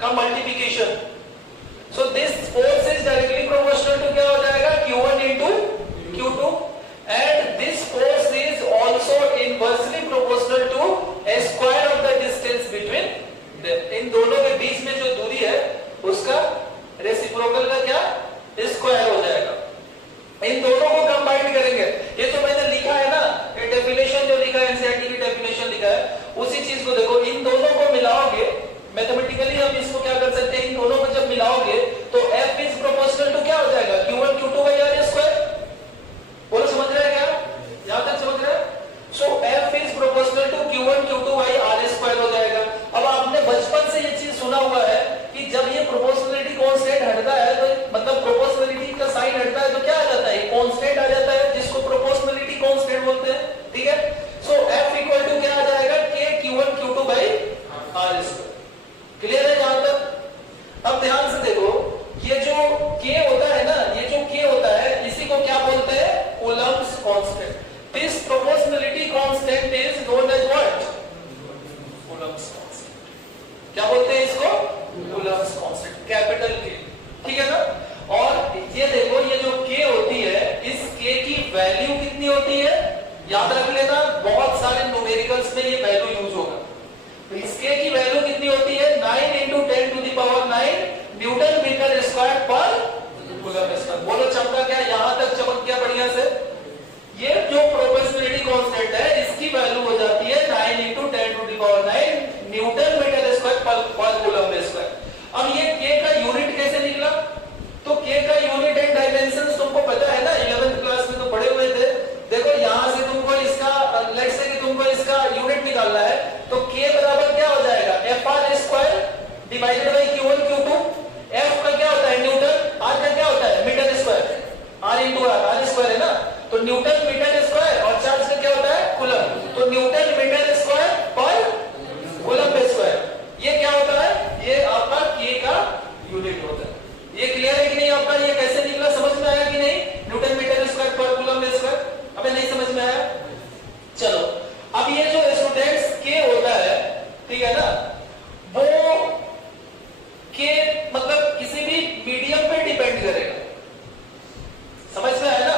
का multiplication. So this force is directly proportional to क्या हो जाएगा, Q1 into Q2 and this force is also inversely proportional to a square of the distance between them। इन दोनों के बीच में जो दूरी है उसका रेसिप्रोकल का क्या स्क्वायर हो जाएगा। इन दोनों को कंबाइन करेंगे। ये जो मैंने लिखा है ना, ये डेफिनेशन जो लिखा है, एनसीईआरटी की डेफिनेशन लिखा है, उसी चीज को देखो, इन दोनों को मिलाओगे मैथमेटिकली हम इसको क्या कर सकते हैं, इन दोनों को जब मिलाओगे तो F इज प्रोपोर्शनल टू क्या हो जाएगा, Q1 Q2 by R square. बोलो समझ रहे हैं क्या, यहां तक समझ रहे हैं? So F is proportional to Q1 Q2 by R square हो जाएगा। अब आपने बचपन से ये चीज सुना हुआ है कि जब ये प्रोपोर्शनलिटी कांस्टेंट हटता है तो मतलब प्रोपोर्शनलिटी का साइन हटता है तो क्या आ जाता है, कांस्टेंट आ जाता है, जिसको प्रोपोर्शनलिटी कांस्टेंट बोलते हैं। ठीक है, सो F इक्वल टू क्या आ जाएगा, K Q1 Q2 by R square. Clear है यहां तक? अब ध्यान से देखो, ये जो K होता है ना, ये जो K होता है इसी को क्या बोलते हैं, Coulomb's constant. This proportionality constant is known as what, Coulomb's constant. क्या बोलते हैं इसको, कूलम्ब्स कांस्टेंट, कैपिटल K। ठीक है ना? और ये देखो, ये जो K होती है, इस K की वैल्यू कितनी होती है, याद रख लेना, बहुत सारे न्यूमेरिकल्स में ये वैल्यू यूज होगा। इस K की वैल्यू कितनी होती है, 9 into 10 to the power 9 newton metre square per coulomb square. बोलो चमका क्या, यहां तक चमक गया बढ़िया से? ये जो प्रोपोर्शनलिटी कांस्टेंट है इसकी वैल्यू हो जाती है 9 into 10 to the power 9 newton metre square per coulomb square. अब ये K का यूनिट कैसे निकला, तो K का यूनिट एंड डायमेंशंस तुमको पता है ना, 11th क्लास में तो पढ़े हुए थे। देखो यहां से तुमको इसका लेट्स से कि तुमको इसका यूनिट निकालना है, तो K बराबर क्या हो जाएगा, FR square divided by Q1 Q2। F का क्या होता है न्यूटन, R का क्या होता है metre square, R into R square है ना, तो न्यूटन मीटर स्क्वायर, और चार्ज का क्या होता है कूलम्ब, तो newton metre square per coulomb square. ये क्या होता है, ये आपका K का यूनिट होता है। ये क्लियर है कि नहीं आपका, ये कैसे निकला, समझ में आया कि नहीं, Newton metre square per coulomb square? अबे नहीं समझ में आया? चलो, अब ये जो स्टूडेंट्स K होता है, ठीक है ना, वो K मतलब किसी भी मीडियम पे डिपेंड करेगा। समझ में आया ना,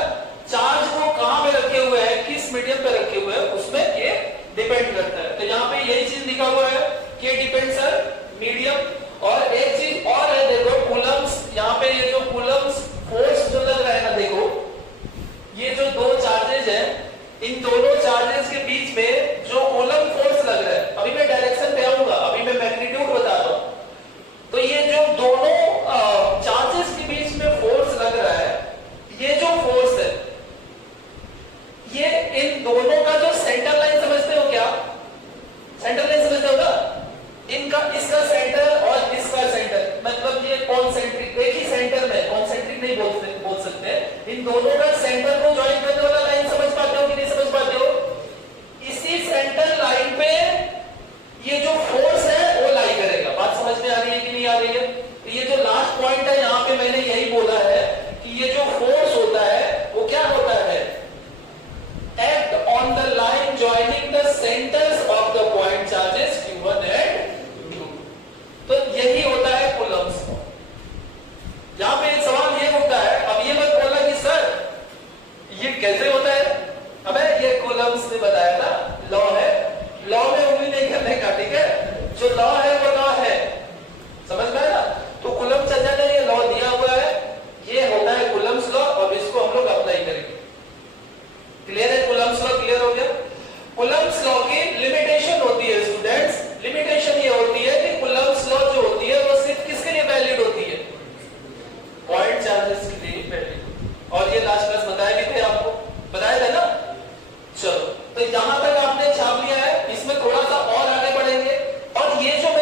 चार्ज को कहां पे रखे हुए हैं, किस मीडियम पे रखे हुए हैं, उसमें K डिपेंड करता है। तो यहां पे यही चीज लिखा हुआ है, K डिपेंड्स ऑन मीडियम। और एक चीज और है, देखो कूलम्ब्स, यहां पे ये जो कूलम्ब्स फोर्स जो लग रहा है ना, देखो ये जो दो चार्जेस हैं, इन दोनों चार्जेस के बीच में जो कूलम्ब फोर्स लग रहा है, अभी मैं डायरेक्शन पे आऊंगा, अभी मैं मैग्नीट्यूड बता रहा हूं। तो ये जो दोनों चार्जेस के बीच में फोर्स लग रहा है, ये जो फोर्स है, ये इन दोनों का जो सेंटर लाइन समझते हो क्या, सेंटर लाइन समझते हो ना, इनका इसका सेंटर और इसका सेंटर, मतलब ये कॉन्सेंट्रिक, एक ही सेंटर में, कॉन्सेंट्रिक नहीं बोल सकते, इन दोनों का सेंटर को ज्वाइन करने वाला लाइन समझ पाते हो कि नहीं समझ पाते हो? इसी सेंटर लाइन पे ये जो फोर्स है वो लाई करेगा। बात समझ में आ रही है कि नहीं आ रही है? ये जो लास्ट पॉइंट है, यहां पे मैंने यही बोला है कि ये जो फोर्स होता है वो क्या होता है, act on the line joining the centres of the point charges Q1 and Q2। तो यही होता है कूलम्ब्स। यहां पे एक सवाल ये उठता है, अब ये मत बोलना कि सर ये कैसे होता है, अबे ये कूलम्ब्स ने बताया था, लॉ है, लॉ में उंगली नहीं करने का, ठीक है, जो लॉ है वो लॉ है, समझ में आया? तो कूलम्ब चाचा ने ये लॉ दिया हुआ है, ये होता है कूलम्ब्स लॉ, और इसको हम लोग अप्लाई करेंगे। क्लियर है? कूलम्ब्स लॉ क्लियर हो गया? कूलम्ब्स लॉ की लिमिटेशन होती है स्टूडेंट्स, लिमिटेशन ये होती है कि कूलम्ब्स लॉ जो होती है वो सिर्फ किसके लिए वैलिड होती है, पॉइंट चार्जेस के लिए वैलिड। और ये लास्ट क्लास बताया भी थे आपको, बताया था ना? चलो, तो यहां तक आपने छाप लिया है, इसमें थोड़ा सा और आगे बढ़ेंगे, और ये जो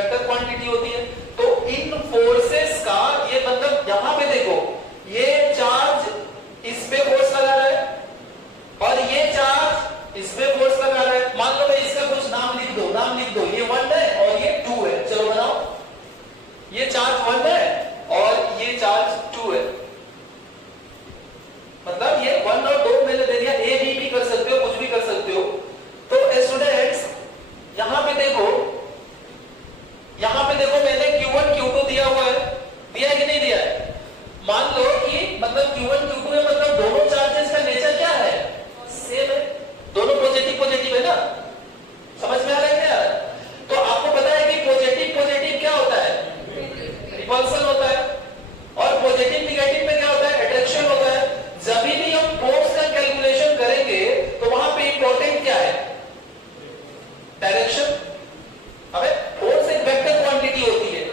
वेक्टर क्वांटिटी होती है। तो इन फोर्सेस का ये मतलब यहां पे देखो, ये चार्ज इस पे फोर्स लगा रहा है और ये चार्ज इस पे फोर्स लगा रहा है। मान लो मैं इसका कुछ नाम लिख दो, ये 1 है और ये 2 है। चलो बनाओ, ये चार्ज 1 है और ये चार्ज 2 है। मतलब ये 1 और 2 मैंने दे दिया, ए बी भी कर सकते हो, कुछ भी कर सकते हो। तो स्टूडेंट्स यहां पे देखो, मैंने Q1 Q2 दिया हुआ है, दिया है कि नहीं दिया है? मान लो कि मतलब Q1 Q2 है, मतलब दोनों चार्जेस का नेचर क्या है? सेम है, दोनों पॉजिटिव पॉजिटिव है ना। समझ में आ रहा है क्या? तो आपको पता है कि पॉजिटिव पॉजिटिव क्या होता है? रिपल्सन होता है, और पॉजिटिव निगेटिव में क्या होता है? अट्रैक्शन होता है। जब भी हम फोर्स का कैलकुलेशन करेंगे तो वहां पे इंपॉर्टेंट क्या है? डायरेक्शन। अबे फोर्स एक वेक्टर क्वांटिटी होती है।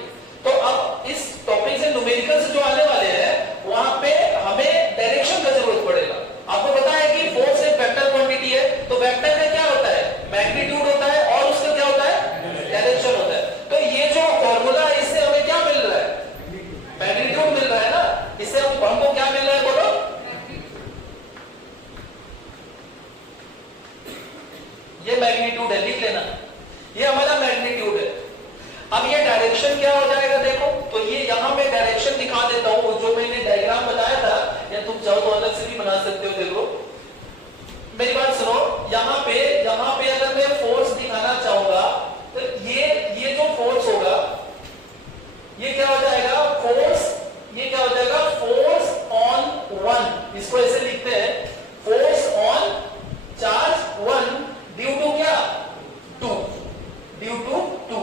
तो अब इस टॉपिक से न्यूमेरिकल्स जो आने वाले हैं वहां पे हमें डायरेक्शन का जरूरत पड़ेगा। आपको पता है कि फोर्स एक वेक्टर क्वांटिटी है, तो वेक्टर में क्या होता है? मैग्नीट्यूड होता है और उसका क्या होता है? डायरेक्शन होता है। तो ये जो फॉर्मूला है इससे हमें क्या मिल रहा है? मैग्नीट्यूड मिल रहा है ना। इससे हमको क्या मिल रहा है बोलो? ये मैग्नीट्यूड है, लिख लेना, ये हमारा मैग्नीट्यूड है। अब ये डायरेक्शन क्या हो जाएगा देखो, तो ये यहां मैं डायरेक्शन दिखा देता हूं, जो मैंने डायग्राम बनाया था, या तुम चाहो तो अलग से भी बना सकते हो। देखो मेरी बात सुनो, यहां पे अगर मैं फोर्स दिखाना चाहूंगा तो ये जो फोर्स होगा ये क्या हो जाएगा? Force on 1। इसको ऐसे लिखते हैं, force on charge 1 due to क्या? 2, ड्यू टू 2।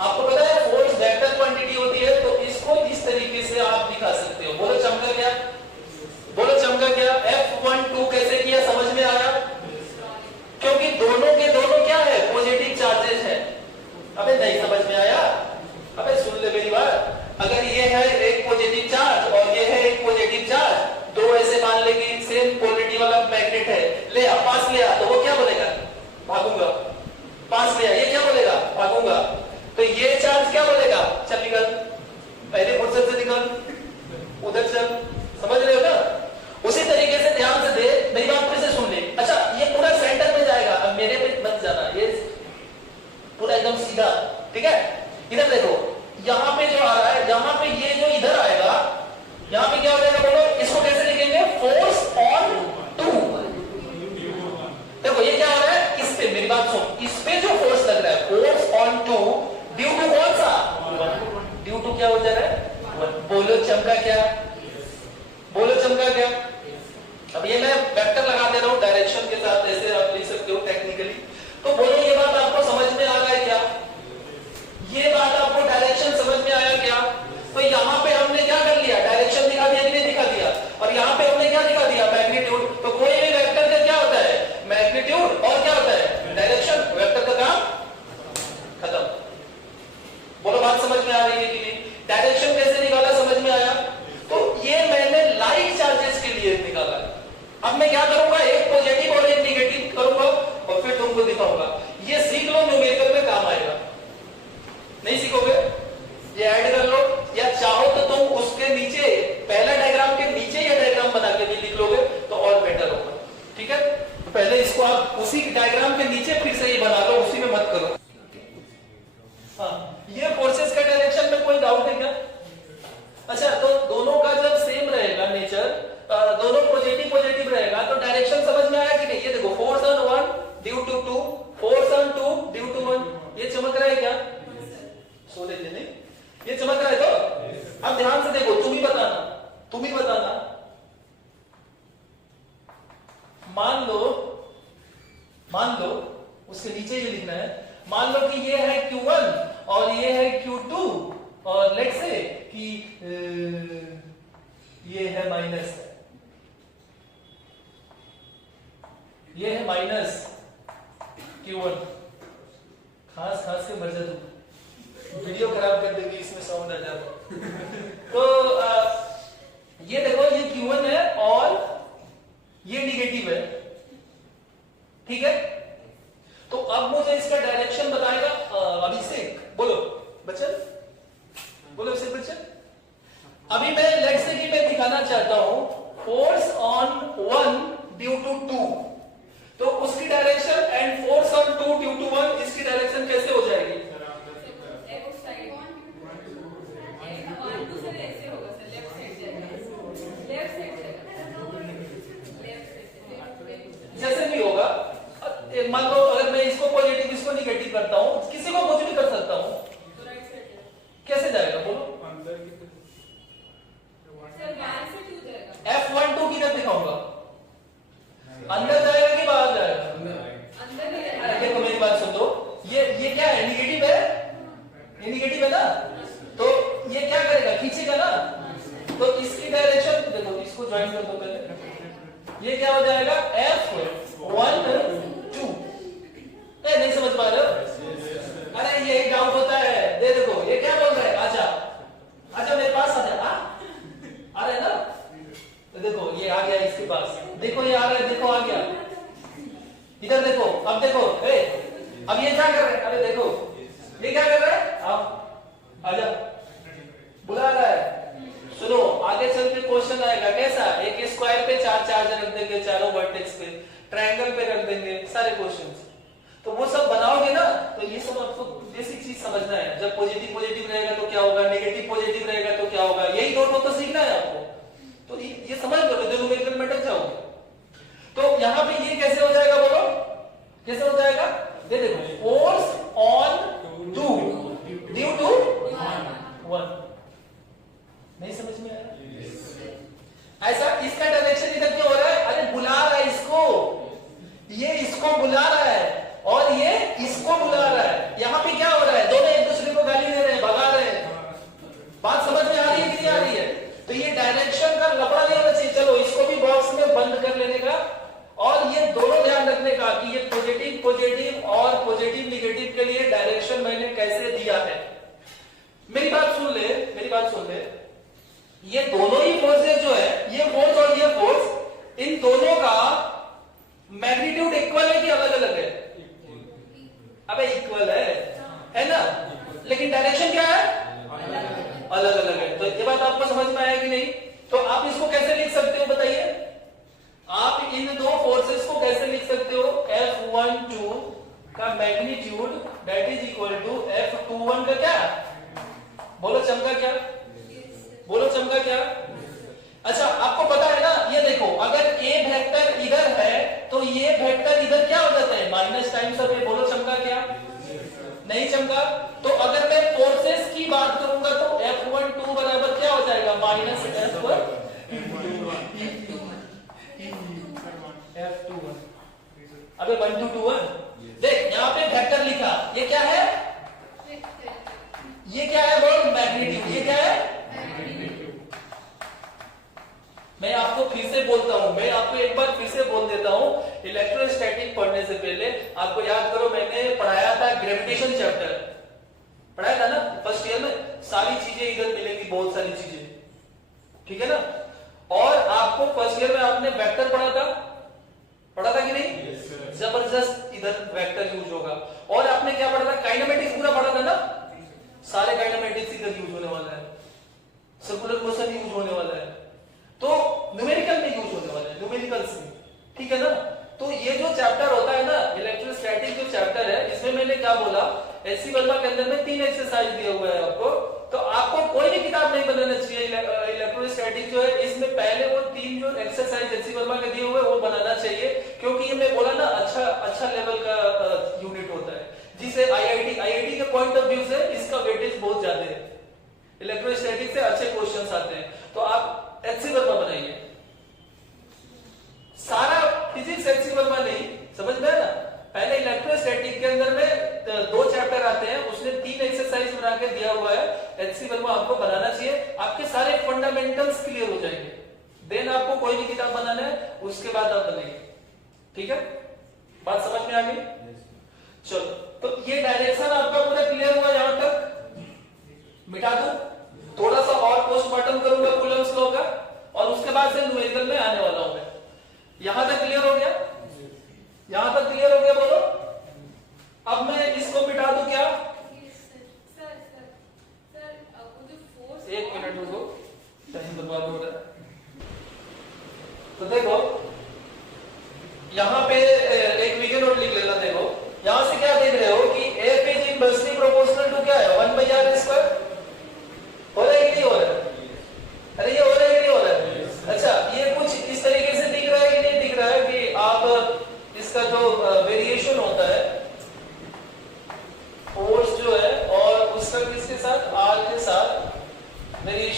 आपको पता है फोर्स वेक्टर क्वांटिटी होती है, तो इसको इस तरीके से आप दिखा सकते हो। बोलो चमका क्या? F12 कैसे किया? समझ में आया? क्योंकि दोनों के दोनों क्या है? पॉजिटिव चार्जेस है। अबे नहीं समझ में आया? अबे सुन ले मेरी बात, अगर ये है एक पॉजिटिव चार्ज और ये है एक पॉजिटिव चार्ज, दो ऐसे मान ले कि सेम पोलरिटी वाला मैग्नेट है, ले आ पास ले आ, तो वो क्या बोलेगा? भागूंगा। पास ले आ, ये क्या बोलेगा? भागूंगा। तो ये चार्ज क्या बोलेगा? चल निकल, पहले फुर्सत से निकल, उधर चल। समझ रहे हो ना? उसी तरीके से ध्यान से दे, मेरी बात फिर से सुन ले। अच्छा ये पूरा सेंटर में जाएगा, अब मेरे पे मत जाना, ये पूरा एकदम सीधा, ठीक है? इधर देखो, यहां पे जो आ रहा है, यहां पे ये जो इधर आएगा, यहां पे क्या हो जाएगा बोलो? इसको कैसे लिखेंगे? Force on 2। देखो ये क्या हो रहा है? इस पे मेरी बात सुन, इस पे जो फोर्स लग रहा है, फोर्स ऑन 2 ड्यू टू कौन सा? ड्यू टू क्या हो जा रहा है? बोलो चमका क्या? अब ये मैं वेक्टर लगा दे रहा हूं डायरेक्शन के साथ, ऐसे आप लिख सकते हो टेक्निकली। तो बोलो ये बात आपको समझ में आ रहा है क्या? ये बात आपको डायरेक्शन समझ में आया क्या? तो यहां पे हमने क्या कर लिया? डायरेक्शन दिखा दिया कि नहीं दिखा दिया? और यहां पे हमने क्या दिखा दिया? मैग्नीट्यूड। तो कोई भी वेक्टर का क्या होता है? मैग्नीट्यूड और क्या होता है? डायरेक्शन। वेक्टर का काम खत्म। बोलो बात समझ में आ रही है कि नहीं? डायरेक्शन कैसे निकाला समझ में आया? तो ये मैंने लाइट चार्जेस के लिए निकाला। अब मैं क्या करूंगा? एक पॉजिटिव और एक नेगेटिव करूंगा और फिर तुमको दिखाऊंगा। ये सीख लो, न्यूमेरिकल में काम आएगा। नहीं सीखोगे? ये ऐड कर लो, या चाहो तो तुम उसके नीचे पहला डायग्राम के नीचे ये डायग्राम बना के भी लिख लोगे तो और बेटर होगा। ठीक है? तो पहले इसको आप उसी डायग्राम के नीचे फिर से ये बना लो, उसी में मत करो। हाँ, ये फोर्सेस का डायरेक्शन में कोई डाउट है क्या? अच्छा, तो दोनों का जब सेम रहेगा नेचर, दोनों पॉजिटिव रहेगा, तो डायरेक्शन समझ में आया कि नहीं? ये देखो, force on 1 due to 2, force on 2 due to 1। ये चमक रहा है क्या? सो लेते नहीं, ये चमक रहा है। तो अब ध्यान से देखो, तुम ही बताना। मान लो उसके नीचे ये लिखना है, मान लो कि ये है Q1 और ये है Q2, और लेट्स से कि ये है माइनस, ये है माइनस Q1। खास के मर जा, तू वीडियो खराब कर देगी, इसमें साउंड आ जाता। तो ये देखो, ये Q1 है और ये निगेटिव है, ठीक है? तो अब मुझे इसका डायरेक्शन बताएगा अभिषेक, बोलो बच्चन बोलो सिर्फ बच्चन। अभी मैं लेट्स से कि मैं दिखाना चाहता हूं फोर्स ऑन 1 ड्यू टू 2, तो उसकी direction and force on 2 due to 1 इसकी डायरेक्शन कैसे हो जाएगी? जैसे भी होगा, मान लो अगर मैं इसको पॉजिटिव इसको निगेटिव करता हूं, किसी को कुछ भी कर सकता हूं, कैसे जाएगा बोलो? F12 किधर दिखाऊंगा? अंदर जाएगा कि बाहर जाएगा? अंदर। देखो मेरी बात सुन लो, ये क्या है? निगेटिव है, ये निगेटिव है ना, तो ये क्या करेगा? खींचेगा ना, तो इसकी डायरेक्शन देखो, इसको ज्वाइन कर दो पहले, ये क्या हो जाएगा? F12। नहीं समझ पा रहे हो? अरे ये एक डाउट होता है, दे देखो ये क्या बोल रहा है, आजा आजा मेरे पास आजा, आ रहा है ना, तो देखो ये आ गया इसके पास, देखो ये आ रहा है, देखो आ गया इधर, देखो अब देखो, अब ये क्या कर रहा है? अरे देखो ये क्या कर रहा है? आओ आजा, बुला रहा है। सुनो आगे चल के क्वेश्चन आएगा कैसा, एक स्क्वायर पे 4 चार्ज रख देंगे, चारों वर्टेक्स पे, ट्रायंगल पे रख देंगे, सारे क्वेश्चंस, तो वो सब बनाओगे ना, तो ये सब आपको बेसिक चीज समझना है। जब पॉजिटिव पॉजिटिव रहेगा तो क्या होगा, नेगेटिव पॉजिटिव रहेगा तो क्या होगा, यही दोनों तो सीखना है आपको, तो ये समझ लो, तो न्यूमेरिकल में अटक जाओगे। तो यहाँ पे ये कैसे हो जाएगा बोलो, कैसे हो जाएगा? ये देखो फोर्स ऑन 2 ड्यू टू 1, नहीं समझ में आया? ऐसा इसका डायरेक्शन इधर क्यों हो रहा है? अरे बुला रहा है इसको, ये इसको बुला रहा है और ये इसको बुला रहा है। यहाँ पे क्या हो रहा है? दोनों एक दूसरे को गाली दे रहे हैं, भगा रहे हैं। बात समझ में आ रही है कि नहीं आ रही है? तो ये डायरेक्शन का लफड़ा नहीं होना चाहिए। चलो इसको भी बॉक्स में बंद कर लेने का, और ये दोनों ध्यान रखने का कि ये पॉजिटिव पॉजिटिव और पॉजिटिव निगेटिव के लिए डायरेक्शन मैंने कैसे दिया है। मेरी बात सुन ले, मेरी बात सुन ले, ये दोनों ही फोर्सेस जो है, ये फोर्स और ये फोर्स, इन दोनों का मैग्नीट्यूड इक्वल है कि अलग अलग है? अबे इक्वल है ना, लेकिन डायरेक्शन क्या है? अलग अलग है। तो ये बात आपको समझ में आया कि नहीं? तो आप इसको कैसे लिख सकते हो बताइए? आप इन दो फोर्सेस को कैसे लिख सकते हो? F12 का magnitude that is equal to F21 का क्या? बोलो चमका क्या? बोलो चमका क्या? अच्छा आपको पता है ना, ये देखो अगर A वेक्टर इधर है तो ये वेक्टर इधर क्या हो जाता है? Minus times of A। बोलो चमका क्या? नहीं चमका। तो अगर मैं फोर्सेस की बात करूंगा तो F12 बराबर क्या हो जाएगा? Minus F21। अबे 1 to 2 देख, यहाँ पे वेक्टर लिखा, ये क्या है? ये क्या है बोल? मैग्नीट्यूड। ये क्या है? मैं आपको फिर से बोलता हूं, मैं आपको एक बार फिर से बोल देता हूं, इलेक्ट्रोस्टैटिक पढ़ने से पहले आपको याद करो, मैंने पढ़ाया था ग्रेविटेशन चैप्टर, पढ़ाया था ना फर्स्ट ईयर में। सारी चीजें इधर मिलेंगी, बहुत सारी चीजें, ठीक है ना। और आपको फर्स्ट ईयर में आपने वेक्टर पढ़ा था कि नहीं? जबरदस्त इधर वेक्टर यूज होगा। और आपने क्या पढ़ा था? काइनेमेटिक्स पूरा पढ़ा था ना, सारे काइनेमेटिक्स इधर यूज होने वाला है, सर्कुलर मोशन यूज होने वाला है, तो न्यूमेरिकल में यूज होने वाला है, न्यूमेरिकल्स में, ठीक है ना। तो ये जो चैप्टर होता है ना, इलेक्ट्रोस्टैटिक जो चैप्टर है, इसमें मैंने क्या बोला, एचसी वर्मा के अंदर में 3 एक्सरसाइज दिया हुआ है आपको। तो आपको कोई भी किताब नहीं बनाना चाहिए इलेक्ट्रोस्टैटिक जो है, इसमें पहले वो 3 जो एक्सरसाइज एचसी वर्मा के दिए हुए वो बनाना चाहिए, क्योंकि ये मैं बोला ना अच्छा लेवल का यूनिट होता है, जिसे आईआईटी के पॉइंट ऑफ व्यू से इसका वेटेज बहुत ज्यादा है, इलेक्ट्रोस्टैटिक से अच्छे क्वेश्चंस आते हैं। तो आप एचसी वर्मा बनाइए, सारा फिजिक्स एचसी वर्मा नहीं, समझ में है ना। पहले इलेक्ट्रोस्टैटिक के अंदर में 2 चैप्टर आते हैं, उसने 3 एक्सरसाइज बना के दिया हुआ है, एचसी वर्मा आपको बनाना चाहिए, आपके सारे फंडामेंटल्स क्लियर हो जाएंगे, देन आपको कोई भी किताब बनाना है उसके बाद आप बनाइए, ठीक है। बात समझ में आ गई? चलो, तो ये डायरेक्शन आपका पूरा क्लियर हुआ यहां तक? मिटा दूं, थोड़ा सा और पोस्टमार्टम करूंगा कूलम्स लॉ का, और उसके बाद से न्यूमेरिकल में आने वाला हूं मैं। यहां तक क्लियर हो गया? यहां तक क्लियर हो गया बोलो। अब मैं इसको मिटा दूं क्या?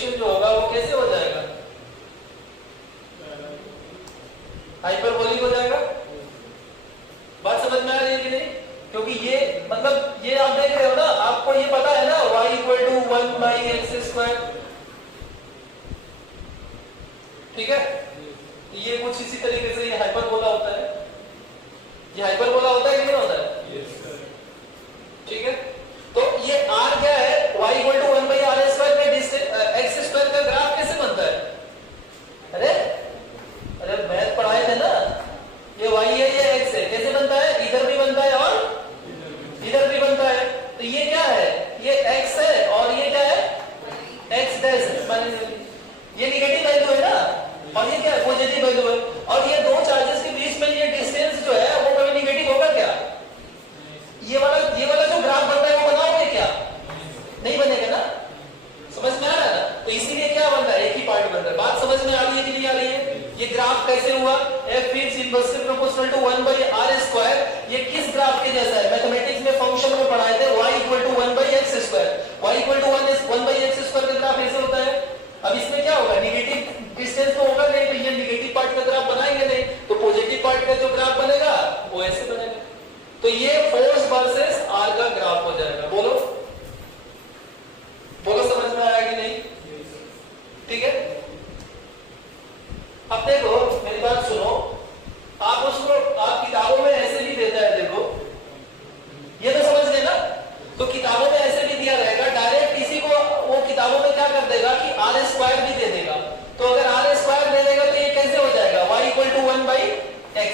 इक्वेशन जो होगा वो कैसे हो जाएगा? हाइपरबोलिक हो जाएगा। बात समझ में आ रही है कि नहीं? क्योंकि ये मतलब ये आप देख रहे हो ना, आपको ये पता है ना y इक्वल टू 1/x², ठीक है? ये कुछ इसी तरीके से ये हाइपरबोला होता है। ये हाइपरबोला होता है कि नहीं होता है? ठीक है, तो ये r क्या है? y इक्वल टू 1/r² में x² का ग्राफ कैसे बनता है? अरे मैथ पढ़ाए थे ना, ये y है ये x है, कैसे बनता है? इधर भी बनता है और इधर भी बनता है। तो ये क्या है? ये x है और ये क्या है? x डैश, ये निगेटिव वैल्यू है ना, और ये क्या है? पॉजिटिव वैल्यू है। और ये दो चार्जेस के बीच में ये डिस्टेंस जो है वो कभी निगेटिव होगा क्या? ये वाला जो ग्राफ बनता है वो बनाओगे क्या? नहीं बनेगा ना। समझ में आ रहा है ना? तो इसीलिए क्या बन रहा है? एक ही पार्ट बन रहा है। बात समझ में आ रही है कि नहीं आ रही है? ये ग्राफ कैसे हुआ? f is inversely proportional to 1/r²। ये किस ग्राफ के जैसा है? मैथमेटिक्स में फंक्शन में पढ़ाए थे y equal to 1/x²। y equal to 1/x² का ग्राफ ऐसे होता है। अब इसमें क्या होगा? निगेटिव डिस्टेंस तो होगा नहीं, तो ये निगेटिव पार्ट का ग्राफ बनाएंगे नहीं, तो पॉजिटिव पार्ट का जो ग्राफ बनेगा वो ऐसे बनेगा। तो ये फोर्स वर्सेस r का ग्राफ हो जाएगा। बोलो समझ में आया कि नहीं? ठीक है, अब देखो मेरी बात सुनो, आप किताबों में ऐसे भी देता है, देखो ये तो समझ गए ना। तो किताबों में ऐसे भी दिया रहेगा, डायरेक्ट किसी को वो किताबों में क्या कर देगा कि r² भी दे देगा। तो अगर r² दे देगा तो ये कैसे हो जाएगा? y equal to 1/x,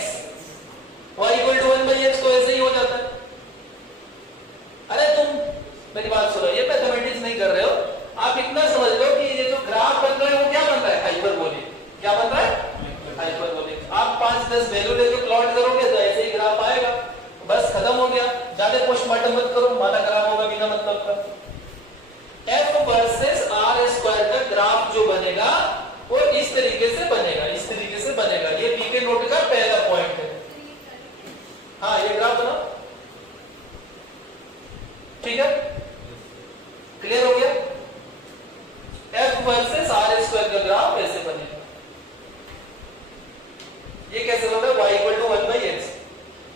y equal to 1/x, तो ऐसे ही हो जाता है। अरे तुम मेरी बात सुनो, ये मैथमेटिक्स नहीं कर रहे हो, आप इतना समझ लो कि ये जो ग्राफ बन रहा है वो क्या बन रहा है? हाइपरबोलिक। क्या बन रहा है? हाइपरबोलिक। आप 5-10 वैल्यू लेके प्लॉट करोगे तो ऐसे ही ग्राफ आएगा, बस खत्म हो गया। ज्यादा पोस्टमार्टम मत करो, माथा खराब होगा बिना मतलब का। f वर्सेस r² का ग्राफ जो बनेगा वो इस तरीके से बनेगा, इस तरीके से बनेगा। ये पीके नोट का पहला पॉइंट है। हाँ, ये ग्राफ बना, ठीक है, क्लियर हो गया? f वर्सेस r² का ग्राफ ऐसे बनेगा। ये कैसे बनता है? y equal to 1/x,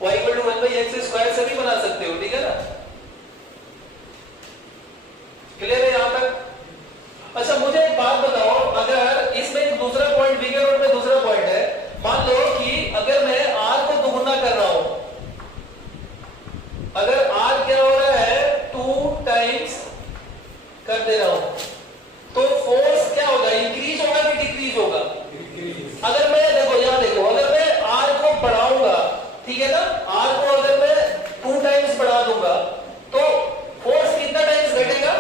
y equal to 1/x² से भी बना सकते हो, ठीक है ना? क्लियर है यहां तक? अच्छा मुझे एक बात बताओ, अगर इसमें एक दूसरा पॉइंट, बीके नोट में दूसरा पॉइंट है, मान लो कि अगर मैं r को दुगुना कर रहा हूं, अगर r क्या हो रहा है? 2 टाइम्स कर दे रहा हूं, तो फोर्स क्या होगा? इंक्रीज होगा कि डिक्रीज होगा? अगर मैं देखो अगर मैं r को बढ़ाऊंगा, ठीक है ना, r को अगर मैं 2 टाइम्स बढ़ा दूंगा तो फोर्स कितना टाइम्स घटेगा?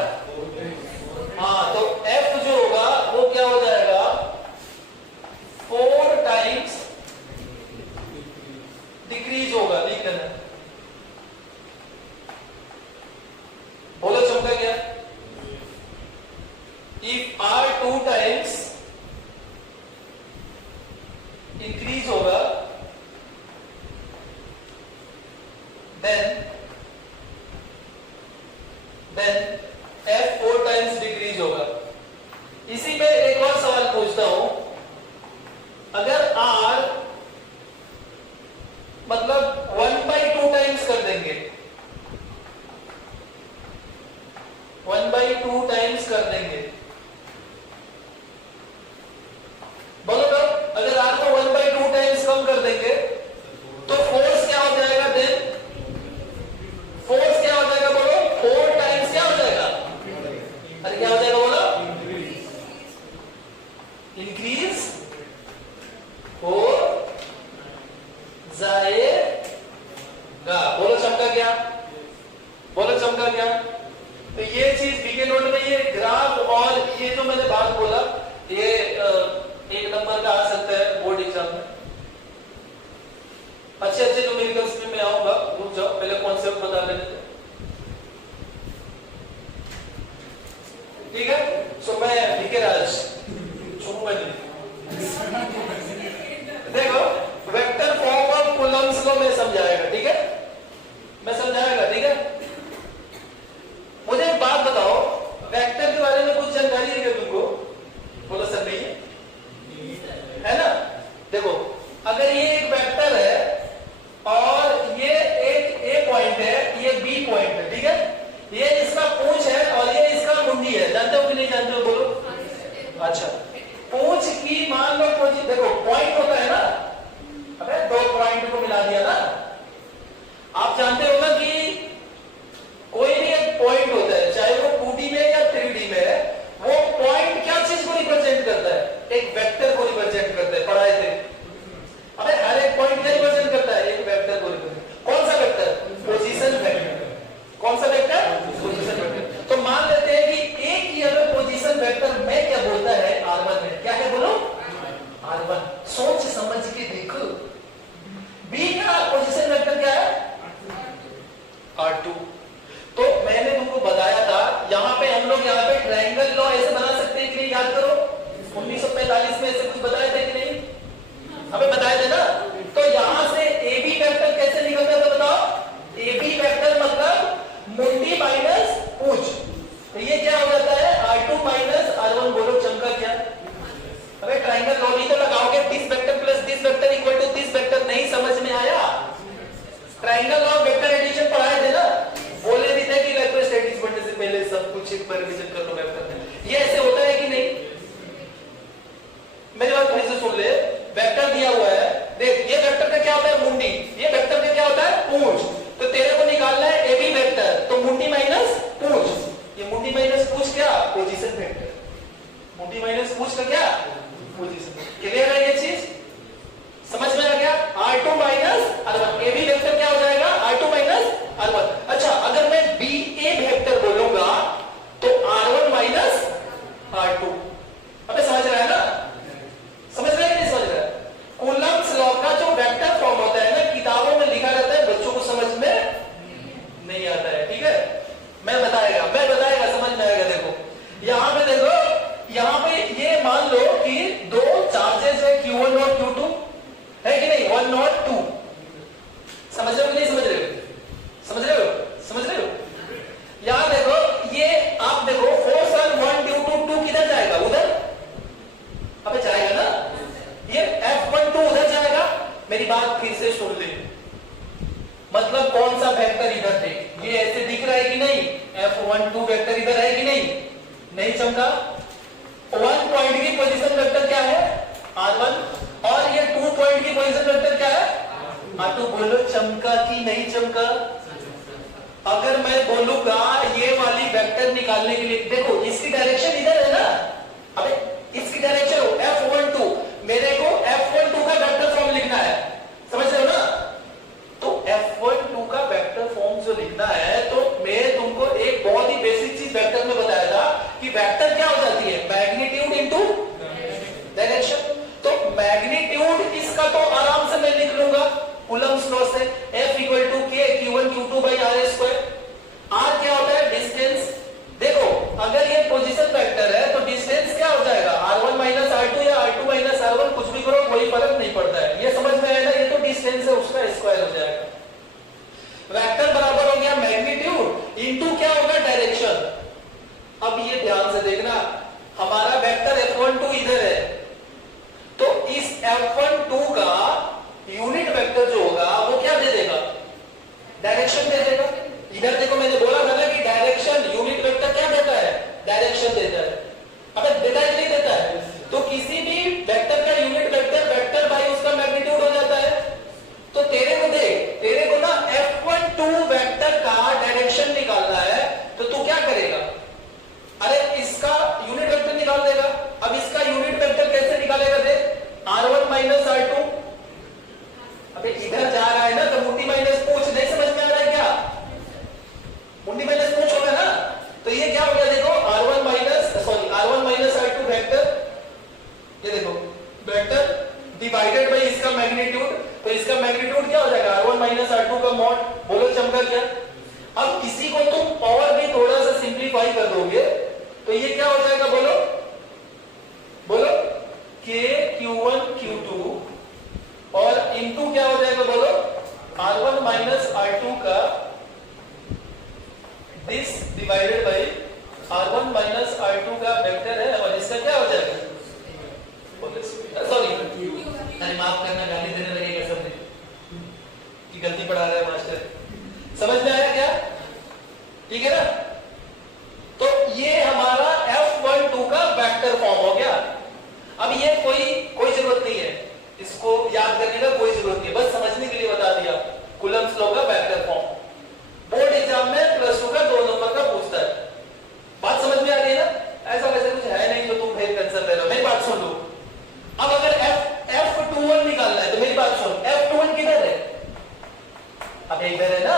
हाँ, तो F जो होगा वो क्या हो जाएगा? 4 टाइम्स डिक्रीज होगा। ठीक है ना? बोलो चमका क्या? If R 2 टाइम्स इंक्रीज होगा, then F 4 टाइम्स डिक्रीज होगा। इसी पे एक और सवाल पूछता हूं, अगर R मतलब 1/2 टाइम्स कर देंगे, 1/2 टाइम्स कर देंगे, बोलो तो अगर R को 1/2 टाइम्स कम कर देंगे तो फोर्स क्या हो जाएगा? देन फोर्स क्या हो जाएगा? बोलो 4 टाइम्स क्या हो जाएगा? अरे क्या हो जाएगा? बोलो इंक्रीज हो जाएगा। बोलो चमका क्या? बोलो चमका क्या? तो ये चीज बीके नोट में, ये ग्राफ और ये जो मैंने बात बोला, ये 1 नंबर का आ सकता है बोर्ड एग्जाम में। अच्छे न्यूमेरिकल्स में मैं आऊंगा, रुक जाओ, पहले कॉन्सेप्ट बता लेने दो, ठीक है? सो मैं बीके राज छूंगा नहीं। देखो वेक्टर फॉर्म ऑफ कूलम्स को मैं समझाएगा, ठीक है? मैं समझाएगा, ठीक है? मुझे एक बात बताओ, वेक्टर के बारे में कुछ जानकारी है क्या तुमको? रिप्रेजेंट कर लो वेक्टर में। ये ऐसे होता है कि नहीं? मेरी बात फिर से सुन ले, वेक्टर दिया हुआ है, देख ये वेक्टर का क्या होता है? मुंडी। ये वेक्टर का क्या होता है? पूंछ। तो तेरे को निकालना है AB वेक्टर, तो मुंडी माइनस पूंछ। ये मुंडी माइनस पूंछ क्या? Position vector. मुंडी माइनस पूंछ का क्या? पोजीशन। क्लियर है ये चीज? समझ में आ गया? R2 minus R1। AB vector क्या हो जाएगा? R2 minus R1। अच्छा, अगर मैं BA वेक्टर बोलूंगा तो R1 माइनस R2। अबे समझ रहा है ना? समझ रहा है कि नहीं समझ रहा है? कूलम्ब्स लॉ का जो वेक्टर फॉर्म होता है ना, किताबों में लिखा रहता है, बच्चों को समझ में नहीं आता है। ठीक है, मैं बताएगा समझ में आएगा। देखो यहां पे, देखो यहां पे ये मान लो कि दो चार्जेस है Q1 और Q2, है कि नहीं? 1 और 2। समझ रहे हो कि नहीं समझ रहे हो? समझ रहे हो? समझ रहे हो? यहां देखो, ये आप देखो फोर्स ऑन 1 ड्यू टू 2 किधर जाएगा? उधर। अबे जाएगा ना? ये F12 उधर जाएगा। मेरी बात फिर से सुन ले, मतलब कौन सा वेक्टर इधर थे? ये ऐसे दिख रहा है कि नहीं? F12 वेक्टर इधर है कि नहीं? नहीं चमका? 1 पॉइंट की पोजीशन वेक्टर क्या है? R1। और ये 2 पॉइंट की पोजीशन वेक्टर क्या है? R2। बोलो चमका कि नहीं चमका? अगर मैं बोलूंगा ये वाली वेक्टर निकालने के लिए, देखो इसकी डायरेक्शन इधर है ना, अबे इसकी डायरेक्शन F12, मेरे को F12 का वेक्टर फॉर्म लिखना है, समझ रहे हो ना? तो F12 का वेक्टर फॉर्म जो लिखना है, तो मैं तुमको एक बहुत ही बेसिक चीज वेक्टर में बताया था कि वेक्टर क्या हो जाती है? Magnitude into direction. तो मैग्नीट्यूड इसका तो आराम से मैं लिख लूंगा कूलम्ब्स लॉ से, F equal to K Q1 Q2 by R square. R क्या होता है? डिस्टेंस। देखो अगर ये पोजीशन वेक्टर है तो डिस्टेंस क्या हो जाएगा? R1 माइनस R2 या R2 माइनस R1, कुछ भी करो कोई फर्क नहीं पड़ता है। ये समझ में आया ना? ये तो डिस्टेंस है, उसका स्क्वायर हो जाएगा। वेक्टर बराबर हो गया मैग्नीट्यूड इनटू क्या होगा? डायरेक्शन। अब ये ध्यान से देखना, हमारा वेक्टर F12 इधर है, तो इस F12 का यूनिट वेक्टर जो होगा वो क्या दे देगा? डायरेक्शन दे देगा। इधर देखो मैंने बोला था ना कि डायरेक्शन, यूनिट वेक्टर क्या देता है? डायरेक्शन देता है। अबे देता है नहीं देता है? तो किसी भी वेक्टर का यूनिट वेक्टर, वेक्टर बाई उसका मैग्नीट्यूड हो जाता है। तो तेरे को देख, तेरे को ना F12 वेक्टर का डायरेक्शन निकालना है, तो तू क्या करेगा? अरे इसका यूनिट वेक्टर निकाल देगा। अब इसका यूनिट वेक्टर कैसे निकालेगा? देख R1 माइनस R2। अबे इधर जा रहा है ना, तो मुंडी माइनस पूंछ। नहीं समझ में आ रहा है क्या? मुंडी माइनस पूंछ होगा ना, तो ये क्या हो गया? देखो R1 माइनस R2 वेक्टर, ये देखो वेक्टर डिवाइडेड बाई इसका मैग्नीट्यूड, तो इसका मैग्नीट्यूड क्या हो जाएगा? R1 माइनस R2 का मॉड। बोलो चमका क्या? अब इसी को तुम और भी थोड़ा सा सिंप्लीफाई कर दोगे तो ये क्या हो जाएगा? बोलो बोलो K Q1 Q2 और इनटू क्या हो जाएगा? बोलो R1 माइनस R2 का this divided by R1 minus R2 का वेक्टर है, और इसका क्या हो जाएगा? सॉरी, अरे माफ करना, गाली देने लगेगा सब कि गलती पढ़ा रहा है मास्टर। समझ में आया क्या? ठीक है ना? तो ये हमारा F12 का वेक्टर फॉर्म हो गया। अब ये कोई जरूरत नहीं है, इसको याद करने का कोई जरूरत नहीं है, बस समझने के लिए बता दिया। कूलम्ब्स लॉ का वेक्टर फॉर्म बोर्ड एग्जाम में +2 का 2 नंबर का पूछता है। बात समझ में आ रही है ना? ऐसा वैसे कुछ है नहीं जो तुम फिर टेंशन ले रहे हो। मेरी बात सुन लो। अब अगर F21 निकालना है तो मेरी बात सुन, F21 किधर है? अब इधर है ना,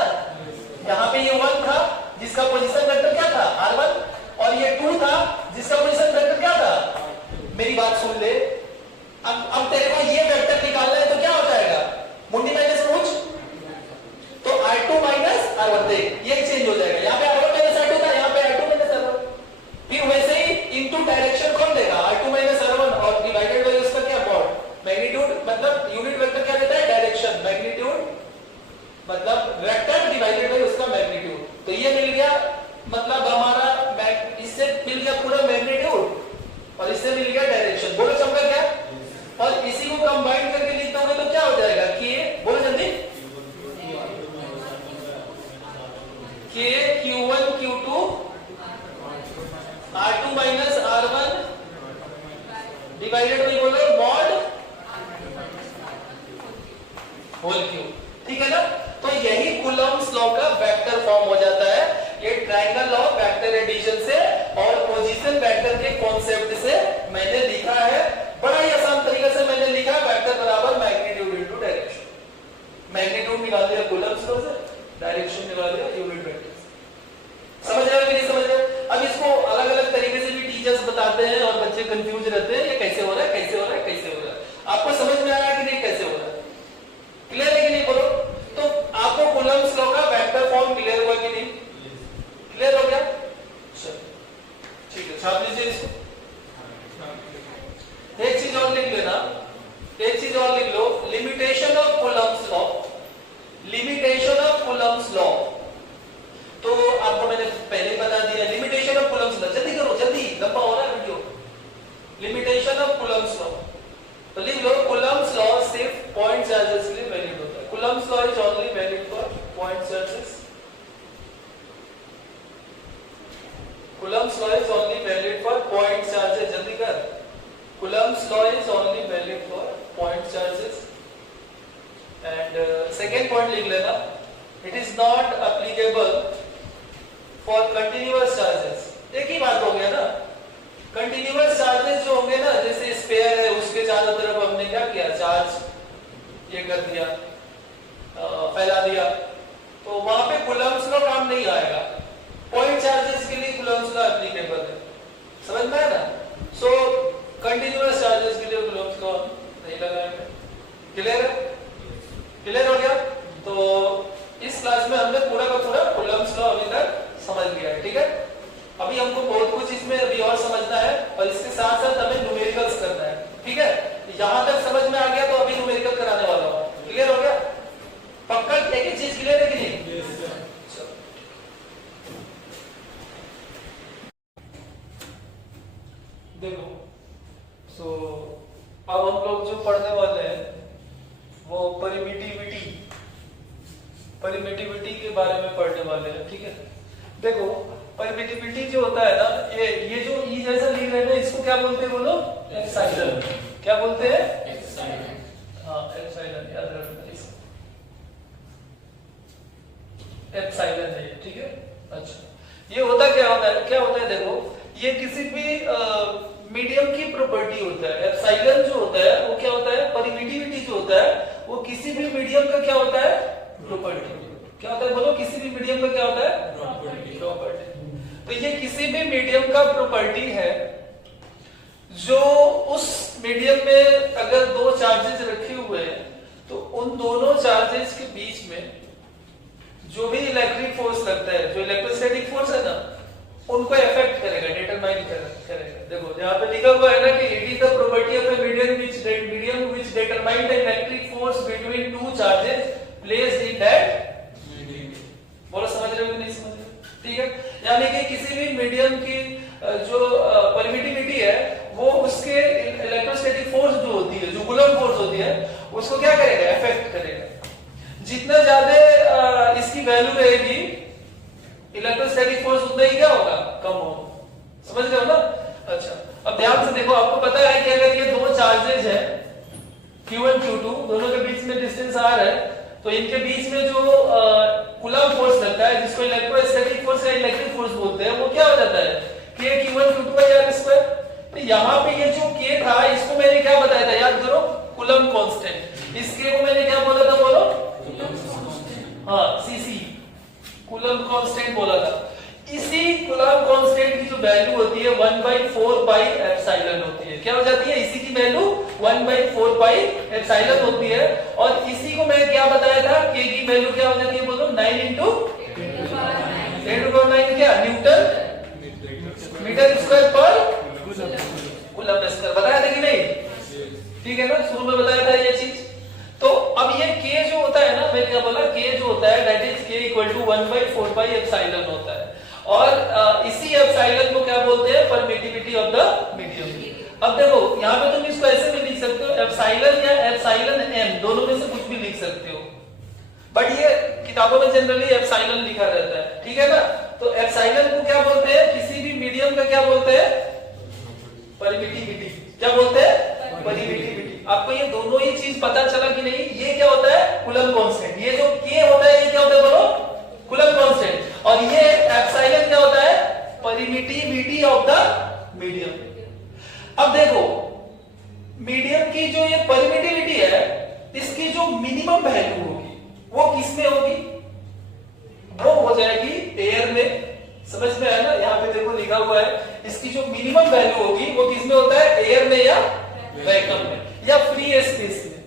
यहाँ पे ये 1 था जिसका पोजीशन वेक्टर क्या था? R1, और ये 2 था जिसका पोजीशन वेक्टर क्या था? मेरी बात सुन ले, अब तेरे को ये वेक्टर निकालना है तो क्या हो जाएगा? मुंडी माइनस पूंछ, तो R2 माइनस R1। देख ये चेंज हो जाएगा, यहाँ पे R1 माइनस R2 था, यहाँ पे R2 माइनस R1। फिर वैसे ही इनटू डायरेक्शन कौन देगा? R2 माइनस R1 और डिवाइडेड बाय उसका क्या? मॉड। मैग्नीट्यूड मतलब यूनिट वेक्टर क्या देता है? डायरेक्शन। मैग्नीट्यूड मतलब वेक्टर डिवाइडेड बाय उसका मैग्नीट्यूड। तो ये मिल गया, मतलब हमारा इससे मिल गया पूरा मैग्नीट्यूड और इससे मिल गया डायरेक्शन। बोलो चमका क्या? और इसी को कंबाइन करके लिखते होंगे तो क्या हो जाएगा? कि बोलो जल्दी, K Q1 Q2 R2 minus R1 divided by बोलो मॉड होल क्यूब, ठीक है ना। तो यही कूलम्स लॉ का वेक्टर फॉर्म हो जाता है, ये ट्रायंगल लॉ वेक्टर एडिशन से और पोजीशन वेक्टर के कॉन्सेप्ट से मैंने लिखा है। बड़ा ही आसान तरीके से मैंने लिखा, वेक्टर बराबर मैग्नीट्यूड इनटू डायरेक्शन। मैग्नीट्यूड निकाल दिया कूलम्स लॉ से, डायरेक्शन निकाल दिया यूनिट वेक्टर से। समझ रहे हो कि नहीं समझ रहे? अब इसको अलग अलग तरीके से भी टीचर्स बताते हैं और बच्चे कंफ्यूज रहते हैं, ये कैसे हो रहा है, कैसे हो रहा है, कैसे हो रहा है। आपको समझ में आ रहा है कि नहीं कैसे हो रहा है? क्लियर है कि नहीं बोलो? तो आपको कूलम्स लॉ का वेक्टर फॉर्म क्लियर हुआ कि नहीं? क्लियर हो गया? चलो ठीक है, छाप लीजिए इसको। एक चीज और लिख लेना, एक चीज और लिख लो, limitation of Coulomb's law. Limitation of Coulomb's law तो आपको मैंने पहले बता दिया। लिमिटेशन ऑफ कूलम्स लॉ, जल्दी करो जल्दी, लंबा हो रहा है video. Limitation of Coulomb's law तो लिख लो, कूलम्स लॉ सिर्फ पॉइंट चार्जेस के लिए वैलिड होता है। Coulomb's law is only valid for point charges. Coulomb's law is only valid for point charges, जल्दी कर। Coulomb's law is only valid for point charges. And second point लिख लेना, it is not applicable for continuous charges. एक ही बात हो गया ना, continuous charges जो होंगे ना, जैसे स्फीयर है उसके चारों तरफ हमने क्या किया, चार्ज ये कर दिया, फैला दिया, तो वहां पे कूलम्स लॉ काम नहीं आएगा। पॉइंट चार्जेस के लिए कूलम्स लॉ एप्लीकेबल है, समझ में आया ना। सो कंटिन्यूअस चार्जेस के लिए कूलम्स लॉ नहीं लगाएंगे। क्लियर है? क्लियर हो गया? तो इस क्लास में हमने पूरा का पूरा कूलम्स लॉ अभी तक समझ लिया है, ठीक है। अभी हमको बहुत कुछ इसमें अभी और समझना है और इसके साथ साथ हमें न्यूमेरिकल्स करना है, ठीक है। यहां तक समझ में आ गया तो अभी न्यूमेरिकल कराने वाला हूं। क्लियर हो गया? पक्का एक ही चीज क्लियर है कि नहीं? देखो, सो अब हम लोग जो पढ़ने वाले हैं वो परमिटिविटी के बारे में पढ़ने वाले हैं, ठीक है। देखो, परमिटिविटी जो होता है ना, ये जो ई जैसा लिख रहे हैं इसको क्या बोलते हैं बोलो? एप्सिलॉन। क्या बोलते हैं? एप्सिलॉन। हाँ, एप्सिलॉन याद रखना इसको, एप्सिलॉन है, ठीक है। अच्छा, ये होता क्या होता है देखो, ये किसी भी मीडियम की प्रॉपर्टी होता है। एप्सिलॉन जो होता है वो क्या होता है, परमिटिविटी जो होता है वो किसी भी मीडियम का क्या होता है, प्रॉपर्टी। क्या होता है बोलो? किसी भी मीडियम का क्या होता है, प्रॉपर्टी। तो ये किसी भी मीडियम का प्रॉपर्टी है जो उस मीडियम में अगर दो चार्जेस रखे हुए हैं तो उन दोनों चार्जेस के बीच में जो भी इलेक्ट्रिक फोर्स लगता है, जो इलेक्ट्रोस्टैटिक फोर्स है ना, उनको इफेक्ट करेगा, डिटरमाइन करेगा। देखो यहाँ पे लिखा हुआ है ना कि it is the property of a medium which determine the electric force between two charges placed in that. बोलो समझ रहे हो कि नहीं समझ रहे? ठीक है, यानी कि किसी भी मीडियम की जो परमिटिविटी है वो उसके इलेक्ट्रोस्टैटिक फोर्स जो होती है, जो कूलम्ब फोर्स होती है, उसको क्या करेगा, इफेक्ट करेगा। जितना ज्यादा इसकी वैल्यू रहेगी इलेक्ट्रोस्टैटिक फोर्स उतना ही क्या होगा, कम होगा। समझ रहे हो ना? अच्छा, अब ध्यान से देखो, आपको पता है कि अगर ये दो चार्जेस है Q1 Q2, दोनों के बीच में डिस्टेंस R है, तो इनके बीच में जो कूलम्ब फोर्स लगता है जिसको इलेक्ट्रोस्टैटिक फोर्स या इलेक्ट्रिक फोर्स बोलते हैं, वो क्या हो जाता है, K Q1 Q2/r²। तो यहाँ पे ये जो K था इसको मैंने क्या बताया था, याद करो, कूलम्ब कांस्टेंट। इस K को मैंने क्या बोला था बोलो? हाँ, CC, कूलम्ब कांस्टेंट बोला था। इसी कूलम्ब कांस्टेंट की जो वैल्यू होती है 1/4 पाई एप्सिलॉन होती है। क्या हो जाती है? इसी की वैल्यू 1/4 पाई एप्सिलॉन होती है। और इसी को मैं क्या बताया था, K की वैल्यू क्या हो जाती है बोलो? 9 × 10⁹ क्या, Newton metre square per coulomb square. बताया था कि नहीं? ठीक है ना, शुरू में बताया था ये चीज। तो अब ये K जो होता है ना, मैं क्या बोला, K जो होता है that is K = 1/4 pi epsilon होता है। और इसी एप्सिलॉन को क्या बोलते हैं, परमिटिविटी ऑफ द मीडियम। अब देखो यहाँ पे तुम इसको ऐसे भी लिख सकते हो, एप्सिलॉन या एप्सिलॉन m, दोनों में से कुछ भी लिख सकते हो, बट ये किताबों में जनरली एप्सिलॉन लिखा रहता है, ठीक है ना। तो एप्सिलॉन को क्या बोलते हैं, किसी भी मीडियम का क्या बोलते हैं, परमिटिविटी। क्या बोलते हैं, परमिटिविटी। आपको ये दोनों ही चीज पता चला कि नहीं? ये क्या होता है, कूलम्ब कांस्टेंट। ये जो के होता है ये क्या होता है बोलो, कूलम्ब कांस्टेंट। और ये एप्सिलॉन क्या होता है, परमिटिविटी ऑफ द मीडियम। अब देखो मीडियम की जो ये परमिटिविटी है, इसकी जो मिनिमम वैल्यू होगी वो किसमें होगी, वो हो जाएगी एयर में। समझ में आया ना, यहाँ पे देखो लिखा हुआ है, इसकी जो मिनिमम वैल्यू होगी वो किसमें होता है, एयर में या वैक्यूम में या फ्री स्पेस में।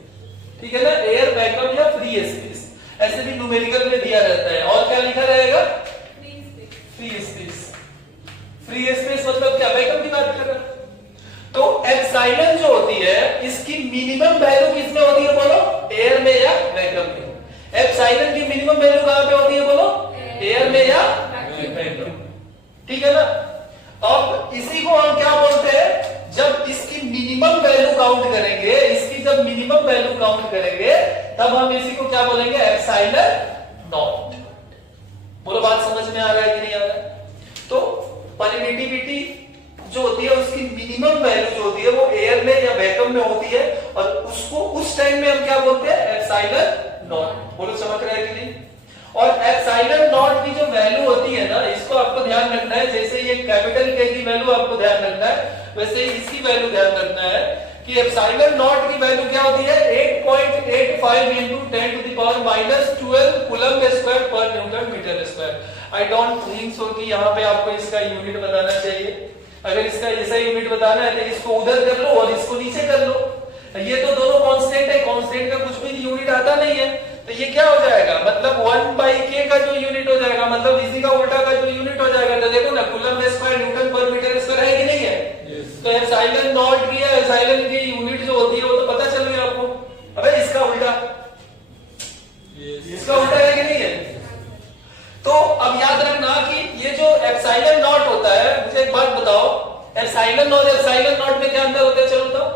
ठीक है ना, एयर, वैक्यूम या फ्री स्पेस, ऐसे भी न्यूमेरिकल में दिया रहता है। और क्या लिखा रहेगा, फ्री स्पेस। फ्री स्पेस मतलब क्या, वैक्यूम की बात कर रहा है। तो एप्सिलॉन जो होती है इसकी मिनिमम वैल्यू किसमें होती है बोलो, एयर में या वैक्यूम में। एप्सिलॉन की मिनिमम वैल्यू कहां पे होती है बोलो, एयर में या वैक्यूम। ठीक है ना। अब इसी को हम क्या बोलते हैं, जब इसकी मिनिमम वैल्यू काउंट करेंगे, इसकी जब मिनिमम वैल्यू काउंट करेंगे तब हम इसी को क्या बोलेंगे, एप्सिलॉन नॉट। बोलो बात समझ में आ रहा है कि नहीं आ रहा है। तो परमिटिविटी जो होती है उसकी मिनिमम वैल्यू जो होती है वो एयर में या वैक्यूम में होती है, और उसको उस टाइम में हम क्या बोलते हैं, एप्सिलॉन नॉट। बोलो चमक रहा है कि नहीं। और एप्सिलॉन नॉट की जो वैल्यू होती है ना, इसको आपको ध्यान रखना है। जैसे ये कैपिटल के की वैल्यू आपको ध्यान रखना है, वैसे इसकी वैल्यू ध्यान रखना है कि एप्सिलॉन नॉट की वैल्यू क्या होती है, 8.85 into 10 to the power -12 coulomb square per newton metre square. I don't think so कि यहाँ पे आपको इसका यूनिट बताना चाहिए। अगर इसका ऐसा यूनिट बताना है तो इसको उधर कर लो और इसको नीचे कर लो। ये तो दोनों कांस्टेंट है, कांस्टेंट का कुछ भी यूनिट आता नहीं है, तो ये क्या हो जाएगा, मतलब 1/k का जो यूनिट हो जाएगा, मतलब इसी का उल्टा का जो यूनिट हो जाएगा। तो देखो ना, कूलम्ब स्क्वायर न्यूटन पर मीटर स्क्वायर है कि नहीं है। तो एप्सिलॉन नॉट की या एप्सिलॉन की यूनिट जो होती है वो तो पता चल गया आपको। अबे इसका उल्टा, इसका उल्टा है कि नहीं है। तो अब याद रखना कि ये जो एप्सिलॉन नॉट होता है, मुझे एक बात बताओ, एप्सिलॉन और एप्सिलॉन नॉट में क्या अंतर होता है, चलो बताओ।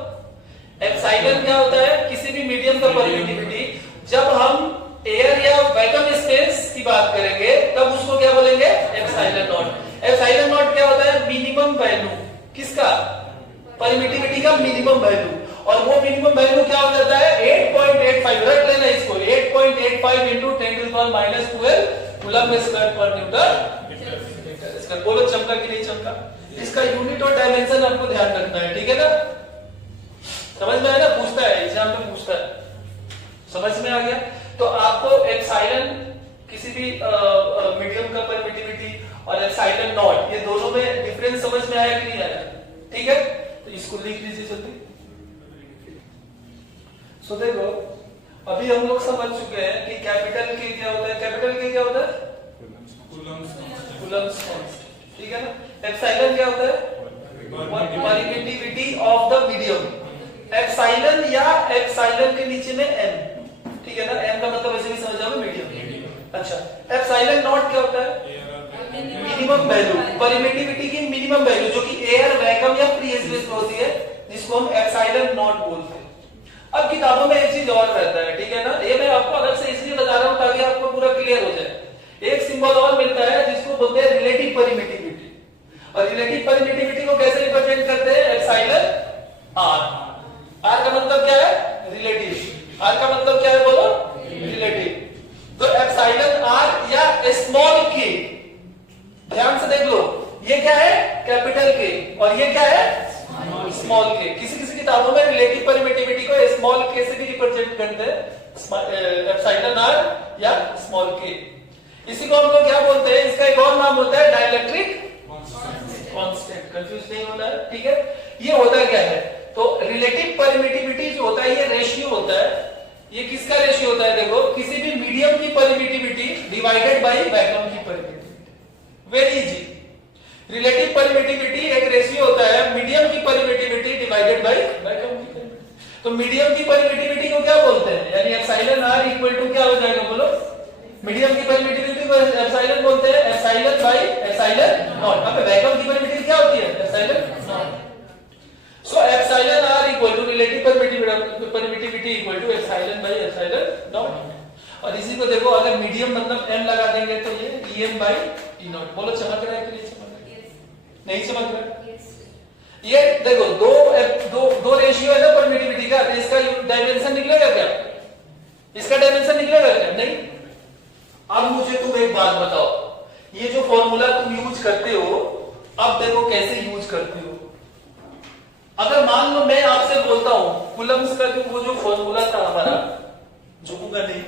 एप्सिलॉन क्या होता है, किसी भी मीडियम का परमिटिविटी। जब हम एयर या वैक्यूम स्पेस की बात करेंगे तब उसको क्या बोलेंगे, एप्सिलॉन नॉट। एप्सिलॉन नॉट क्या होता है, मिनिमम वैल्यू किसका, परमिटिविटी का मिनिमम वैल्यू। और वो मिनिमम वैल्यू क्या हो जाता है, 8.85। रख लेना इसको, 8.85 into 10 to the power -12 coulomb square per newton metre square. बोलो चमका कि नहीं चमका। इसका यूनिट और डायमेंशन आपको ध्यान रखना है, ठीक है ना। समझ में आया ना, पूछता है एग्जाम में, पूछता है। समझ में आ गया। तो आपको एप्सिलॉन किसी भी मीडियम का परमिटिविटी और एप्सिलॉन नॉट, ये दोनों में डिफरेंस समझ में आया कि नहीं आया, ठीक है। तो इसको लिख लीजिए जल्दी। सो देखो अभी हम लोग समझ चुके हैं कि कैपिटल के क्या होता है, कैपिटल के क्या होता है, कूलम्ब कांस्टेंट, ठीक है ना। एप्सिलॉन क्या होता है, permittivity of the medium. Epsilon या एप्सिलॉन के नीचे में m, ठीक है ना। m का मतलब ऐसे भी समझ जाओगे मीडियम। अच्छा, एप्सिलॉन नॉट क्या होता है, मिनिमम वैल्यू, परमिटिविटी की मिनिमम वैल्यू जो कि एयर, वैक्यूम या फ्री स्पेस में होती है, जिसको हम एप्सिलॉन नॉट बोलते हैं। अब किताबों में एक चीज और रहता है, ठीक है ना। ये मैं आपको अलग से इसलिए बता रहा हूं ताकि आपको पूरा क्लियर हो जाए। एक सिंबल और मिलता है जिसको बोलते हैं रिलेटिव परमिटिविटी। और रिलेटिव परमिटिविटी को कैसे रिप्रेजेंट करते हैं, एप्सिलॉन आर। आर का मतलब क्या है, रिलेटिव। आर का मतलब क्या है बोलो, रिलेटिव। तो एप्सिलॉन आर या स्मॉल के, ध्यान से देख लो, ये क्या है, कैपिटल के, और ये क्या है, स्मॉल के। किसी किसी किताबों में रिलेटिव परमिटिविटी को स्मॉल के से भी रिप्रेजेंट करते हैं, एप्सिलॉन आर या स्मॉल के। इसी को हम लोग क्या बोलते हैं, इसका एक और नाम होता है डाइलेक्ट्रिक कांस्टेंट। कंफ्यूज नहीं होना है, ठीक है। ये होता क्या है, तो रिलेटिव परमिटिविटी जो होता है ये रेशियो होता है। ये किसका रेशियो होता है, देखो, किसी भी मीडियम की परमिटिविटी डिवाइडेड बाय वैक्यूम की permittivity. Very easy. Relative permittivity एक रेशियो होता है मीडियम की परमिटिविटी डिवाइडेड बाय वैक्यूम की परमिटिविटी। तो मीडियम की परमिटिविटी को क्या बोलते हैं, यानी एप्सिलॉन आर इक्वल टू क्या हो जाएगा बोलो, मीडियम की परमिटिविटी को एप्सिलॉन बोलते हैं, एप्सिलॉन बाय एप्सिलॉन नॉट। अब वैक्यूम की परमिटिविटी क्या होती है, epsilon naught. So epsilon R equal to relative permittivity equal to epsilon by epsilon naught. और इसी को देखो, अगर मीडियम मतलब m लगा देंगे तो ये em बाय ई नॉट। बोलो चमक रहा है कि नहीं चमक रहा है? नहीं चमक रहा है? Yes. ये देखो दो रेशियो है ना परमिटिविटी का, तो इसका डायमेंशन निकलेगा क्या? इसका डायमेंशन निकलेगा क्या? नहीं। अब मुझे तुम एक बात बताओ, ये जो फॉर्मूला तुम यूज करते हो, अब देखो कैसे यूज करते हो। अगर मान लो मैं आपसे बोलता हूं कूलम्स का वो जो फॉर्मूला था हमारा, झुकूंगा नहीं,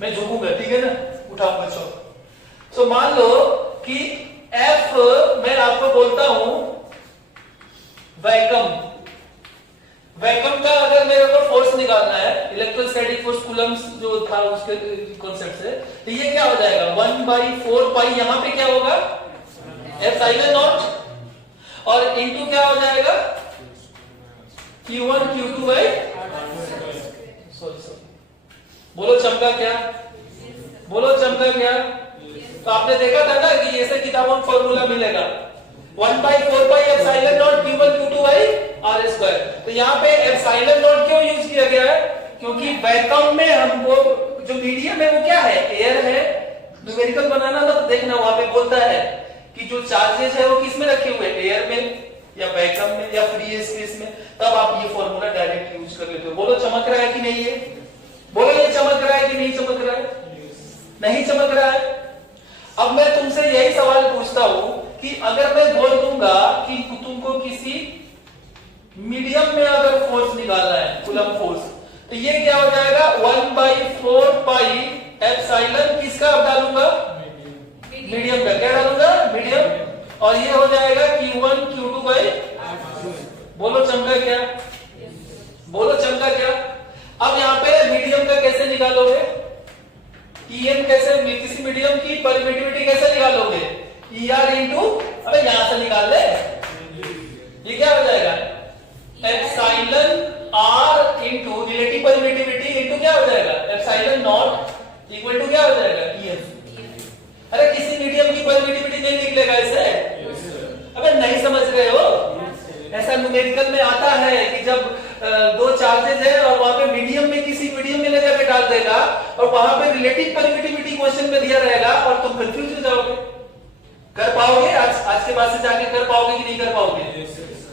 मैं झुकूंगा, ठीक है ना, उठाऊंगा चौक। सो मान लो कि F मैं आपको बोलता हूं वैक्यूम, वैक्यूम का अगर मेरे को फोर्स निकालना है, इलेक्ट्रोस्टैटिक फोर्स कूलम्स जो था उसके कॉन्सेप्ट से, तो ये क्या हो जाएगा 1/4 पाई, यहां पे क्या होगा एप्सिलॉन नॉट, और इनटू क्या हो जाएगा Q1 Q2 बाई, बोलो चमका क्या? बोलो चमका क्या? तो आपने देखा था ना कि ऐसे किताबों में फॉर्मूला मिलेगा 1/4 pi epsilon not Q1 Q2 by R square. तो यहाँ पे एप्सिलॉन नॉट क्यों यूज किया गया है? क्योंकि वैक्यूम में हमको जो मीडियम है वो क्या है, एयर है। न्यूमेरिकल बनाना ना तो देखना वहां पे बोलता है कि जो चार्जेस है वो किस में रखे हुए, एयर में या वैक्यूम में या फ्री स्पेस में, तब आप ये फॉर्मूला डायरेक्ट यूज कर लेते हो। बोलो चमक रहा है कि नहीं? ये बोलो ये चमक रहा है कि नहीं चमक रहा है? नहीं चमक रहा है। अब मैं तुमसे यही सवाल पूछता हूं कि अगर मैं बोल दूंगा कि तुमको किसी मीडियम में अगर फोर्स निकालना है, कूलम फोर्स, तो ये क्या हो जाएगा 1/4 पाई एप्सिलॉन किसका अब डालूंगा, मीडियम का। क्या डालूंगा? मीडियम। और ये हो जाएगा Q1 Q2 बाई, बोलो चमका क्या? बोलो चमका क्या? अब यहाँ पे मीडियम का कैसे निकालोगे? EM कैसे, किसी मीडियम की परमिटिविटी कैसे निकालोगे? ER इंटू, अबे यहां से निकाल ले, ये क्या हो जाएगा epsilon R into relative permittivity into क्या हो जाएगा एप्सिलॉन नॉट इक्वल टू क्या हो जाएगा EM। अरे किसी मीडियम की परमिटिविटी नहीं निकलेगा ऐसे? अबे नहीं समझ रहे हो? ऐसा न्यूमेरिकल में आता है कि जब दो चार्जेस है और वहां पे मीडियम में किसी मीडियम में ले जाकर डाल देगा और वहां पे रिलेटिव परमिटिविटी क्वेश्चन में दिया रहेगा और तुम कंफ्यूज हो जाओगे। कर पाओगे? आज के बाद से जाके कर पाओगे कि नहीं कर पाओगे?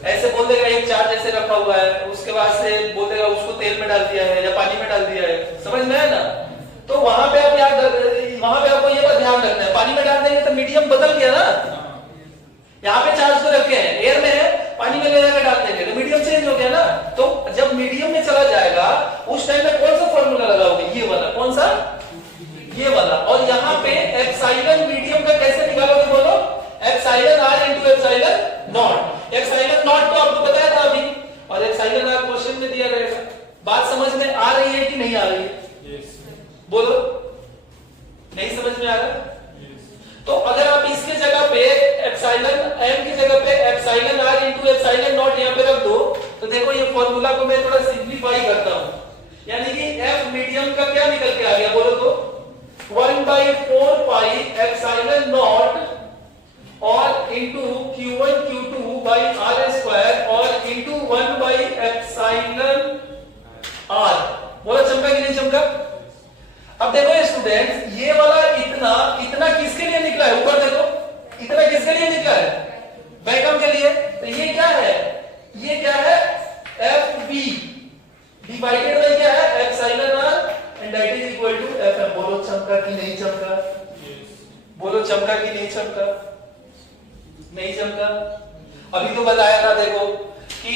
ऐसे बोल देगा एक चार्ज ऐसे रखा हुआ है, उसके बाद से बोल देगा उसको तेल में डाल दिया है या पानी में डाल दिया है, समझ में है ना? तो वहां पे आप याद, वहां पे आपको ये बात ध्यान रखना है, पानी में डाल देंगे तो मीडियम बदल गया ना। यहाँ पे चार्ज तो रखे हैं, एयर में है, पानी में ले जाकर डाल देंगे तो मीडियम चेंज हो गया ना। तो जब मीडियम में चला जाएगा उस टाइम में कौन सा फॉर्मूला लगाओगे? ये वाला। कौन सा? ये वाला। और यहाँ पे एप्सिलॉन मीडियम का कैसे निकालोगे? बोलो epsilon R into epsilon not. Epsilon not तो आपको बताया था अभी, और एप्सिलॉन R क्वेश्चन में दिया रहेगा। बात समझ में आ रही है कि नहीं आ रही है? बोलो नहीं समझ में आ रहा? तो अगर आप इसके जगह पे एप्सिलॉन m की जगह पे epsilon R into epsilon not यहाँ पे रख दो, तो देखो ये फॉर्मूला को मैं थोड़ा सिंप्लीफाई करता हूं, यानी कि F मीडियम का क्या निकल के आ गया? बोलो तो 1/4 पाई एप्सिलॉन नॉट और into Q1 Q2 by R square और इंटू 1/एप्सिलॉन R। बोलो चमका कि नहीं चमका? अब देखो स्टूडेंट्स, ये वाला इतना इतना किसके लिए निकला है? ऊपर देखो, इतना किसके लिए निकला है? वैक्यूम के लिए। तो ये क्या है? ये क्या है? FV डिवाइडेड बाय क्या है? Epsilon R and that is equal to FM। बोलो चमका कि नहीं चमका? बोलो चमका कि नहीं चमका? नहीं चमका। अभी तो बताया था देखो कि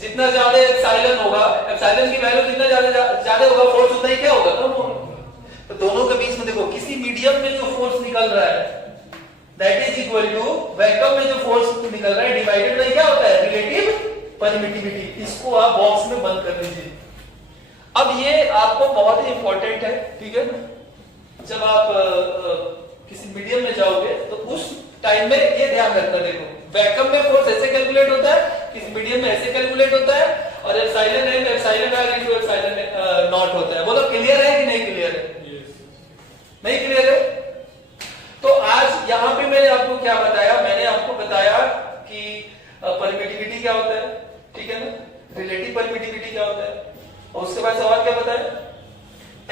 जितना ज्यादा एप्सिलॉन होगा, एप्सिलॉन की वैल्यू जितना ज्यादा होगा, फोर्स उतना ही क्या होगा, कम होगा। तो दोनों के बीच में देखो, किसी मीडियम में जो फोर्स निकल रहा है that is equal to vacuum में जो फोर्स निकल रहा है डिवाइडेड बाय क्या होता है? Relative permittivity. इसको आप बॉक्स में बंद कर लीजिए। अब ये आपको बहुत ही इंपॉर्टेंट है, ठीक है ना? जब आप किसी मीडियम में जाओगे तो उस टाइम में ये ध्यान रखना। देखो वैक्यूम में फोर्स ऐसे कैलकुलेट होता है, किसी मीडियम में ऐसे कैलकुलेट होता है, और epsilon m epsilon R into epsilon not होता है। बोलो क्लियर है कि नहीं क्लियर है? नहीं क्लियर है? तो आज यहाँ पे मैंने आपको क्या बताया? मैंने आपको बताया कि परमिटिविटी क्या होता है, ठीक है ना? रिलेटिव परमिटिविटी क्या होता है, और उसके बाद सवाल क्या बताया?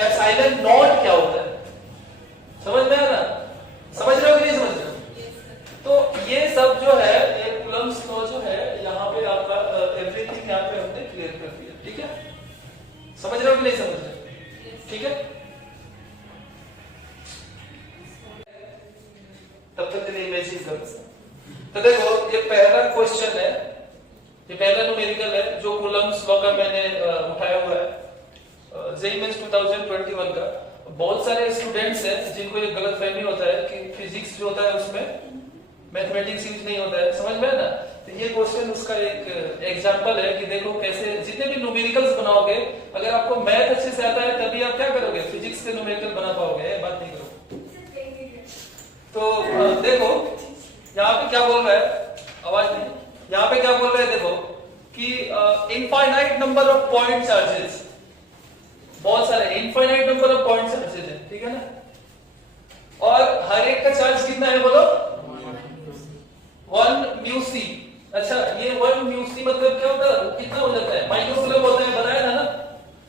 एप्सिलॉन नॉट क्या होता है? समझ में आया ना? समझ रहे हो कि नहीं समझ रहे हो? तो ये सब जो है, ये कूलम्ब्स लॉ जो है, यहाँ पे आपका एवरीथिंग यहाँ पे हमने क्लियर कर दिया, ठीक है? समझ रहे हो कि नहीं समझ रहे? ठीक है, तब तक के लिए इमेजिन करो। तो देखो ये पहला क्वेश्चन है, ये पहला न्यूमेरिकल है जो कूलम्ब्स लॉ का मैंने उठाया हुआ है जेईई मेंस 2021 का। बहुत सारे स्टूडेंट्स हैं जिनको ये गलतफहमी होता है कि फिजिक्स जो होता है उसमें मैथमेटिक्स यूज नहीं होता है, समझ में है ना? तो ये क्वेश्चन उसका एक एग्जांपल है कि देखो कैसे जितने भी न्यूमेरिकल्स बनाओगे, अगर आपको मैथ अच्छे से आता है तभी आप क्या करोगे, फिजिक्स के न्यूमेरिकल बना पाओगे, बात नहीं करो। तो देखो यहाँ पे क्या बोल रहा है, आवाज नहीं, यहाँ पे क्या बोल रहा है देखो कि infinite number of point charges, बहुत सारे infinite number of point charges है, ठीक है ना? और हर एक का चार्ज कितना है बोलो, 1 म्यू सी। अच्छा ये 1 म्यू सी मतलब क्या होता है, कितना हो जाता है, माइक्रोकूलम होता है, बताया था ना?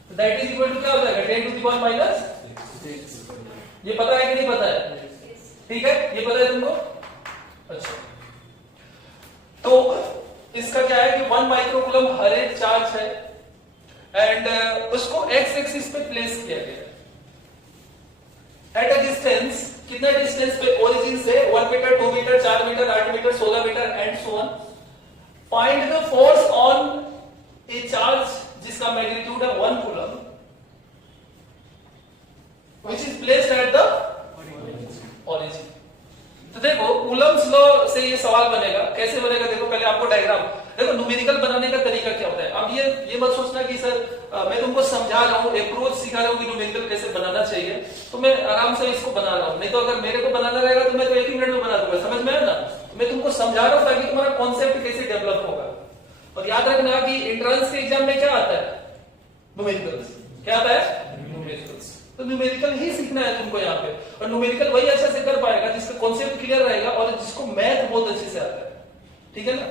तो दैट इज इक्वल टू क्या हो जाएगा, 10 टू द पावर माइनस। ये पता है कि नहीं पता है? ठीक है, ये पता है तुमको? अच्छा तो इसका क्या है कि 1 माइक्रोकूलम हर एक चार्ज है एंड उसको एक्स एक्सिस पे प्लेस किया गया एट अ डिस्टेंस, कितना डिस्टेंस पे, ओरिजिन से 1 metre, 2 metre, 4 metre, 8 metre, 16 metre and so on. Find the force on a charge जिसका मैग्नीट्यूड है 1 coulomb which is placed at the origin. तो देखो कूलम्ब्स लॉ से ये सवाल बनेगा, कैसे बनेगा देखो, पहले आपको डायग्राम देखो, न्यूमेरिकल बनाने का तरीका क्या होता है। अब ये मत सोचना कि सर मैं तुमको समझा रहा हूँ, अप्रोच सिखा रहा हूँ कि न्यूमेरिकल कैसे बनाना चाहिए, तो मैं आराम से इसको बना रहा हूँ, नहीं तो अगर मेरे को बनाना रहेगा तो मैं तो 1 ही मिनट में बना दूंगा, समझ में है ना? तो मैं तुमको समझा रहा हूँ ताकि तुम्हारा कॉन्सेप्ट कैसे डेवलप होगा। और याद रखना कि एंट्रेंस के एग्जाम में क्या आता है, न्यूमेरिकल्स। क्या आता है, न्यूमेरिकल्स। तो न्यूमेरिकल ही सीखना है तुमको यहाँ पे, और न्यूमेरिकल वही अच्छा से कर पाएगा जिसका कॉन्सेप्ट क्लियर रहेगा और जिसको मैथ बहुत अच्छे से आता है, ठीक है ना?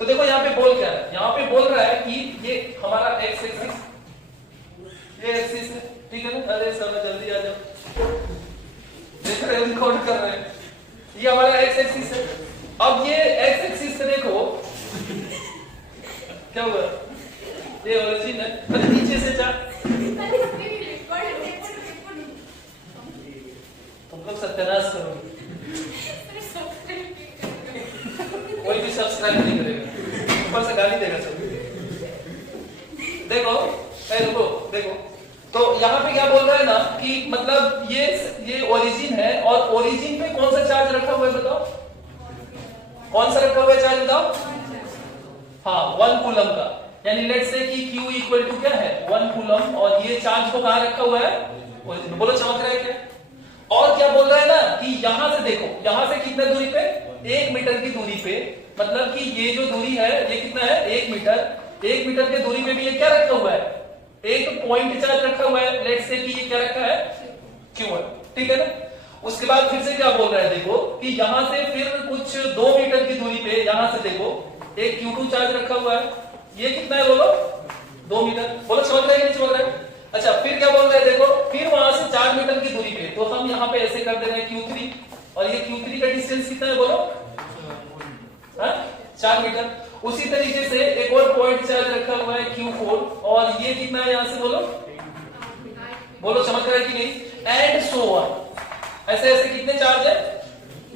तो देखो यहाँ पे बोल क्या है, यहाँ पे बोल रहा है कि ये हमारा एक्स एक्सिस, ये एक्सिस है, ठीक है ना? अरे सर जल्दी आ जाओ, देख रहे रिकॉर्ड कर रहे हैं, ये हमारा एक्स एक्सिस है। अब ये एक्स एक्सिस से देखो क्या हुआ, ये ओरिजिन है, अरे नीचे से जा, तुम लोग सत्यानाश करोगे, कोई भी सब्सक्राइब नहीं करेगा, ऊपर से गाली देगा सब। देखो देखो देखो, तो यहाँ पे क्या बोल रहा है ना कि मतलब ये ओरिजिन है और ओरिजिन पे कौन सा चार्ज रखा हुआ है बताओ, कौन सा रखा हुआ है चार्ज बताओ? हाँ 1 कूलम का, यानी लेट्स से कि Q इक्वल टू क्या है 1 कूलम, और ये चार्ज को कहाँ रखा हुआ है, ओरिजिन। बोलो चमक रहा है क्या? और क्या बोल रहा है ना कि यहां से देखो, यहां से कितना दूरी पे, 1 मीटर की दूरी पे, मतलब कि ये जो दूरी है ये कितना है 1 मीटर, 1 मीटर के दूरी पे भी ये क्या रखा हुआ है, एक पॉइंट चार्ज रखा हुआ है, लेट्स से कि ये क्या रखा है Q1, ठीक है ना? उसके बाद फिर से क्या बोल रहा है देखो कि यहां से फिर कुछ 2 मीटर की दूरी पे यहां से देखो एक Q2 चार्ज रखा हुआ है, ये कितना है बोलो 2 मीटर। बोलो समझ रहे हैं कि नहीं समझ रहे हैं? अच्छा फिर क्या बोल रहे हैं देखो, फिर वहां से 4 मीटर की दूरी पे, तो हम यहाँ पे ऐसे कर दे रहे हैं Q3, और ये Q3 का डिस्टेंस कितना है बोलो, 4 मीटर। उसी तरीके से एक और पॉइंट चार्ज रखा हुआ है Q4, और ये कितना है यहाँ से बोलो, बोलो समझ रहा है कि नहीं, एंड सो ऑन। ऐसे ऐसे कितने चार्ज है,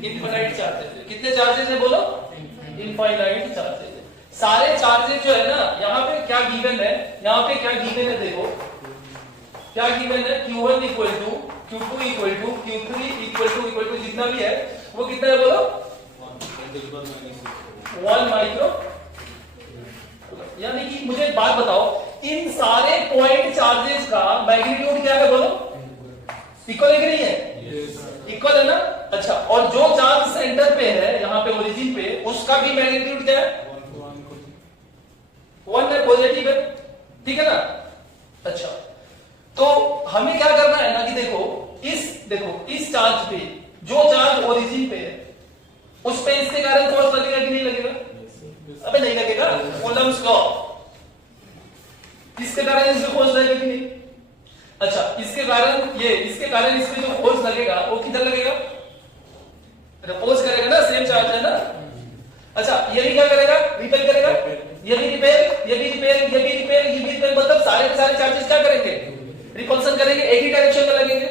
इनफाइनाइट चार्जेस। कितने चार्जेस है बोलो, इनफाइनाइट चार्जेस। सारे चार्जेस जो है ना, यहाँ पे क्या गिवन है, यहाँ पे क्या गिवन है देखो, क्या गिवन है, Q1 equal to Q2 equal to Q3 equal to जितना भी है वो कितना है बोलो 1 माइक्रो। यानी कि मुझे एक बात बताओ, इन सारे पॉइंट चार्जेस का मैग्नीट्यूड क्या है बोलो, इक्वल है कि नहीं है, इक्वल है ना? अच्छा, और जो चार्ज सेंटर पे है यहाँ पे ओरिजिन पे, उसका भी मैग्नीट्यूड क्या है 1 है, पॉजिटिव है, ठीक है ना? अच्छा तो हमें क्या करना है ना कि देखो इस चार्ज पे, जो चार्ज ओरिजिन पे है उस पे इसके कारण फोर्स लगेगा कि नहीं लगेगा? अबे नहीं लगेगा, कूलम्ब्स लॉ, इसके कारण इस पे फोर्स लगेगा कि नहीं? अच्छा इसके कारण इस पे जो फोर्स लगेगा वो किधर लगेगा, रिपोज करेगा ना, सेम चार्ज है ना। अच्छा ये भी क्या करेगा, रिपेल करेगा, ये भी रिपेल, ये भी रिपेल, ये भी रिपेल, ये भी रिपेल, मतलब सारे के सारे चार्जेस क्या करेंगे, रिपल्सन करेंगे, एक ही डायरेक्शन में लगेंगे।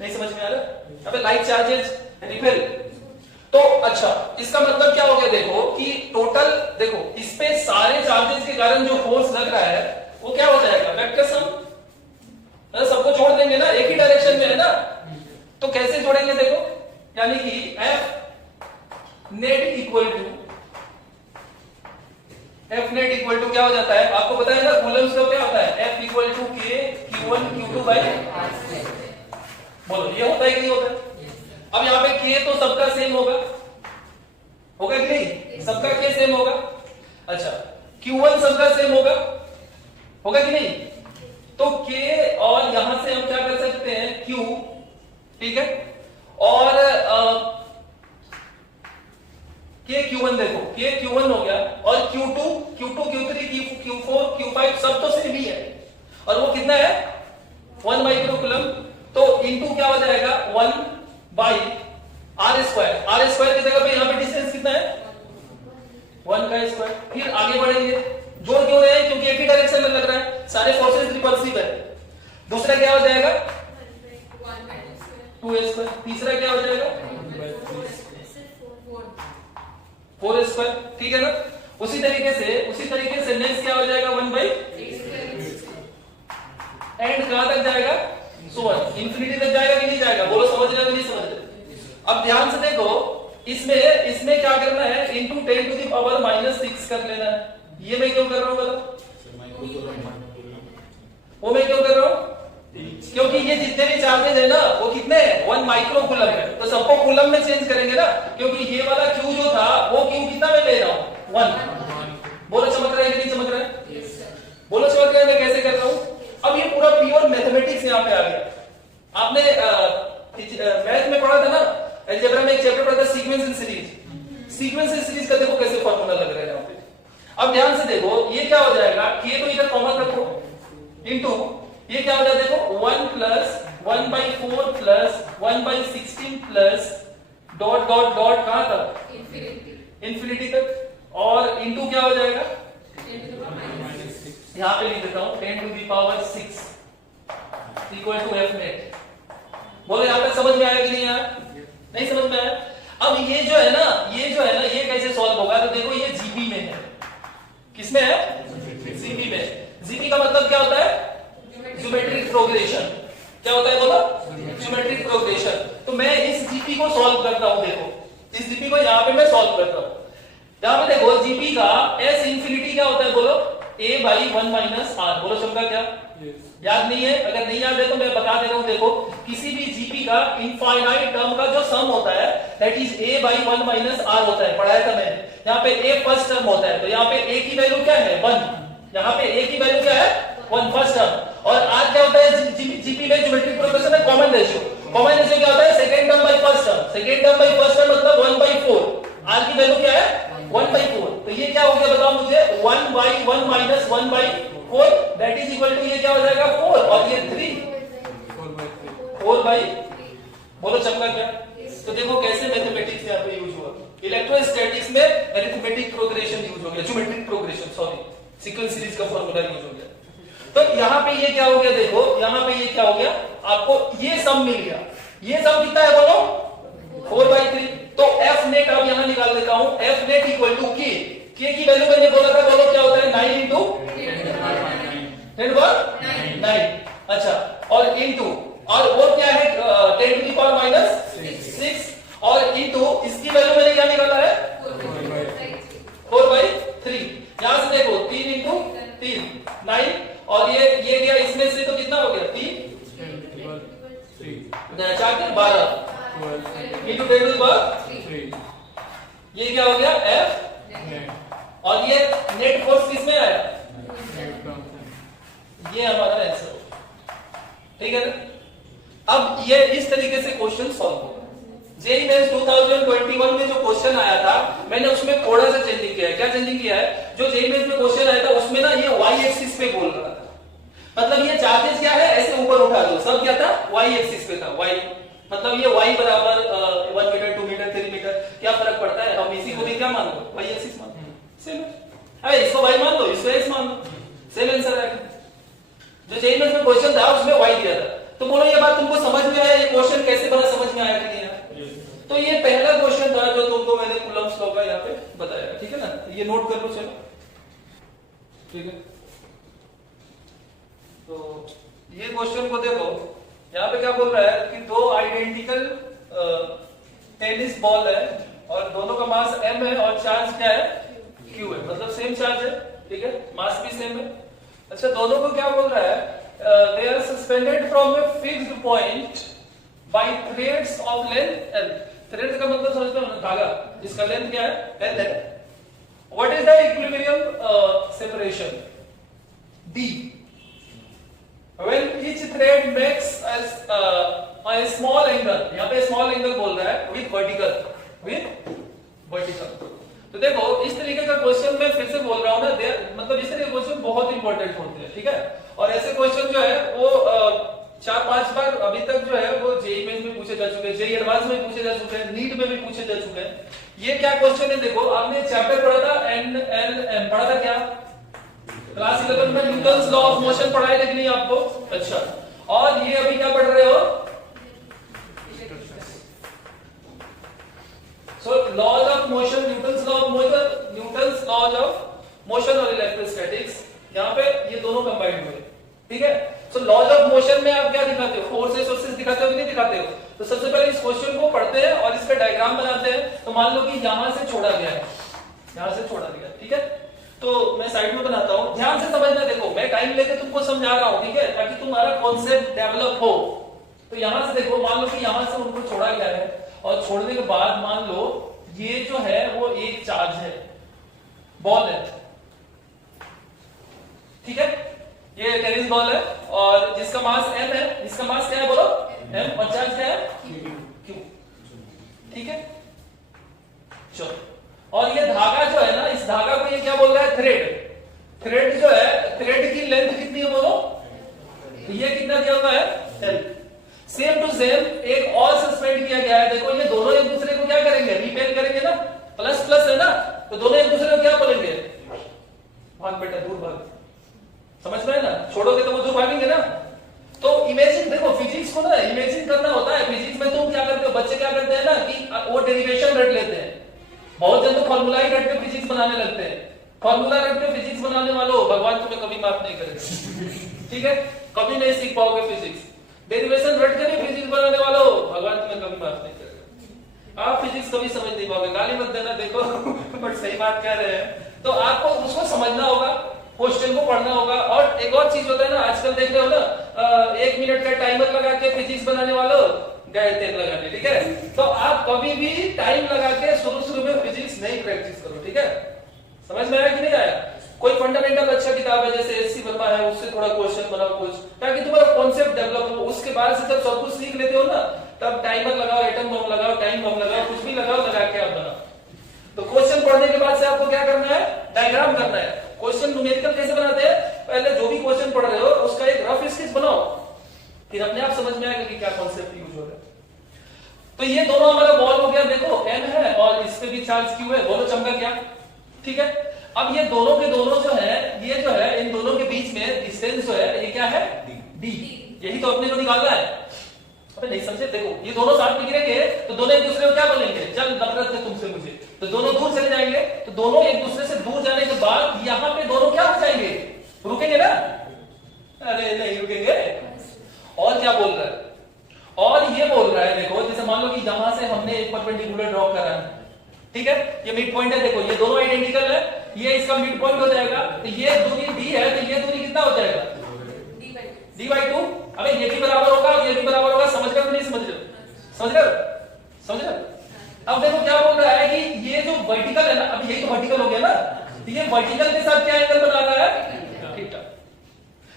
नहीं समझ में आ रहा? अबे लाइक चार्जेस रिपेल। तो अच्छा इसका मतलब क्या हो गया, देखो कि टोटल देखो इस पे सारे चार्जेस के कारण जो फोर्स लग रहा है वो क्या हो जाएगा, वेक्टर सम, सबको छोड़ देंगे ना, एक ही डायरेक्शन में है ना। तो कैसे जोड़ेंगे देखो, यानी कि F नेट इक्वल टू क्या हो जाता है, आपको पता है ना कूलम्स का क्या होता है, F equal to K Q1 Q2 by, बोलो ये होता है कि नहीं होता है? अब यहाँ पे K तो सबका सेम होगा कि नहीं, सबका K सेम होगा। अच्छा Q1 सबका सेम होगा कि नहीं, तो K और यहां से हम क्या कर सकते हैं Q, ठीक है, और K Q1 देखो K Q1 हो गया, और Q2 Q3 Q4 Q5 सब तो सेम ही है, और वो कितना है 1 माइक्रो कूलम, तो इनटू क्या हो जाएगा 1 बाई आर स्क्वायर की जगह पे यहां पे डिस्टेंस कितना है 1 का स्क्वायर। फिर आगे बढ़ेंगे, जोड़ क्यों रहे हैं, क्योंकि एक ही डायरेक्शन में लग रहा है, सारे फोर्सेस रिपल्सिव है। दूसरा क्या हो जाएगा 2a स्क्वायर, तीसरा क्या हो जाएगा 4 स्क्वायर, ठीक है ना। उसी तरीके से नेक्स्ट क्या हो जाएगा 1 बाई, एंड कहां तक जाएगा, सो इंफिनिटी तक जाएगा कि नहीं जाएगा, बोलो समझ रहे हो कि नहीं समझ रहे? अब ध्यान से देखो, इसमें क्या करना है, इनटू 10 टू द पावर -6 कर लेना है। ये मैं क्यों कर रहा हूं बताओ, वो मैं क्यों कर रहा हूं, क्योंकि ये जितने भी चार्जेस है ना वो कितने हैं 1 माइक्रो कूलम है, तो सबको कूलम में चेंज करेंगे ना, क्योंकि ये वाला Q जो था वो Q कितना में ले रहा हूं 1। बोलो चमक रहा है कि नहीं चमक रहा है, बोलो चमक रहा है, मैं कैसे कर रहा हूं। अब ये पूरा प्योर मैथमेटिक्स यहाँ पे आ गया। आपने मैथ में पढ़ा था ना, अलजेब्रा में एक चैप्टर पढ़ा था सीक्वेंस इन सीरीज का, देखो कैसे फॉर्मूला लग रहा है यहाँ पे। अब ध्यान से देखो, ये क्या हो जाएगा, K तो इधर कॉमन रखो, इनटू ये क्या हो जाएगा देखो 1 plus 1/4 plus 1/16 plus dot dot dot कहां तक, इंफिनिटी तक, और इनटू क्या हो जाएगा, यहां पे लिख देता हूं 10 to the power 6 equal to F net. बोलो यहां तक समझ में आया कि नहीं आया, नहीं समझ में आया। अब ये जो है ना ये कैसे सॉल्व होगा, तो देखो ये जीपी में है, किसमें है, जीपी में। जीपी का मतलब क्या होता है, ज्योमेट्रिक प्रोग्रेशन। क्या होता है बोला, ज्योमेट्रिक प्रोग्रेशन। तो मैं इस जीपी को सॉल्व करता हूं, देखो इस जीपी को यहां पे मैं सॉल्व करता हूं। यहां पे देखो जीपी का एस इंफिनिटी क्या होता है, बोलो a बाई 1 माइनस आर, बोलो सबका क्या, याद नहीं है, अगर नहीं याद है तो मैं बता दे रहा हूं। देखो किसी भी जीपी का इनफाइनाइट टर्म का जो सम होता है that is a by 1 minus R होता है, पढ़ाया था मैंने। यहाँ पे a फर्स्ट टर्म होता है, तो यहाँ पे a की वैल्यू क्या है 1, यहाँ पे a की वैल्यू क्या है 1 फर्स्ट टर्म, और r क्या होता है जीपी में ज्योमेट्रिक प्रोग्रेशन में कॉमन रेशियो क्या होता है second term by first term, मतलब 1/4, r की वैल्यू क्या है 1/4। तो ये क्या हो गया बताओ मुझे, 1/1 minus 1/4 that is equal to ये क्या हो जाएगा 4, और ये 3 4/, बोलो चमका क्या। तो देखो कैसे मैथमेटिक्स यहाँ पे यूज हुआ, इलेक्ट्रोस्टैटिक्स में अरिथमेटिक प्रोग्रेशन यूज हो गया, geometric progression sorry, sequence series का फॉर्मूला यूज हो गया। तो यहाँ पे ये क्या हो गया, देखो यहाँ पे ये क्या हो गया, आपको ये सम मिल गया। ये सम कितना है बोलो 4/3। तो F नेट अब यहां निकाल देता हूं, F net equal to K की वैल्यू मैंने बोला था, बोलो क्या होता है 9 इंटू 9। अच्छा, और इंटू, और वो क्या है 10 टू द पावर माइनस 6, और इंटू इसकी वैल्यू मैंने क्या निकाला है 4/3। यहां से देखो 3 इंटू 3 9, और ये गया इसमें से, तो कितना हो गया 3 4 12 इंटू 10 टू द पावर 3, ये क्या हो गया F, और ये नेट फोर्स किसमें आया, ये हमारा आंसर, ठीक है ना। अब ये इस तरीके से क्वेश्चन सॉल्व होगा। जेईई मेंस 2021 में जो क्वेश्चन आया था मैंने उसमें थोड़ा सा चेंजिंग किया है। क्या चेंजिंग किया है, जो जेईई मेंस में क्वेश्चन आया था उसमें ना ये y एक्सिस पे बोल रहा था, मतलब ये चार्जेस क्या है ऐसे ऊपर उठा दो, सब क्या था y एक्सिस पे था, y मतलब ये y बराबर 1 मीटर 2 मीटर 3 मीटर क्या फर्क पड़ता है, हम इसी को भी क्या मान लो y एक्सिस मान लो, सेम है। अरे इसको y मान लो, इसको x मान लो, सेम आंसर आएगा। जो चेन मेथड में क्वेश्चन था उसमें y दिया था, तो बोलो ये बात तुमको समझ में आया, ये क्वेश्चन कैसे बना, समझ में आया कि नहीं आया? तो ये पहला क्वेश्चन था जो तुमको मैंने कूलम्ब्स लॉ का यहाँ पे बताया, ठीक है ना, ये नोट कर लो, चलो ठीक है। तो ये क्वेश्चन को देखो, यहाँ पे क्या बोल रहा है कि दो आइडेंटिकल टेनिस बॉल है और दोनों का मास m है और चार्ज क्या है, q है, मतलब सेम चार्ज है, ठीक है, मास भी सेम है। अच्छा, दोनों को क्या बोल रहा है, they are suspended from a fixed point by threads of length l। Thread का मतलब समझ में, धागा जिसका लेंथ क्या है, l है। What is the equilibrium separation d when each thread makes a small angle, यहाँ पे small angle बोल रहा है with vertical। तो देखो इस तरीके का क्वेश्चन मैं फिर से बोल रहा हूँ ना, मतलब इस तरह के क्वेश्चन बहुत इंपॉर्टेंट होते हैं, ठीक है। और ऐसे क्वेश्चन जो है वो 4-5 बार अभी तक जो है वो जेईई मेंस में पूछे जा चुके हैं, जेईई एडवांस में पूछे जा चुके हैं, नीट में भी पूछे जा चुके हैं। ये क्या क्वेश्चन है, देखो आपने चैप्टर पढ़ा था NLM, पढ़ा था क्या क्लास 11 में, न्यूटन्स लॉ ऑफ मोशन पढ़ा है कि नहीं आपको? अच्छा, और ये अभी क्या पढ़ रहे हो, so laws of motion, Newton's law of motion, Newton's laws of motion और इलेक्ट्रोस्टैटिक्स, यहाँ पे ये दोनों कंबाइंड हुए, ठीक है। सो लॉज ऑफ मोशन में आप क्या दिखाते हो, फोर्सेस सोर्सेस दिखाते हो कि नहीं दिखाते हो? तो सबसे पहले इस क्वेश्चन को पढ़ते हैं और इसका डायग्राम बनाते हैं। तो मान लो कि यहां से छोड़ा गया है, यहां से छोड़ा गया, ठीक है, तो मैं साइड में बनाता हूं, ध्यान से समझना। देखो मैं टाइम लेके तुमको समझा रहा हूं, ठीक है, ताकि तुम्हारा कॉन्सेप्ट डेवलप हो। तो यहां से देखो, मान लो कि यहां से उनको छोड़ा गया है और छोड़ने के बाद मान लो ये जो है वो एक चार्ज है, बॉल है, ठीक है, ये टेनिस बॉल है और जिसका मास m है, इसका मास क्या है बोलो, m, और चार्ज क्या है, q, ठीक है। चलो, और ये धागा जो है ना, इस धागा को ये क्या बोल रहा है, थ्रेड। थ्रेड जो है, थ्रेड की लेंथ कितनी है बोलो, तो ये कितना दिया हुआ है, l। सेम टू सेम एक और सस्पेंड किया गया है, देखो ये दोनों एक दूसरे को क्या करेंगे, रिपेल करेंगे ना, प्लस प्लस है ना, तो दोनों एक दूसरे को क्या बोलेंगे, भाग बेटा दूर भाग, समझ में है ना, छोड़ोगे तो वो दूर भागेंगे ना। तो इमेजिन, देखो फिजिक्स को ना इमेजिन करना होता है। फिजिक्स में तुम क्या करते हो, बच्चे क्या करते हैं ना कि वो डेरिवेशन रट लेते हैं, बहुत जन तो फॉर्मूला ही रट के फिजिक्स बनाने लगते हैं। फॉर्मूला रट के फिजिक्स बनाने वालों, भगवान तुम्हें कभी माफ नहीं करेगा, ठीक है, कभी नहीं सीख पाओगे फिजिक्स। डेरिवेशन रट के नहीं फिजिक्स बनाने वालों, भगवान तुम्हें कभी माफ नहीं करेगा, आप फिजिक्स कभी समझ नहीं पाओगे। गाली मत देना, देखो बट सही बात कह रहे हैं। तो आपको उसको समझना होगा, क्वेश्चन को पढ़ना होगा। और एक और चीज होता है ना, आजकल देख रहे हो ना, 1 मिनट का टाइमर लगा के फिजिक्स बनाने वालों गए तेल लगाने, ठीक है। तो आप कभी भी टाइम लगा के शुरू में फिजिक्स नहीं प्रैक्टिस करो, ठीक है। समझ में आया कि नहीं आया? कोई फंडामेंटल अच्छा किताब है जैसे एससी वर्मा है, उससे थोड़ा क्वेश्चन बनाओ कुछ, ताकि तुम्हारा कॉन्सेप्ट डेवलप हो। उसके बाद से जब सब कुछ सीख लेते हो ना, तब टाइमर लगाओ, एटम बम लगाओ, टाइम बम लगाओ, कुछ भी लगाओ, लगा के आप बनाओ। तो क्वेश्चन पढ़ने के बाद से आपको क्या करना है, डायग्राम करना है। क्वेश्चन न्यूमेरिकल कैसे बनाते हैं, पहले जो भी क्वेश्चन पढ़ रहे हो उसका एक रफ स्केच बनाओ, फिर अपने आप समझ में आएगा कि क्या कॉन्सेप्ट यूज हो रहा है। तो ये दोनों हमारा बॉल हो गया, देखो m है और इस पे भी चार्ज q है, बोलो चमका क्या, ठीक है। अब ये दोनों के दोनों जो है, ये जो है इन दोनों के बीच में डिस्टेंस जो है, ये क्या है, d। यही तो अपने को निकालना है। अबे नहीं समझे, देखो ये दोनों साथ में गिरेंगे तो दोनों एक दूसरे को क्या बोलेंगे, चल नफरत है तुमसे मुझे, तो दोनों दूर चले जाएंगे। तो दोनों एक दूसरे से दूर जाने के बाद यहाँ पे दोनों क्या हो जाएंगे, रुकेंगे ना, अरे नहीं रुकेंगे। और क्या बोल रहा है, और ये बोल रहा है, देखो जैसे मान लो कि यहां से हमने एक परपेंडिकुलर ड्रॉ करा है, ठीक है, ये मिड पॉइंट है, देखो ये दोनों आइडेंटिकल है, ये इसका मिड पॉइंट हो जाएगा। तो ये दूरी d है, तो ये दूरी कितना हो जाएगा, d/2। अबे ये भी बराबर होगा और ये भी बराबर होगा, समझ रहे हो नहीं समझ रहे हो, समझ रहे हो, समझ रहे हो। अब देखो क्या बोल रहा है कि ये जो वर्टिकल है ना, अब यही तो वर्टिकल हो गया ना, तो ये वर्टिकल के साथ क्या एंगल बना रहा है, थीटा।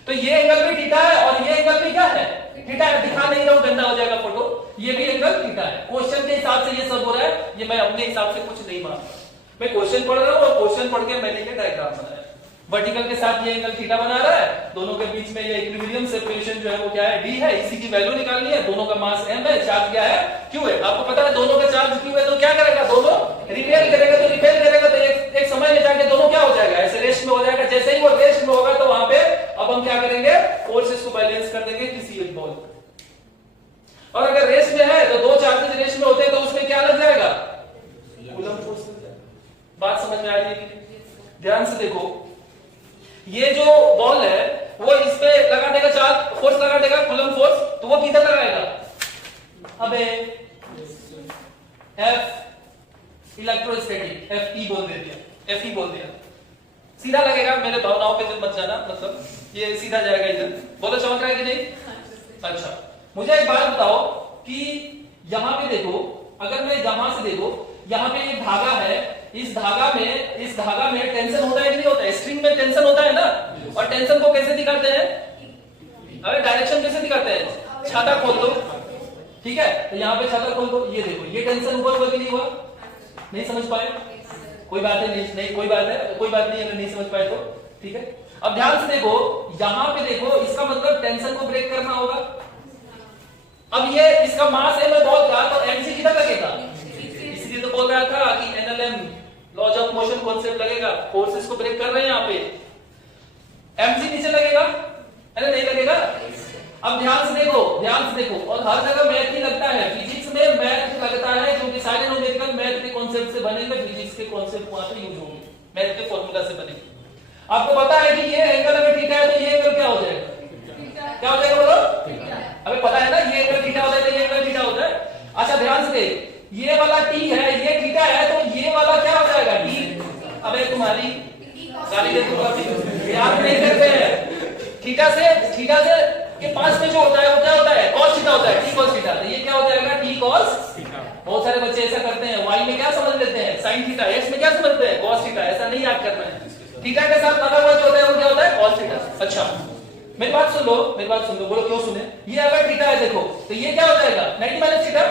तो ये एंगल भी थीटा है और ये एंगल भी क्या है, थीटा है। दिखा नहीं रहा हूं, गंदा हो जाएगा फोटो, ये भी एंगल थीटा है। क्वेश्चन के हिसाब से ये सब हो रहा है, ये मैं अपने हिसाब से कुछ नहीं मानता, मैं क्वेश्चन पढ़ रहा हूं और क्वेश्चन पढ़ के मैंने ये डायग्राम बनाया, वर्टिकल के साथ ये एंगल थीटा बना रहा है, दोनों के बीच में ये इक्विलिब्रियम सेपरेशन जो है वो क्या है, d है। इसी की वैल्यू निकालनी है। दोनों का मास m है, चार्ज क्या है, q है। आपको पता है दोनों का चार्ज q है, तो क्या करेगा, दोनों रिपेल करेगा। तो रिपेल करेगा तो एक समय में जाके दोनों क्या हो जाएगा, ऐसे रेस्ट में हो जाएगा। जैसे ही वो रेस्ट में होगा तो वहां पे अब हम क्या करेंगे, फोर्सेस को बैलेंस कर देंगे किसी एक बॉल। और अगर रेस्ट में है तो दो चार्जेस रेस्ट में होते हैं तो उसमें क्या लग जाएगा, कूलम फोर्स लग जाएगा। बात समझ में आ रही है कि ध्यान से देखो, ये जो बॉल है वो इस पे लगा देगा चार्ज, फोर्स लगा देगा कूलम फोर्स, तो वो किधर लगाएगा, अबे F इलेक्ट्रोस्टैटिक, FE बोल दिया, FE बोल दिया, सीधा लगेगा। मेरे भावनाओं पे मत जाना, मतलब ये सीधा जाएगा इधर। बोलो चमक रहा है कि नहीं। अच्छा मुझे एक बात बताओ कि यहां पे देखो, अगर मैं यहां से देखो, यहां पे एक धागा है, इस धागा में टेंशन होता है कि नहीं होता है, स्ट्रिंग में टेंशन होता है ना। और टेंशन को कैसे दिखाते हैं, अरे डायरेक्शन कैसे दिखाते हैं, छाता खोल दो, ठीक है। तो यहाँ पे छाता खोल दो, ये देखो ये टेंशन ऊपर हुआ कि नहीं हुआ, नहीं समझ पाए, कोई बात है नहीं, कोई बात नहीं अगर नहीं समझ पाए तो ठीक है। अब ध्यान से देखो, यहाँ पे देखो, इसका मतलब टेंशन को ब्रेक करना होगा। अब ये इसका मास है, मैं बहुत कहा तो mg कितना लगेगा, इसलिए तो बोल रहा था कि NLM laws of motion concept लगेगा, फोर्सेस को ब्रेक कर रहे हैं यहाँ पे। mg नीचे लगेगा, अरे नहीं लगेगा। अब ध्यान से देखो, और हर जगह मैथ ही लगता है, फिजिक्स में मैथ लगता है, क्योंकि सारे न्यूमेरिकल मैथ के कॉन्सेप्ट से बनेंगे, फिजिक्स के कॉन्सेप्ट वहां पे यूज होंगे, मैथ के फॉर्मूला से बनेंगे। आपको पता है कि ये एंगल अगर थीटा है तो ये एंगल क्या हो जाएगा, क्या हो जाएगा बोलो, अबे पता है ना, ये एंगल थीटा होता है तो ये एंगल थीटा होता है। अच्छा ध्यान से देख, ये वाला t है, ये थीटा है, तो ये वाला क्या हो जाएगा, t। अबे तुम्हारी गाली दे दूंगा, याद नहीं करते हैं। थीटा से के पास में जो होता है वो क्या होता है, cos थीटा होता है, t cos थीटा। तो ये क्या हो जाएगा, t cos। बहुत सारे बच्चे ऐसा करते हैं, y में क्या समझ लेते हैं, sin थीटा, x में क्या समझते हैं, cos थीटा। ऐसा नहीं याद करना है, थीटा के साथ लगा हुआ जो होता है वो क्या होता है, cos थीटा। अच्छा मेरी बात सुन लो, बोलो क्यों सुने। ये अगर थीटा है देखो, तो ये क्या हो जाएगा, 90 माइनस थीटा।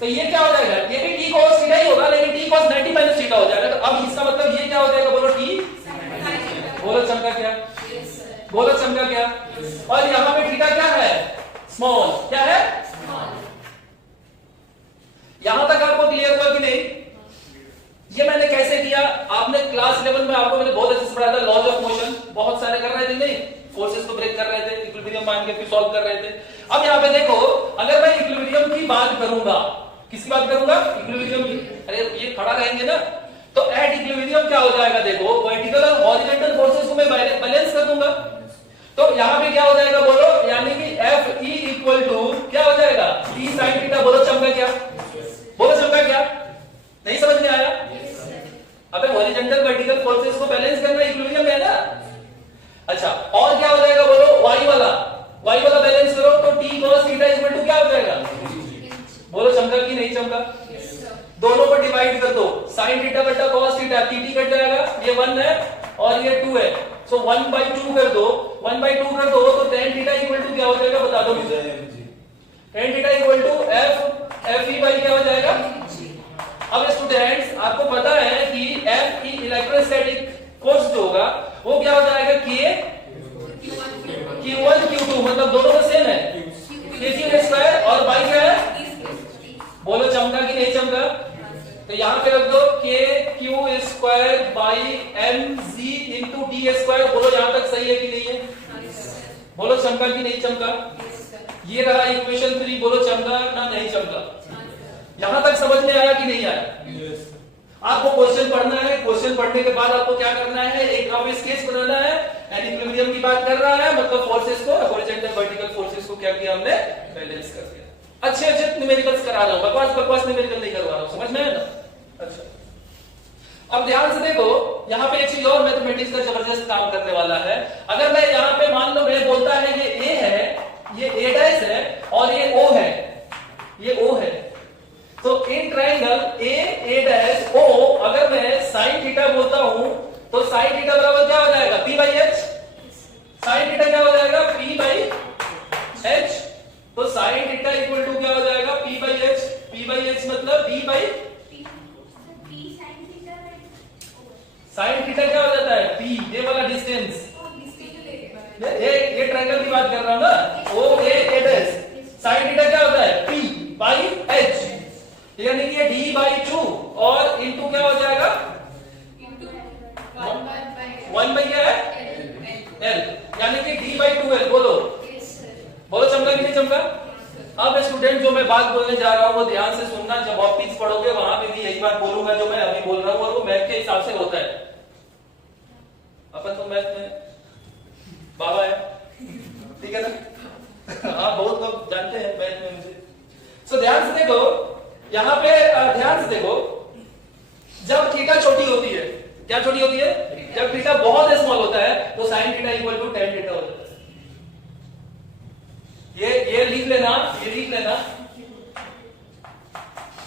तो ये क्या हो जाएगा, ये भी t cos थीटा ही होगा, लेकिन t cos 90 माइनस थीटा हो जाएगा। तो अब इसका मतलब ये क्या हो जाएगा, बोलो t, बोलो चमका क्या, बोलो चमका क्या। और यहाँ पे थीटा क्या है, स्मॉल, क्या है, यहां तक आपको क्लियर हुआ कि नहीं। ये मैंने कैसे किया, आपने क्लास 11 में आपको मैंने बहुत अच्छे से पढ़ाया था, लॉज ऑफ मोशन, बहुत सारे कर रहे थे नहीं, फोर्सेस को ब्रेक कर रहे थे, इक्विलिब्रियम मान के फिर सॉल्व कर रहे थे। अब यहाँ पे देखो, अगर मैं इक्विलिब्रियम की बात करूंगा, किसकी बात करूंगा, इक्विलिब्रियम की। अरे ये खड़ा रहेंगे ना, तो एट इक्विलिब्रियम क्या हो जाएगा, देखो वर्टिकल और हॉरिजॉन्टल फोर्सेस को मैं बैलेंस कर दूंगा। तो यहाँ पे क्या हो जाएगा बोलो, यानी कि FE इक्वल टू क्या हो जाएगा, t sin थीटा। बोलो चमका क्या, बोलो चमका क्या, नहीं समझ में आया। अबे हॉरिजॉन्टल वर्टिकल फोर्सेस को बैलेंस करना इक्विलिब्रियम में है ना। अच्छा और क्या हो जाएगा बोलो, y वाला बैलेंस करो, तो t cos theta equal to क्या हो जाएगा, बोलो चमका कि नहीं चमका। दोनों को डिवाइड कर दो, sin थीटा बटा cos थीटा, t कट जाएगा, ये 1 है और ये 2 है, सो 1/2 कर दो, 1/2 कर दो, तो tan थीटा इक्वल टू क्या हो जाएगा, बता दो मुझे। tan theta equal to FE by क्या हो जाएगा। अब स्टूडेंट्स आपको पता है कि FE इलेक्ट्रोस्टैटिक फोर्स जो होगा वो क्या हो जाएगा, Q1 Q2, मतलब दोनों का सेम है, K2² और बाई क्या है, बोलो चमका कि नहीं चमका। तो यहां पे रख दो KQ² by mg into d²। बोलो यहां तक सही है कि नहीं है, बोलो चमका कि नहीं चमका। ये रहा इक्वेशन 3, बोलो चमका ना नहीं चमका। यहां तक समझ में आया कि नहीं आया। आपको क्वेश्चन पढ़ना है, क्वेश्चन पढ़ने के बाद आपको क्या करना है, एक ग्राफ स्केच बनाना है, इक्विलिब्रियम की बात कर रहा है, मतलब फोर्सेस को, हॉरिजॉन्टल वर्टिकल फोर्सेस को क्या किया हमने, बैलेंस कर दिया। अच्छे न्यूमेरिकल्स करा रहा हूं, बकवास न्यूमेरिकल नहीं करवा रहा हूं, समझ में है ना। अच्छा अब ध्यान से देखो, यहाँ पे एक चीज और मैथमेटिक्स का जबरदस्त काम करने वाला है। अगर मैं यहाँ पे मान लो मैं बोलता है ये A है, ये A' है और ये O है, ये O है, तो इन ट्राइंगल A' O अगर मैं sin थीटा बोलता हूं तो sin थीटा बराबर क्या हो जाएगा, P/H। sin थीटा क्या हो जाएगा, P/H। तो sin थीटा इक्वल टू क्या हो जाएगा, P/H। P/H मतलब D/, साइन थीटा क्या हो जाता है p, ये वाला डिस्टेंस, ये ट्रायंगल की बात कर रहा हूं ना, ओ ए ए डैश, साइन थीटा क्या होता है p बाई h, यानी कि ये d बाई 2 और इनटू क्या हो जाएगा 1 बाई क्या है l, यानी कि d बाई 2l। बोलो बोलो, चमका कि नहीं चमका? अब स्टूडेंट जो मैं बात बोलने जा रहा हूं वो ध्यान से सुनना, जब ऑप्टिक्स पढ़ोगे वहां पे भी यही बात बोलूंगा जो मैं अभी बोल रहा हूं, और वो मैथ के हिसाब से होता है। अपन तो मैथ में बाबा है, ठीक है ना? हाँ, बहुत लोग जानते हैं मैथ में मुझे। सो ध्यान से देखो, यहाँ पे ध्यान से देखो, जब थीटा छोटी होती है, क्या छोटी होती है? जब थीटा बहुत स्मॉल होता है तो sine theta equal to tan theta होता है। ये लिख लेना, ये लिख लेना,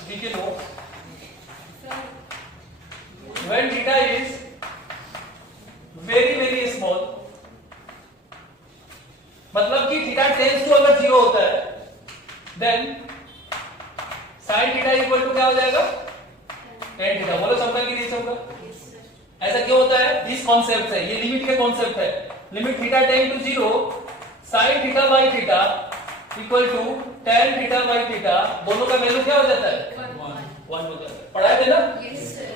लिख लो, when theta is very very small, मतलब कि थीटा टेंस टू अगर 0 होता है, then sine theta equal to क्या हो जाएगा tan थीटा। बोलो चमका कि नहीं चमका? ऐसा क्यों होता है? दिस कॉन्सेप्ट है, ये लिमिट के कॉन्सेप्ट है। Limit theta tend to 0, sine theta by theta equal to tan theta by theta, दोनों का वैल्यू क्या हो जाता है 1 हो जाता है। पढ़ाए थे ना?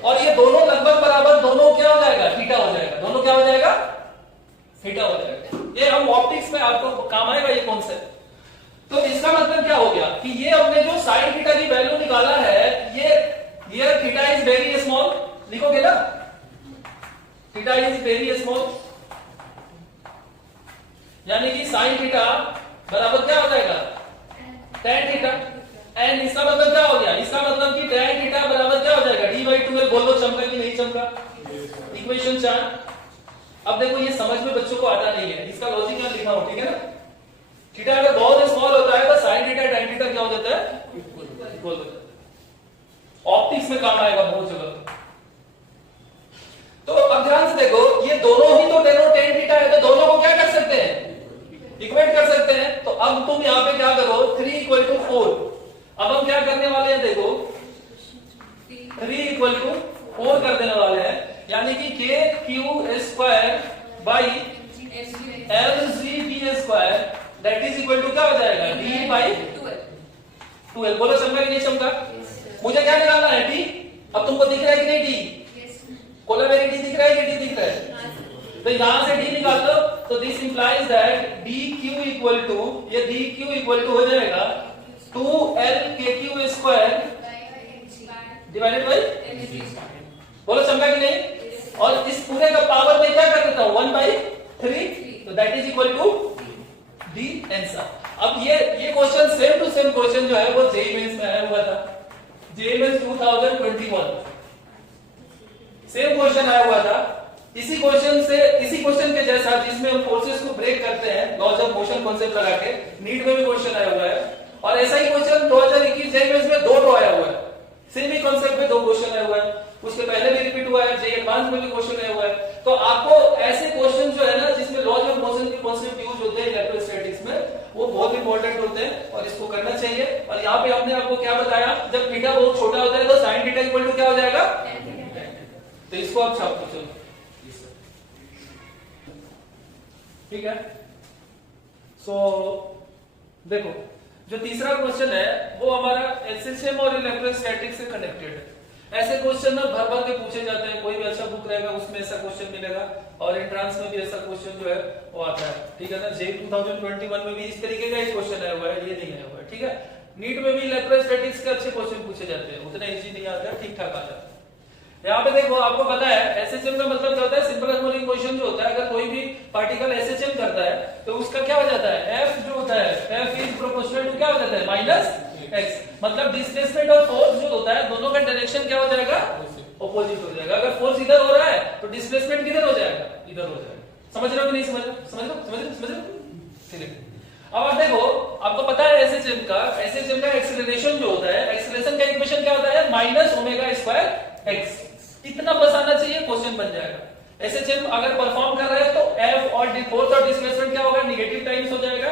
और ये दोनों लगभग बराबर, दोनों क्या हो जाएगा थीटा हो जाएगा, दोनों क्या हो जाएगा थीटा हो जाएगा। ये हम ऑप्टिक्स में आपको काम आएगा ये कॉन्सेप्ट। तो इसका मतलब क्या हो गया कि ये हमने जो साइन थीटा की वैल्यू निकाला है, ये थीटा इज वेरी स्मॉल, लिखोगे ना, थीटा इज वेरी स्मॉल, यानी कि साइन थीटा बराबर क्या हो जाएगा tan थीटा, एंड इसका मतलब क्या हो गया? इसका मतलब कि tan थीटा बराबर क्या हो जाएगा d बाई 2l। बोलो चमका कि नहीं चमका? इक्वेशन 4। अब देखो, ये समझ में बच्चों को आता नहीं है, इसका लॉजिक यहां लिखा हो, ठीक है ना? थीटा अगर बहुत स्मॉल होता है तो साइन थीटा tan थीटा क्या हो जाता है इक्वल हो जाता है। ऑप्टिक्स में काम आएगा बहुत जगह। तो अब ध्यान से देखो, ये दोनों ही तो tan थीटा है, तो दोनों को क्या कर सकते हैं इक्वेट कर सकते हैं। तो अब तुम यहाँ पे क्या करो, 3 इक्वल टू 4। अब हम क्या करने वाले हैं देखो, 3 इक्वल टू 4 कर देने वाले हैं, यानी कि k q square by l g b square that is equal to क्या हो जाएगा d बाई 12। बोलो चमका कि नहीं चमका? मुझे क्या निकालना है d। अब तुमको दिख रहा है कि नहीं d? कोलर डी दिख रहा है कि d दिख रहा है? तो यहां से d निकाल दो, तो this implies that dq equal to, ये dq इक्वल टू हो जाएगा 2l kq square divided by, बोलो चमका कि नहीं? और इस पूरे का पावर में क्या कर देता हूं 1/3, तो that is equal to d answer. अब ये question same to same question जो है वो जेईई मेंस में आया हुआ था, जेईई मेंस 2021 सेम क्वेश्चन आया हुआ था। इसी क्वेश्चन के जैसा, जिसमें हम फोर्सेस को ब्रेक करते हैं लॉज ऑफ मोशन कॉन्सेप्ट लगा के, नीट में भी क्वेश्चन आया हुआ है। और ऐसा ही क्वेश्चन 2021 जेईई मेंस में 2 आया हुआ है, सेम ही कॉन्सेप्ट में 2 क्वेश्चन आया हुआ है। उसके पहले भी रिपीट हुआ है, जेईई एडवांस में भी क्वेश्चन आया हुआ है। तो आपको ऐसे क्वेश्चन जो है ना, जिसमें लॉज ऑफ मोशन के कॉन्सेप्ट यूज होते हैं इलेक्ट्रोस्टैटिक्स में, वो बहुत इंपॉर्टेंट होते हैं और इसको करना चाहिए। और यहाँ पे हमने आपको क्या बताया, जब थीटा बहुत छोटा होता है तो साइन थीटा इक्वल टू क्या हो जाएगा, तो इसको आप छाप दो, चलो ठीक है। सो देखो, जो तीसरा क्वेश्चन है वो हमारा एसएचएम और इलेक्ट्रोस्टैटिक्स से कनेक्टेड है। ऐसे क्वेश्चन ना भर भर के पूछे जाते हैं, कोई भी अच्छा बुक रहेगा उसमें ऐसा क्वेश्चन मिलेगा, और एंट्रांस में भी ऐसा क्वेश्चन जो है वो आता है, ठीक है ना। जेईई 2021 में भी इस तरीके का एक क्वेश्चन आया हुआ है, ये नहीं आया हुआ है, ठीक है। नीट में भी इलेक्ट्रोस्टैटिक्स के अच्छे क्वेश्चन पूछे जाते हैं, उतना इजी नहीं आता, ठीक ठाक आता है। यहाँ पे देखो, आपको पता है एसएचएम का मतलब क्या होता है, सिंपल हार्मोनिक मोशन जो होता है, अगर कोई भी पार्टिकल एसएचएम करता है तो उसका क्या हो जाता है, एफ जो होता है, एफ इज प्रोपोर्शनल टू क्या हो जाता है माइनस एक्स। मतलब डिस्प्लेसमेंट और फोर्स जो होता है, दोनों का डायरेक्शन क्या हो जाएगा, ऑपोजिट हो जाएगा। अगर फोर्स इधर हो रहा है तो डिस्प्लेसमेंट किधर हो जाएगा, इधर हो जाएगा। समझ रहे हो कि नहीं समझ रहे? चलिए अब आप देखो, आपको पता है एसएचएम का एक्सीलरेशन जो होता है, एक्सीलरेशन का इक्वेशन क्या होता है, माइनस ओमेगा स्क्वायर एक्स। इतना बस आना चाहिए, क्वेश्चन बन जाएगा। एसएचएम अगर परफॉर्म कर रहा है तो एफ और फोर्स और डिस्प्लेसमेंट क्या होगा, नेगेटिव टाइम्स हो जाएगा,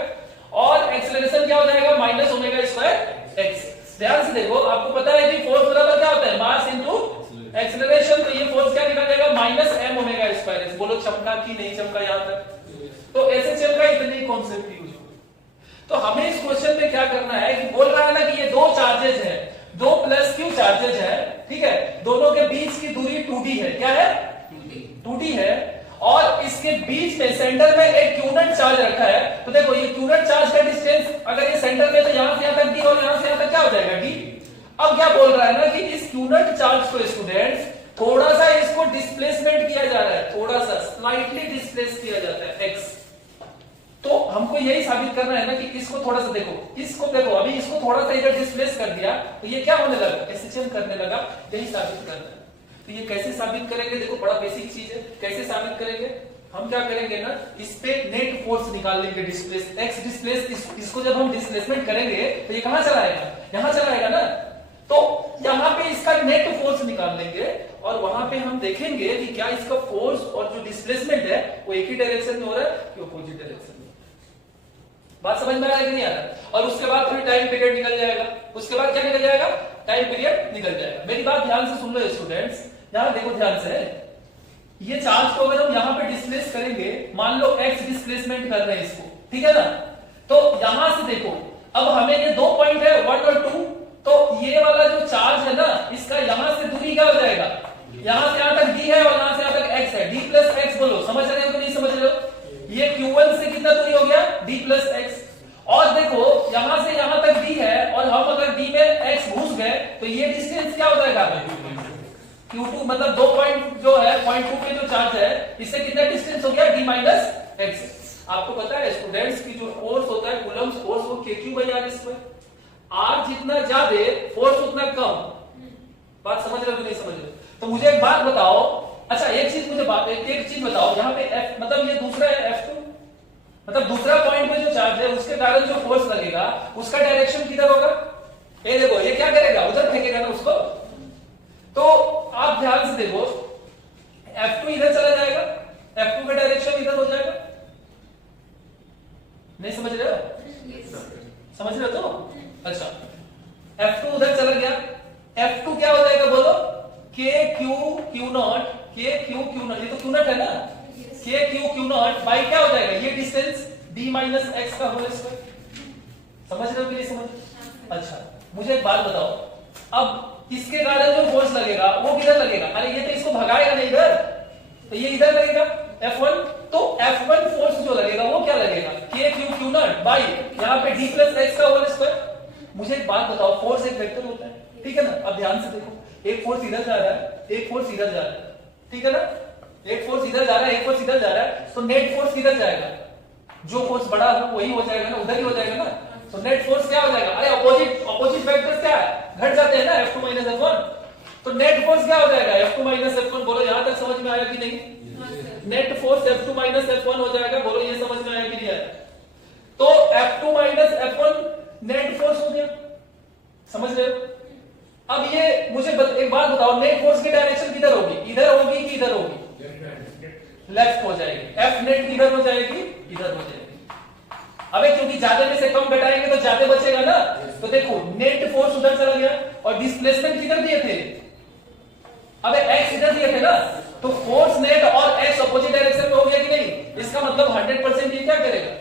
और एक्सीलरेशन क्या हो जाएगा, माइनस ओमेगा स्क्वायर एक्स। ध्यान से देखो, आपको पता है कि फोर्स बराबर क्या होता है, मास इनटू एक्सेलरेशन, तो ये फोर्स क्या निकल जाएगा माइनस एम ओमेगा स्क्वायर। बोलो चमका कि नहीं चमका यहां तक? तो एसएचएम का इतने कॉन्सेप्ट यूज हो। तो हमें इस क्वेश्चन में क्या करना है कि बोल रहा है ना कि ये दो चार्जेस है, दो प्लस क्यू चार्जेस है, ठीक है, दोनों के बीच की दूरी 2d है। क्या है? 2d है, और इसके बीच में सेंटर में एक क्यूनेट चार्ज रखा है। तो देखो ये क्यूनेट चार्ज का डिस्टेंस अगर ये सेंटर में तो यहां से यहां तक d और यहां से यहां तक क्या हो जाएगा d। अब क्या बोल रहा है ना कि इस क्यूनेट चार्ज को स्टूडेंट्स थोड़ा सा इसको डिस्प्लेसमेंट किया जा रहा है, थोड़ा सा स्लाइटली डिस्प्लेस किया जाता है x। तो हमको यही साबित करना है ना कि इसको थोड़ा सा देखो, इसको देखो, अभी इसको थोड़ा सा इधर डिस्प्लेस कर दिया तो ये क्या होने लगा? एसएचएम करने लगा। यही साबित करना है। तो ये कैसे साबित करेंगे? देखो बड़ा बेसिक चीज है। कैसे साबित करेंगे? हम क्या करेंगे ना, इस पे नेट फोर्स निकाल लेंगे, डिस्प्लेस x डिस्प्लेस। इसको जब हम डिस्प्लेसमेंट करेंगे तो ये कहां चला आएगा? यहां चला आएगा ना। तो यहां पे इसका नेट फोर्स निकाल लेंगे और वहां पे हम देखेंगे कि क्या इसका फोर्स और जो डिस्प्लेसमेंट है वो एक ही डायरेक्शन में हो रहा है कि अपोजिट डायरेक्शन में। बात समझ में आ रहा है कि नहीं आ रहा? और उसके बाद फिर टाइम पीरियड निकल जाएगा। उसके बाद क्या निकल जाएगा? टाइम पीरियड निकल जाएगा। मेरी बात ध्यान से सुन लो स्टूडेंट्स, यहां देखो ध्यान से। ये चार्ज को अगर हम यहां पे डिस्प्लेस करेंगे, मान लो x डिस्प्लेसमेंट कर रहे हैं इसको, ठीक है ना, तो यहां से देखो अब हमें ये दो पॉइंट है 1 और 2, तो ये वाला जो चार्ज है ना इसका यहां से दूरी क्या हो जाएगा? यहां से यहां तक d है और यहां से यहां तक x है, d प्लस x। बोलो समझ रहे हो कि नहीं समझ रहे हो? ये q1 से कितना दूरी हो गया? d plus x। और देखो यहां से यहां तक d है और हम अगर d में x घुस गए तो ये डिस्टेंस क्या हो जाएगा? q2, मतलब दो पॉइंट जो है, पॉइंट 2 पे जो चार्ज है इससे कितना डिस्टेंस हो गया? d minus x। आपको पता है स्टूडेंट्स की जो फोर्स होता है कूलम्ब फोर्स, वो kq/r²। r जितना ज्यादा फोर्स उतना कम। बात समझ रहे हो कि नहीं समझ रहे हो? तो मुझे एक बात बताओ, अच्छा एक चीज मुझे एक चीज बताओ, यहाँ पे F मतलब ये दूसरा है F2, मतलब दूसरा पॉइंट पे जो चार्ज है उसके कारण जो फोर्स लगेगा उसका डायरेक्शन किधर होगा? ये देखो ये क्या करेगा? उधर फेंकेगा ना उसको। तो आप ध्यान से देखो, F2 इधर चला जाएगा, F2 का डायरेक्शन इधर हो जाएगा। नहीं समझ रहे हो? समझ रहे हो? तो अच्छा F2 उधर चला गया, F2 क्या हो जाएगा बोलो? KQ/Q0, KQ/Q0, ये तो Q0 है ना, KQ/Q0 बाई क्या हो जाएगा? ये डिस्टेंस d माइनस x का होल स्क्वायर। समझ रहे हो कि नहीं समझ? अच्छा मुझे एक बात बताओ, अब इसके कारण जो फोर्स लगेगा वो किधर लगेगा? अरे ये तो इसको भगाएगा ना इधर, तो ये इधर लगेगा F1। तो F1 फोर्स जो लगेगा वो क्या लगेगा? KQ/Q0 बाई यहाँ पे d प्लस x का होल स्क्वायर। मुझे एक बात बताओ, फोर्स एक वेक्टर होता है, ठीक है ना? अब ध्यान से देखो, एक फोर्स इधर जा रहा है, एक फोर्स इधर जा रहा है, ठीक है ना? एक फोर्स इधर जा रहा है, एक फोर्स इधर जा रहा है, तो नेट फोर्स किधर जाएगा? जो फोर्स बड़ा हो वही हो जाएगा ना, उधर ही हो जाएगा ना। तो नेट फोर्स क्या हो जाएगा? अरे अपोजिट वेक्टर्स क्या है? घट जाते हैं ना, F2 माइनस F1। तो नेट फोर्स क्या हो जाएगा? F2 minus F1। बोलो यहां तक समझ में आया कि नहीं? Net force F2 minus F1 हो जाएगा। बोलो ये समझ में आया कि नहीं आया? तो F2 minus F1 net force हो गया। समझ रहे हो? अब ये मुझे एक बात बताओ, नेट फोर्स की डायरेक्शन किधर होगी? इधर होगी कि इधर होगी? लेफ्ट हो जाएगी। F नेट किधर हो जाएगी? इधर हो जाएगी। अबे क्योंकि ज्यादा में से कम घटाएंगे तो ज्यादा बचेगा ना। तो देखो नेट फोर्स उधर चला गया और डिस्प्लेसमेंट किधर दिए थे? अबे x इधर दिए थे ना, तो फोर्स नेट और x अपोजिट डायरेक्शन में हो गया कि नहीं? इसका मतलब 100% ये क्या करेगा?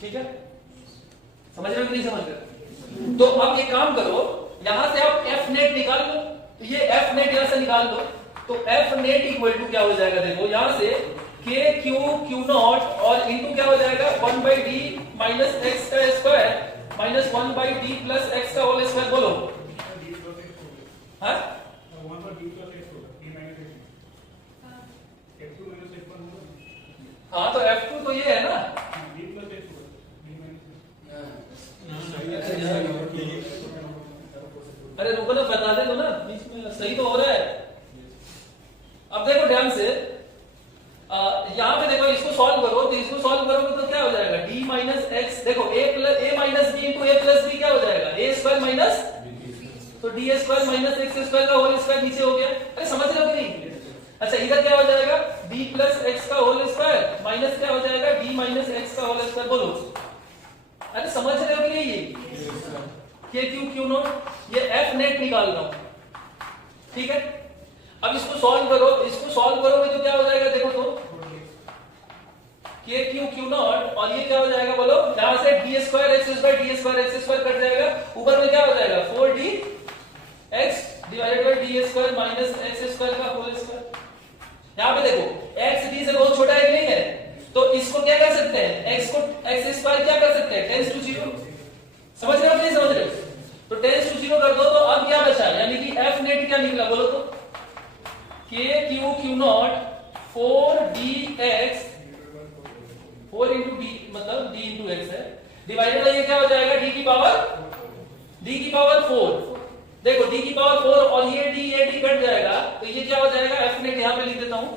ठीक है? समझ रहे हो कि नहीं समझ रहे? तो अब ये काम करो, यहां से आप F नेट निकाल लो, तो ये F नेट यहां से निकाल दो, तो F नेट इक्वल टू क्या हो जाएगा? देखो यहां से KQ/Q0 और इनटू क्या हो जाएगा? 1/d माइनस x का square minus 1/d plus x का होल स्क्वायर। बोलो हाँ? हाँ तो F2 तो ये है ना, अरे रुको ना, बता दे दो ना बीच में, सही तो हो रहा है। अब देखो ध्यान से, यहां पे देखो, इसको सॉल्व करो, तो इसको सॉल्व करोगे तो क्या हो जाएगा? d माइनस एक्स, देखो a minus B into a plus B क्या हो जाएगा? a स्क्वायर माइनस, तो d square minus x square का होल स्क्वायर नीचे हो गया। अरे समझ रहे हो कि नहीं? अच्छा इधर क्या हो जाएगा? d प्लस एक्स का होल स्क्वायर माइनस क्या हो जाएगा? d माइनस एक्स का होल स्क्वायर। बोलो अरे समझ रहे हो कि नहीं? के क्यू क्यू नॉट, ये एफ नेट निकाल रहा हूं, ठीक है। अब इसको सॉल्व करो, इसको सॉल्व करोगे तो क्या हो जाएगा देखो तो, के क्यू क्यू नॉट और ये क्या हो जाएगा बोलो, यहां से D square x square D square x square cut जाएगा, ऊपर में क्या हो जाएगा 4d x divided by D square minus x square का होल स्क्वायर। यहां पे देखो x d से बहुत छोटा है नहीं है, तो इसको क्या कर सकते हैं, x को x स्क्वायर क्या कर सकते हैं, टेंस टू 0, समझ रहे हो नहीं समझ रहे हो, तो टेंस टू 0 कर दो, तो अब क्या बचा, यानी कि f नेट क्या निकला बोलो तो, k q q not 4dx 4 into d मतलब d into x है, डिवाइडेड बाय ये क्या हो जाएगा d की पावर 4, देखो d की पावर 4 और ये d कट जाएगा, तो ये क्या हो जाएगा f नेट यहां पे लिख देता हूं,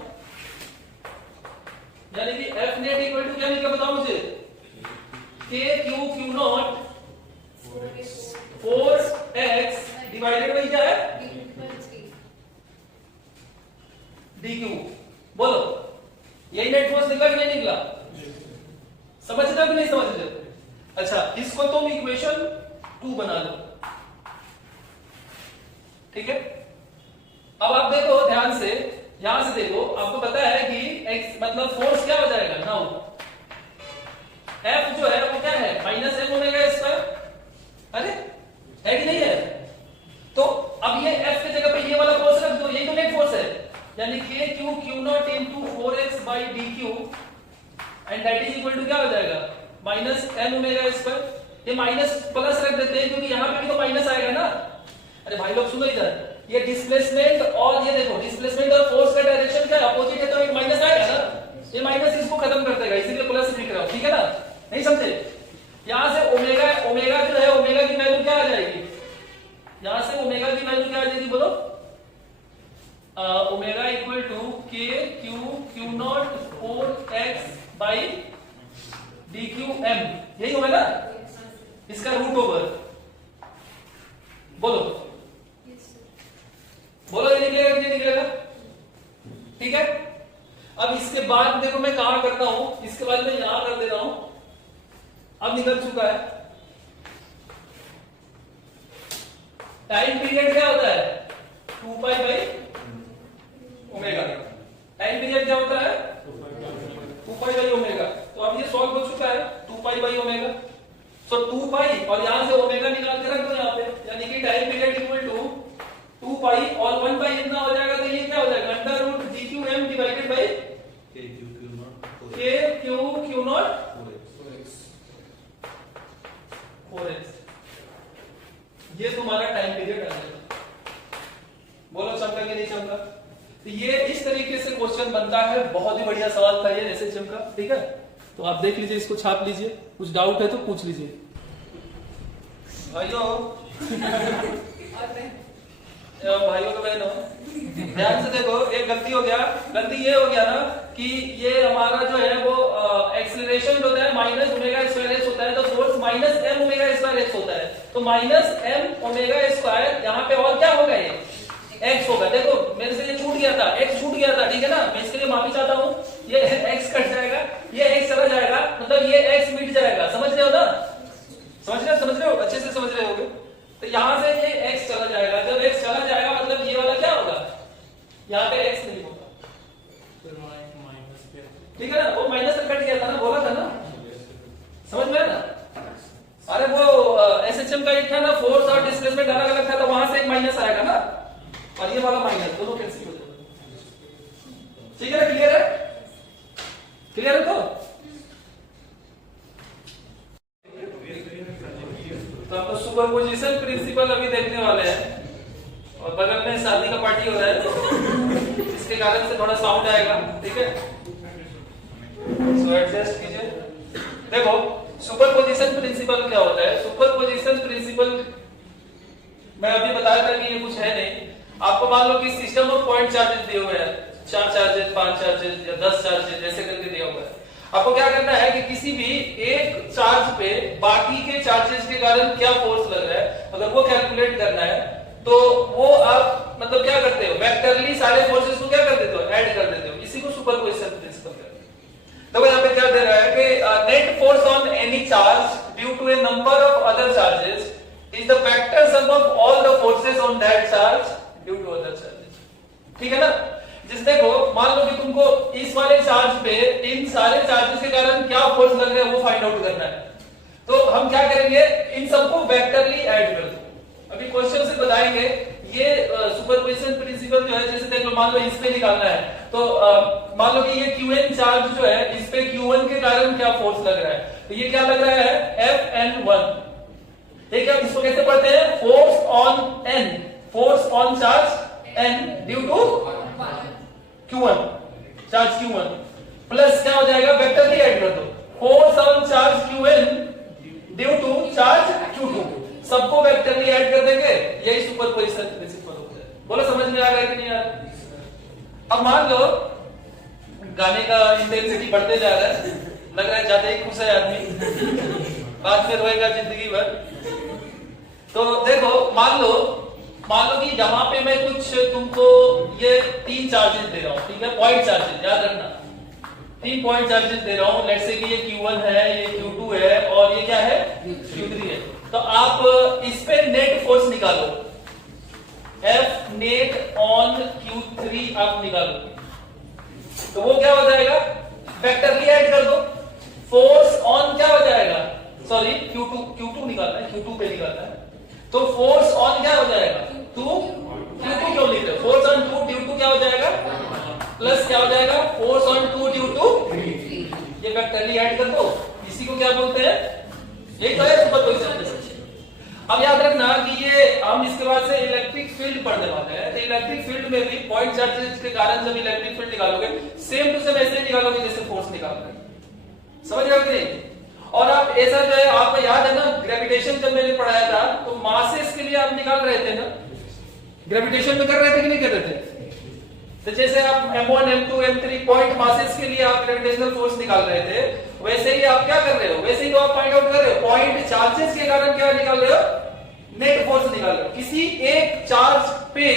यानी कि f नेट इक्वल टू क्या निकला बताओ मुझे, k q q naught 4x divided by क्या है dq, बोलो यही नेट फोर्स निकला कि नहीं निकला, समझ रहे हो कि नहीं समझ रहे हो। अच्छा इसको तुम इक्वेशन 2 बना लो, ठीक है। अब आप देखो ध्यान से, यहां से देखो, आपको पता है कि x मतलब फोर्स क्या हो जाएगा नाउ, F जो है वो क्या है माइनस m ओमेगा स्क्वायर, अरे है कि नहीं है, तो अब ये F की जगह पे ये वाला फोर्स रख दो, यही तो नेट फोर्स है, यानी k q q naught into 4x by dq and that is equal to क्या हो जाएगा माइनस m ओमेगा स्क्वायर, ये माइनस प्लस रख देते हैं क्योंकि यहां पे भी तो माइनस आएगा ना, अरे भाई लोग सुनो इधर, ये डिस्प्लेसमेंट और ये देखो डिस्प्लेसमेंट और फोर्स का डायरेक्शन क्या अपोजिट है, तो एक माइनस आएगा ना, ये माइनस इसको खत्म कर देगा, इसीलिए प्लस लिख रहा हूं, ठीक है ना, नहीं समझे। यहां से ओमेगा जो है ओमेगा की वैल्यू क्या आ जाएगी, यहां से ओमेगा की वैल्यू क्या आ जाएगी बोलो, omega equal to K Q Q naught 4x by D Q M, यही होगा ना, इसका रूट ओवर, बोलो बोलो ये निकलेगा कि नहीं निकलेगा, ठीक है। अब इसके बाद देखो मैं कहां करता हूं, इसके बाद मैं यहां कर दे रहा हूं, अब निकल चुका है। टाइम पीरियड क्या होता है 2 pi by omega, time period क्या होता है 2 पाई बाई ओमेगा, तो अब ये सॉल्व हो चुका है 2 पाई बाई ओमेगा, सो 2 पाई और यहां से ओमेगा निकाल के रख दो यहां पे, यानी कि टाइम पीरियड इक्वल टू 2 पाई और 1 पाई इतना हो जाएगा, तो ये क्या हो जाएगा under root dqm divided by k q q naught 4x, ये तुम्हारा टाइम पीरियड आ जाएगा, बोलो चमका कि नहीं चमका। तो ये इस तरीके से क्वेश्चन बनता है, बहुत ही बढ़िया सवाल था ये एसएचएम का, ठीक है। तो आप देख लीजिए, इसको छाप लीजिए, कुछ डाउट है तो पूछ लीजिए भाइयों भाइयों तो बहनों, ध्यान से देखो, एक गलती हो गया, गलती ये हो गया ना कि ये हमारा जो है वो एक्सीलरेशन होता है माइनस ओमेगा स्क्वायर एक्स होता है, तो force minus m omega square x होता है, तो माइनस m ओमेगा स्क्वायर यहाँ पे और क्या होगा ये x होगा, देखो मेरे से ये छूट गया था, x छूट गया था, ठीक है ना, मैं इसके लिए माफी चाहता हूँ, ये x कट जाएगा, ये x चला जाएगा, मतलब ये x मिट जाएगा, समझ रहे हो ना, समझ रहे हो अच्छे से समझ रहे होगे। तो यहां से ये x चला जाएगा, जब x चला जाएगा मतलब ये वाला क्या होगा, यहाँ पे x नहीं होगा, ठीक है ना, वो माइनस कट गया था ना, बोला था ना, समझ में ना। अरे वो एसएचएम का एक था ना, फोर्स और डिस्प्लेसमेंट अलग अलग था, तो वहां से एक माइनस आएगा ना, और ये वाला माइनस, दोनों कैंसिल हो जाएगा, ठीक है ना, क्लियर है, क्लियर है। तो हम लोग सुपरपोजिशन प्रिंसिपल अभी देखने वाले हैं, और बगल में शादी का पार्टी हो रहा है, इसके कारण से थोड़ा साउंड आएगा, ठीक है, सो एडजस्ट कीजिए। देखो सुपरपोजिशन प्रिंसिपल क्या होता है, सुपरपोजिशन प्रिंसिपल मैं अभी बताया था कि ये कुछ है नहीं, आपको मान लो कि सिस्टम ऑफ पॉइंट चार्जेस दिए हुए हैं, 4 चार्जेस 5 चार्जेस या 10 चार्जेस ऐसे करके दिया हुआ है, आपको क्या करना है कि किसी भी एक चार्ज पे बाकी के चार्जेस के कारण क्या फोर्स लग रहा है, अगर वो कैलकुलेट करना है तो वो आप मतलब क्या करते हो, वेक्टरली सारे फोर्सेस को क्या कर देते हो, ऐड कर देते हो, इसी को सुपरपोजिशन प्रिंसिपल कहते हैं। तो यहाँ पे क्या दे रहा है कि net force on any charge due to a number of other charges is the vector sum of all the forces on that charge due to other charges. ठीक है ना? जिस देखो मान लो कि तुमको इस वाले चार्ज पे इन सारे चार्जेस के कारण क्या फोर्स लग रहा है वो फाइंड आउट करना है। तो हम क्या करेंगे, इन सबको वेक्टरली ऐड कर दो। अभी क्वेश्चन से बताएंगे ये सुपरपोजिशन प्रिंसिपल जो है, जैसे देख लो मान लो इस पे निकालना है तो मान लो कि ये Qn चार्ज जो है इस पे Q1 के कारण क्या फोर्स लग रहा है, तो ये क्या लग रहा है Fn1। ठीक है, इसको कैसे पढ़ते हैं, force on n, force on charge n due to Q1, charge Q1 plus क्या हो जाएगा, वेक्टर की ऐड कर दो, force on charge Qn due to charge Q2, सबको वेक्टरली ऐड कर देंगे, यही सुपरपोजिशन प्रिंसिपल होता है। बोलो समझ में आ रहा है कि नहीं आ रहा? अब मान लो गाने का इंटेंसिटी बढ़ते जा रहा है, लग रहा है ज्यादा ही खुश है आदमी, बाद में रोएगा जिंदगी भर। तो देखो मान लो कि जहां पे मैं कुछ तुमको ये 3 चार्जेस दे रहा हूं, ठीक है, पॉइंट चार्जेस, याद रखना 3 पॉइंट चार्जेस दे रहा हूं। लेट्स से कि ये Q1 है, ये Q2 है और ये क्या है, Q3 है। तो आप इस पे नेट फोर्स निकालो, F नेट ऑन Q3 आप निकालो, तो वो क्या हो जाएगा, वेक्टरली ऐड कर दो, फोर्स ऑन क्या हो जाएगा, सॉरी Q2 निकालना है, Q2 पे निकालना है, तो फोर्स ऑन क्या हो जाएगा 2, Q2 क्यों लिख रहे हो, फोर्स ऑन 2 ड्यू टू क्या हो जाएगा, प्लस क्या हो जाएगा, फोर्स ऑन 2 ड्यू टू, ये वेक्टरली ऐड कर दो, इसी को क्या बोलते हैं, यही तो है सुपरपोजिशन। अब याद रखना कि ये हम इसके बाद से इलेक्ट्रिक फील्ड पढ़ने वाले हैं, तो इलेक्ट्रिक फील्ड में भी पॉइंट चार्जेस के कारण जब इलेक्ट्रिक फील्ड निकालोगे सेम टू सेम ऐसे निकालोगे जैसे फोर्स निकाल रहे हैं, समझ रहे हो कि नहीं? और आप ऐसा जो है, आपको याद है ना ग्रेविटेशन जब मैंने पढ़ाया था तो मासेस के लिए आप निकाल रहे थे ना, ग्रेविटेशन में कर रहे थे कि नहीं कर रहे थे? तो जैसे आप M1 M2 M3 point masses के लिए आप ग्रेविटेशनल फोर्स निकाल रहे थे, वैसे ही आप क्या कर रहे हो, वैसे ही तो आप फाइंड आउट कर रहे हो, पॉइंट चार्जेस के कारण क्या निकाल रहे हो, नेट फोर्स निकाल रहे हो। किसी एक चार्ज पे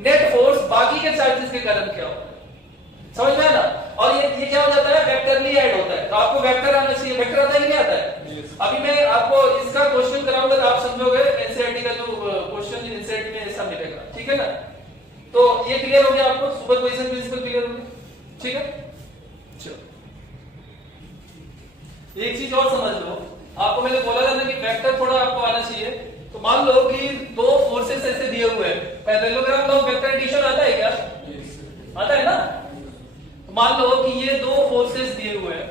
नेट फोर्स बाकी के चार्जेस के कारण क्या होता है, समझ में आया ना? और ये क्या हो जाता है, वेक्टरली ऐड होता है। तो आपको वेक्टर आना चाहिए, वेक्टर आता है कि नहीं आता है? अभी मैं आपको इसका क्वेश्चन कराऊंगा तो आप समझोगे एनसीईआरटी का जो क्वेश्चन एनसीईआरटी में ऐसा मिलेगा, ठीक है ना? तो ये क्लियर हो गया आपको, सुपरपोजिशन प्रिंसिपल क्लियर हो गया, ठीक है? चलो एक चीज और समझ लो, आपको मैंने बोला था ना कि वेक्टर थोड़ा आपको आना चाहिए। तो मान लो कि 2 फोर्सेस ऐसे दिए हुए हैं, पैरेललोग्राम में वेक्टर एडिशन आता है क्या? आता है ना? मान लो कि ये 2 फोर्सेस दिए हुए हैं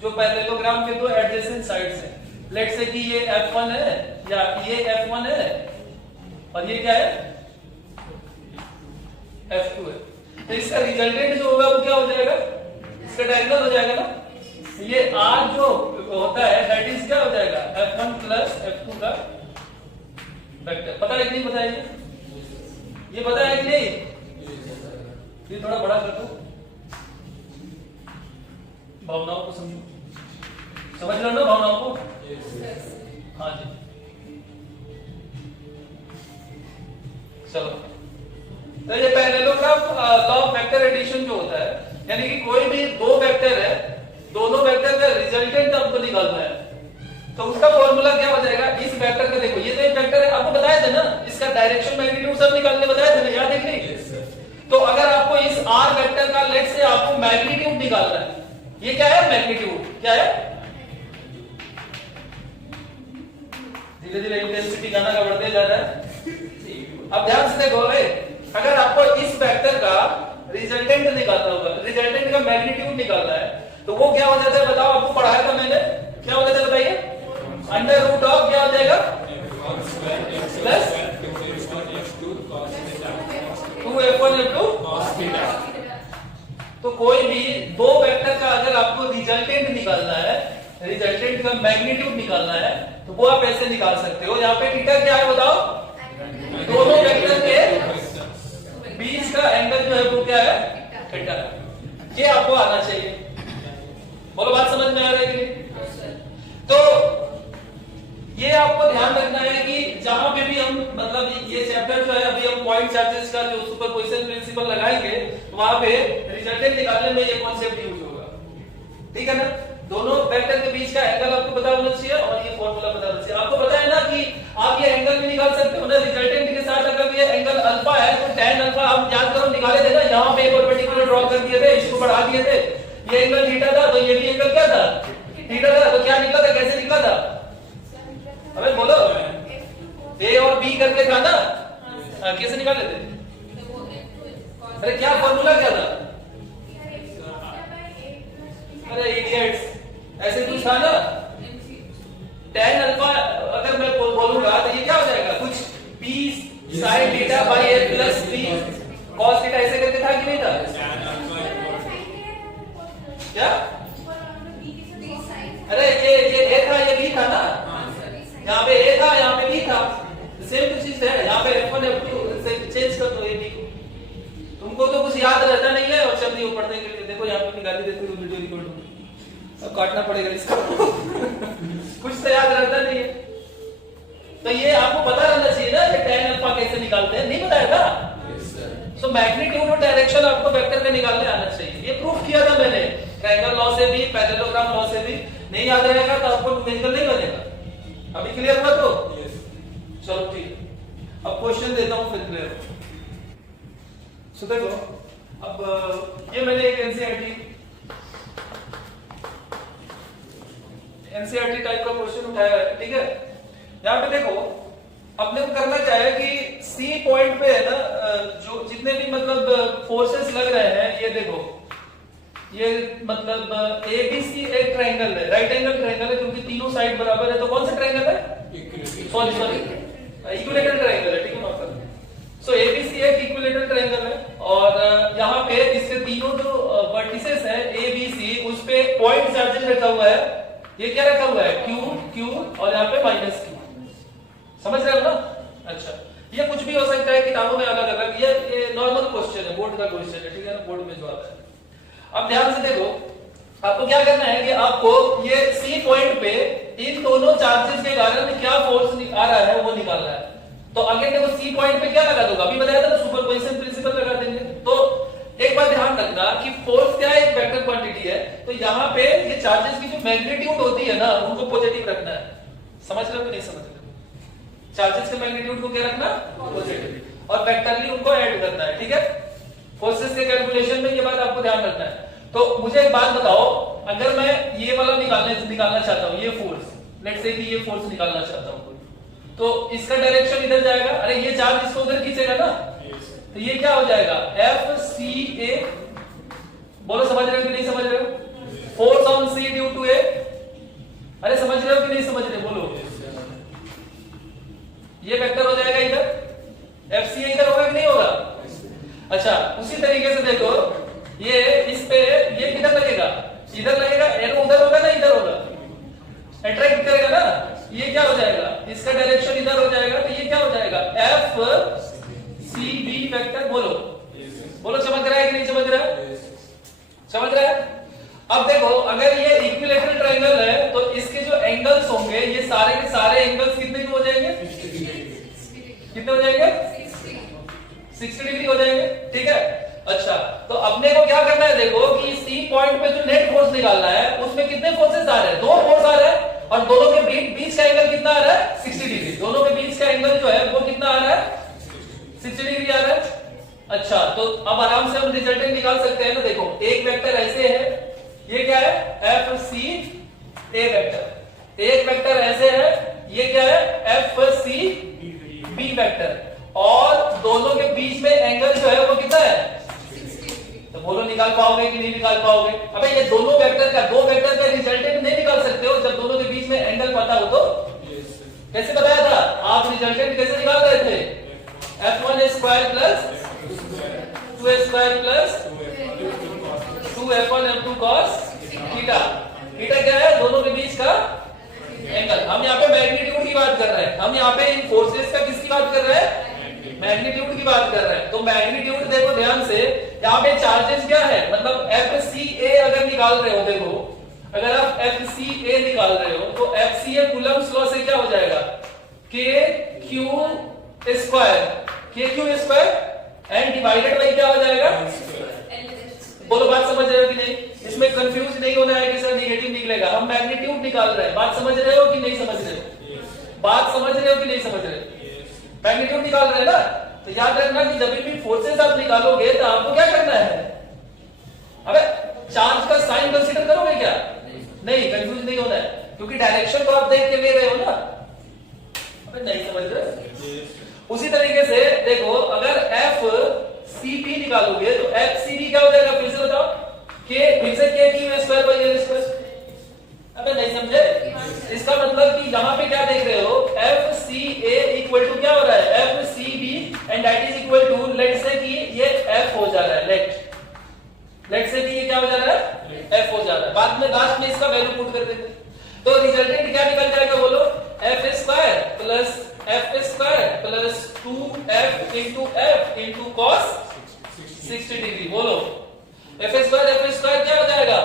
जो पैरेललोग्राम के 2 एडजेसेंट साइड्स हैं। लेट्स से कि ये F1 है या ये F1 है और ये क्या है, F2 है। तो इसका रिजल्टेंट जो होगा वो क्या हो जाएगा, इसका डायगोनल हो जाएगा ना। ये R जो होता है दैट इज क्या हो जाएगा, F1 प्लस F2 का वेक्टर। पता है कि नहीं पता है? ये पता है कि नहीं? ये थोड़ा बड़ा कर दो, भावनाओं को समझो, समझ लो ना भावनाओं को। हाँ जी, चलो। तो ये parallelogram law of vector addition जो होता है, यानी कि कोई भी 2 वेक्टर है, दोनों वेक्टर का रिजल्टेंट आपको निकालना है, तो उसका फॉर्मूला क्या हो जाएगा, इस वेक्टर का देखो, ये तो एक वेक्टर है, आपको बताया था ना, इसका डायरेक्शन मैग्नीट्यूड सब निकालने बताया था ना, याद है कि नहीं? तो अगर आपको इस R वेक्टर का लेट से आपको मैग्नीट्यूड निकालना है, ये क्या है, मैग्नीट्यूड क्या है, धीरे धीरे इंटेंसिटी गाना का बढ़ते जा रहा है। अब ध्यान से देखो, अगर आपको इस वेक्टर का रिजल्टेंट निकालना होगा, रिजल्टेंट का मैग्नीट्यूड निकालना है, तो वो क्या हो जाता है बताओ, आपको पढ़ाया था मैंने, क्या हो जाता है बताइए, अंडर रूट ऑफ क्या हो जाएगा, plus 2F1 F2 cos theta. तो कोई भी 2 वेक्टर का अगर आपको रिजल्टेंट निकालना है, रिजल्टेंट का मैग्नीट्यूड निकालना है, तो वो आप ऐसे निकाल सकते हो। यहाँ पे थीटा क्या है बताओ, दोनों वेक्टर के बीच का एंगल जो है वो क्या है, थीटा। ये आपको आना चाहिए। बोलो बात समझ में आ रहा है कि नहीं? तो ये आपको ध्यान रखना है कि जहां पे भी हम मतलब ये चैप्टर जो है अभी हम पॉइंट चार्जेस का जो सुपरपोजिशन प्रिंसिपल लगाएंगे, वहां पे रिजल्टेंट निकालने में ये कॉन्सेप्ट यूज होगा, ठीक है ना? दोनों वेक्टर के बीच का एंगल आपको पता होना चाहिए और ये फॉर्मूला पता होना चाहिए। आपको पता है ना कि आप ये एंगल भी निकाल सकते हो ना रिजल्टेंट के साथ। अगर ये एंगल अल्फा है तो tan अल्फा आप याद करो निकाले थे ना, यहाँ पे एक परपेंडिकुलर ड्रॉ कर दिए थे, इसको बढ़ा दिए थे, ये एंगल थीटा था तो ये भी एंगल क्या था, थीटा था। तो क्या निकला था, कैसे निकला था, अबे बोलो, ए और बी करके था ना, कैसे निकाले थे, अरे क्या फॉर्मूला क्या था, अरे इडियट्स ऐसे कुछ था ना। tan अल्फा अगर मैं बोलूंगा तो ये क्या हो जाएगा, कुछ b sin theta by a plus b cos theta ऐसे करके था कि नहीं था, क्या, अरे ये a था ये b था ना, यहाँ पे a था यहाँ पे b था, सेम तो चीज है। यहाँ पे f1 f2 से चेंज कर दो ये b को, तुमको तो कुछ याद रहता नहीं है और शब्द यूं पढ़ने के लिए देखो यहाँ पे निकाली देती हूँ वीडियो रिकॉर्ड, अब काटना पड़ेगा इसको कुछ तो याद रहता नहीं है। तो ये आपको पता रहना चाहिए ना कि tan अल्फा कैसे निकालते हैं, नहीं बताया था। सो मैग्नीट्यूड और डायरेक्शन आपको वेक्टर में निकालने आना चाहिए, ये प्रूफ किया था मैंने ट्रायंगल लॉ से भी पैरेललोग्राम लॉ से भी। नहीं याद रहेगा तो आपको न्यूमेरिकल नहीं बनेगा। अभी क्लियर हुआ तो चलो ठीक, अब क्वेश्चन देता हूं फिर क्लियर हो। सो देखो अब ये मैंने एक एनसीईआरटी टाइप का क्वेश्चन उठाया है, ठीक है। यहाँ पे देखो अपने को करना क्या है कि सी पॉइंट पे है ना, जो जितने भी मतलब फोर्सेस लग रहे हैं, ये देखो ये मतलब एबीसी एक ट्रायंगल है, राइट एंगल ट्रायंगल है क्योंकि तीनों साइड बराबर है। तो कौन सा ट्रायंगल है, सॉरी इक्विलेटरल ट्रायंगल है, ठीक है ना। सो एबीसी एक इक्विलेटरल ट्रायंगल है और यहाँ पे इसके तीनों जो वर्टिसेस है एबीसी, उस पे पॉइंट चार्जेस रखा हुआ है। ये क्या रखा हुआ है, क्यू और यहाँ पे माइनस क्यू, समझ रहे हो ना। अच्छा ये कुछ भी हो सकता है, किताबों में अलग अलग, ये नॉर्मल क्वेश्चन है, बोर्ड का क्वेश्चन है, ठीक है ना, बोर्ड में जो आता है। अब ध्यान से देखो आपको क्या करना है कि आपको ये सी पॉइंट पे इन दोनों चार्जेस के कारण क्या फोर्स आ रहा है वो निकालना है। तो अगेन देखो सी पॉइंट पे क्या लगा दूंगा, अभी बताया था ना सुपरपोजिशन प्रिंसिपल लगा देंगे। तो एक बात ध्यान रखना कि फोर्स क्या है, एक वेक्टर क्वांटिटी है। तो यहाँ पे ये चार्जेस की जो मैग्नीट्यूड होती है ना उनको पॉजिटिव रखना है, समझ रहे हो कि नहीं समझ रहे हो। चार्जेस के मैग्नीट्यूड को क्या रखना, पॉजिटिव, और वेक्टरली उनको ऐड करना है, ठीक है। फोर्सेस के कैलकुलेशन में ये बात आपको ध्यान रखना है। तो मुझे एक बात बताओ, अगर मैं ये वाला निकालना चाहता हूँ, ये फोर्स, लेट्स से कि ये फोर्स निकालना चाहता हूँ, तो इसका डायरेक्शन इधर जाएगा, अरे ये चार्ज इसको उधर खींचेगा ना, तो ये क्या हो जाएगा एफ सी ए, बोलो समझ रहे हो कि नहीं समझ रहे हो, force on C due to A, अरे समझ रहे हो कि नहीं समझ रहे, बोलो। ये वेक्टर हो जाएगा इधर, एफ सी ए इधर होगा कि नहीं होगा। अच्छा उसी तरीके से देखो ये इस पे ये किधर लगेगा, इधर लगेगा, एरो उधर होगा ना, इधर होगा, अट्रैक्ट करेगा ना, ये क्या हो जाएगा, इसका डायरेक्शन इधर हो जाएगा, तो ये क्या हो जाएगा एफ सी बी वेक्टर, बोलो बोलो समझ रहा है कि नहीं समझ रहा है, समझ रहा है। अब देखो अगर ये इक्विलेटरल ट्रायंगल है तो इसके जो एंगल्स होंगे ये सारे के सारे एंगल्स कितने के हो जाएंगे, कितने हो जाएंगे, 60 डिग्री हो जाएंगे, ठीक है। अच्छा तो अपने को क्या करना है, देखो कि सी पॉइंट पे जो नेट फोर्स निकालना है उसमें कितने फोर्सेस आ रहे हैं, दो फोर्स आ रहा है, और दोनों के बीच का एंगल कितना आ रहा है, 60 डिग्री। दोनों के बीच का एंगल जो है वो कितना आ रहा है, 60 डिग्री आ रहा है। अच्छा तो अब आराम से हम रिजल्टेंट निकाल सकते हैं। तो देखो एक वेक्टर ऐसे है, ये क्या है एफ सी ए वेक्टर, एक वेक्टर ऐसे है, ये क्या है एफ सी बी वेक्टर, और दोनों के बीच में एंगल जो है वो कितना है, तो बोलो निकाल पाओगे कि नहीं निकाल पाओगे। अबे ये दोनों वेक्टर का, दो वेक्टर का रिजल्टेंट नहीं निकाल सकते हो जब दोनों के बीच में एंगल पता हो तो। कैसे बताया था, आप रिजल्टेंट कैसे निकाल रहे थे, f1 square plus 2 square plus 2 f1 f2 cos theta. Theta क्या है, दोनों के बीच का एंगल। हम यहाँ पे मैग्नीट्यूड की बात कर रहे हैं, हम यहाँ पे इन फोर्सेस का किसकी बात कर रहे हैं, मैग्नीट्यूड की बात कर रहे हैं। तो मैग्नीट्यूड देखो ध्यान से, यहाँ पे चार्जेस क्या है, मतलब एफ सी ए अगर निकाल रहे हो, देखो अगर आप एफ सी ए निकाल रहे हो तो एफ सी ए कूलम्स लॉ से क्या हो जाएगा, के क्यू स्क्वायर, के Q square and divided by क्या हो जाएगा, बोलो बात समझ रहे हो कि नहीं। इसमें कंफ्यूज नहीं होना है कि सर नेगेटिव निकलेगा, हम मैग्नीट्यूड निकाल रहे हैं, बात समझ रहे हो कि नहीं समझ रहे हो। बात समझ रहे हो कि नहीं समझ रहे? मैग्नीट्यूड निकाल रहे हैं ना, तो याद रखना कि जब भी फोर्सेस आप निकालोगे तो आपको क्या करना है? अबे चार्ज का साइन कंसीडर करोगे क्या? नहीं, कंफ्यूज नहीं होना है, क्योंकि डायरेक्शन तो आप देख के ले रहे हो ना। अबे नहीं समझ रहे? उसी तरीके से देखो, अगर एफ सी पी निकालोगे तो एफ सी पी क्या हो जाएगा? फिर से बताओ, के फिर से के Q square by L square. अबे नहीं समझे? इसका मतलब कि यहां पे क्या देख रहे हो? F C A equal to क्या हो रहा है? F C B and that is equal to, let say कि ये एफ हो जा रहा है, लेट से कि ये क्या हो जा रहा है? एफ हो जा रहा है। बाद में लास्ट में इसका वैल्यू पुट कर देंगे, तो रिजल्टेंट क्या निकल जाएगा बोलो? F square plus F square plus 2f into cos 60 degree. बोलो एफ स्क्वायर क्या हो जाएगा?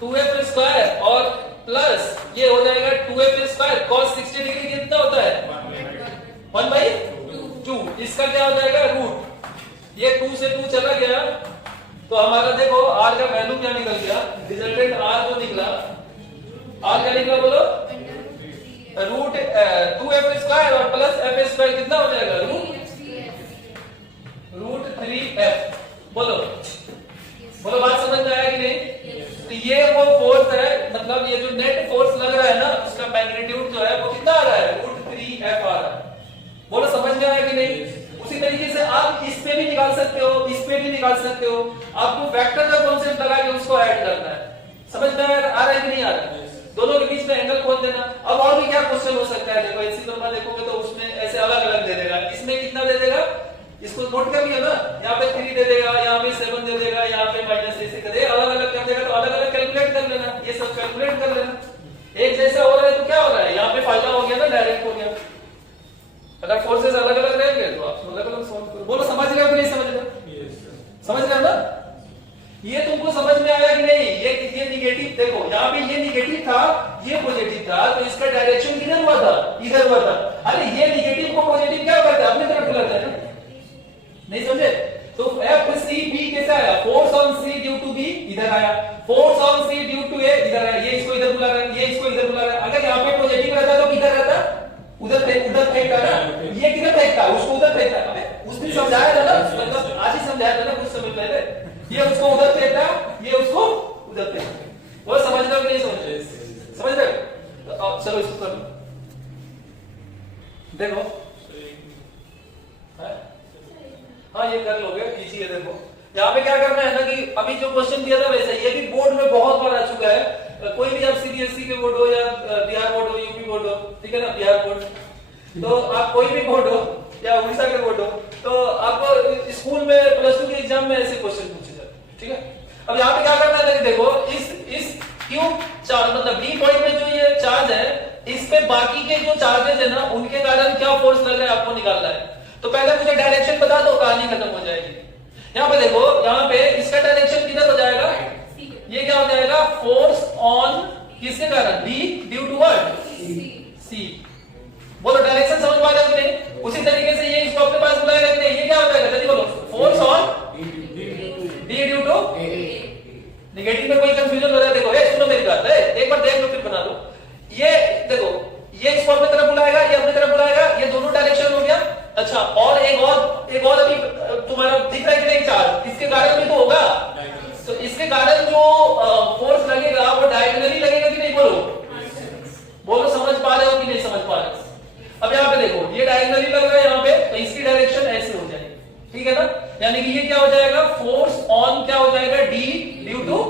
2f स्क्वायर और प्लस ये हो जाएगा 2f स्क्वायर कॉस 60 डिग्री कितना होता है? 1/2। इसका क्या हो जाएगा? रूट। ये 2 से 2 चला गया, तो हमारा देखो r का वैल्यू क्या निकल गया? रिजल्टेंट r जो निकला, r क्या निकला बोलो? रूट 2f स्क्वायर और प्लस f स्क्वायर कितना हो जाएगा? Root 3f। बोलो बोलो, बात समझ में आया कि नहीं? तो ये वो फोर्स है, मतलब ये जो नेट फोर्स लग रहा है ना, उसका मैग्नीट्यूड जो है वो कितना आ रहा है? रूट 3f आ रहा है। बोलो समझ में आया कि नहीं? उसी तरीके से आप इस पे भी निकाल सकते हो, इस पे भी निकाल सकते हो। आपको वेक्टर का कॉन्सेप्ट लगा के उसको ऐड करना है। समझ में आ रहा है कि नहीं आ रहा है? दोनों के बीच में एंगल खोल देना। अब और भी क्या क्वेश्चन हो सकता है? देखो इसी नंबर देखोगे तो उसमें ऐसे अलग अलग दे देगा। इसमें कितना दे देगा? इसको नोट कर लिया ना, यहाँ पे 3 दे देगा, यहाँ पे 7 दे देगा, यहाँ पे -3 से करे, अलग अलग कर देगा, तो अलग अलग कैलकुलेट कर लेना, ये सब कैलकुलेट कर लेना। एक जैसा हो रहा है तो क्या हो रहा है? यहाँ पे फायदा हो गया ना, डायरेक्ट हो गया। अगर फोर्सेस अलग अलग रहेंगे तो आप अलग अलग सॉल्व करो। बोलो समझ रहे हो कि नहीं समझ रहे हो? समझ रहे हो ना? ये तुमको समझ में आया कि नहीं? ये निगेटिव, देखो यहाँ पे ये निगेटिव था, ये पॉजिटिव था, तो इसका डायरेक्शन किधर हुआ था? इधर हुआ था। अरे ये निगेटिव को पॉजिटिव क्या करता है? अपनी तरफ बुलाता है ना। नहीं समझे? तो एफ सी बी कैसा आया? Force on C due to B इधर आया, force on C due to A इधर आया। ये इसको इधर बुला रहा है, ये इसको इधर बुला रहा है। अगर यहाँ पे पॉजिटिव रहता तो किधर रहता? उधर फेंकता ना। ये किधर फेंकता? उसको उधर फेंकता। अबे उस दिन समझाया था ना, मतलब आज ही समझाया था ना कुछ समय पहले। ये उसको उधर फेंकता, ये उसको उधर फेंकता। वो समझ रहे हो कि नहीं समझ रहे? समझ रहे हो? तो अब चलो इसको करो, देखो। हाँ ये कर लोगे, इजी है। देखो यहाँ पे क्या करना है ना कि अभी जो क्वेश्चन दिया था वैसे ये भी बोर्ड में बहुत बार आ चुका है। कोई भी आप सीबीएसई के बोर्ड हो या बिहार बोर्ड हो, यूपी बोर्ड हो, ठीक है ना, बिहार बोर्ड, तो आप कोई भी बोर्ड हो या उड़ीसा के बोर्ड हो, तो आपको स्कूल में +2 के एग्जाम में ऐसे क्वेश्चन पूछे जाते हैं, ठीक है। अब यहाँ पे क्या करना है कि देखो इस क्यूब चार्ज, मतलब बी पॉइंट में जो ये चार्ज है, इस पे बाकी के जो चार्जेस है ना, उनके कारण क्या फोर्स लग रहा है आपको निकालना है। तो पहले मुझे डायरेक्शन बता दो, कहानी खत्म हो जाएगी। यहाँ पे देखो, यहाँ पे इसका डायरेक्शन किधर हो जाएगा? ये क्या हो जाएगा? फोर्स ऑन किसके कारण? B due to what? C. बोलो डायरेक्शन समझ पा रहे हो कि नहीं? उसी तरीके से ये इसको अपने पास बुलाएगा कि नहीं? ये क्या हो जाएगा? जल्दी बोलो, force on B due to. Negative में कोई कंफ्यूजन हो रहा है? देखो सुनो मेरी बात है, एक बार देख लो फिर बना लो। ये देखो, ये इसको अपनी तरफ बुलाएगा, ये अपनी तरफ बुलाएगा, ये दोनों डायरेक्शन हो गया। अच्छा, और एक और अभी तुम्हारा दिख रहा है कि नहीं चार्ज? इसके कारण भी तो होगा। तो इसके कारण जो फोर्स लगेगा वो डायगोनली लगेगा कि नहीं? बोलो समझ पा रहे हो कि नहीं समझ पा रहे? अब यहाँ पे देखो, ये डायगोनली लग रहा है यहाँ पे, तो इसकी डायरेक्शन ऐसे हो जाएगी, ठीक है ना। यानी कि ये क्या हो जाएगा? फोर्स ऑन क्या हो जाएगा? D due to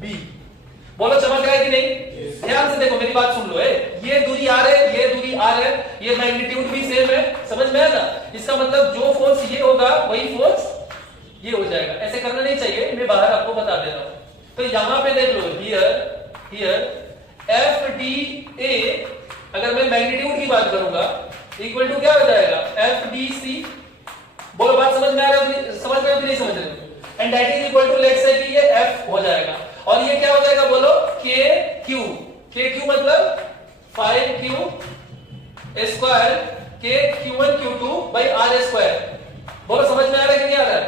B. बोलो समझ रहा है कि नहीं? ध्यान से देखो, मेरी बात सुन लो। ये दूरी आर है, ये दूरी आर है, ये मैग्नीट्यूड भी सेम है, समझ में आया ना? इसका मतलब जो फोर्स ये होगा वही फोर्स ये हो जाएगा। ऐसे करना नहीं चाहिए, मैं बाहर आपको बता दे रहा हूं। तो यहां पे देख लो, हियर एफ डी ए, अगर मैं मैग्नीट्यूड की बात करूंगा, इक्वल टू क्या हो जाएगा? F D C. बोलो बात समझ में आ रहा है? समझ रहे हो कि नहीं समझ रहे हो? And that is equal to, let's say कि ये एफ हो जाएगा, और ये क्या हो जाएगा? बोलो के क्यू। के क्यू मतलब 5q स्क्वायर के q1 q2 by R square. बोलो समझ में आ रहा है कि नहीं आ रहा है?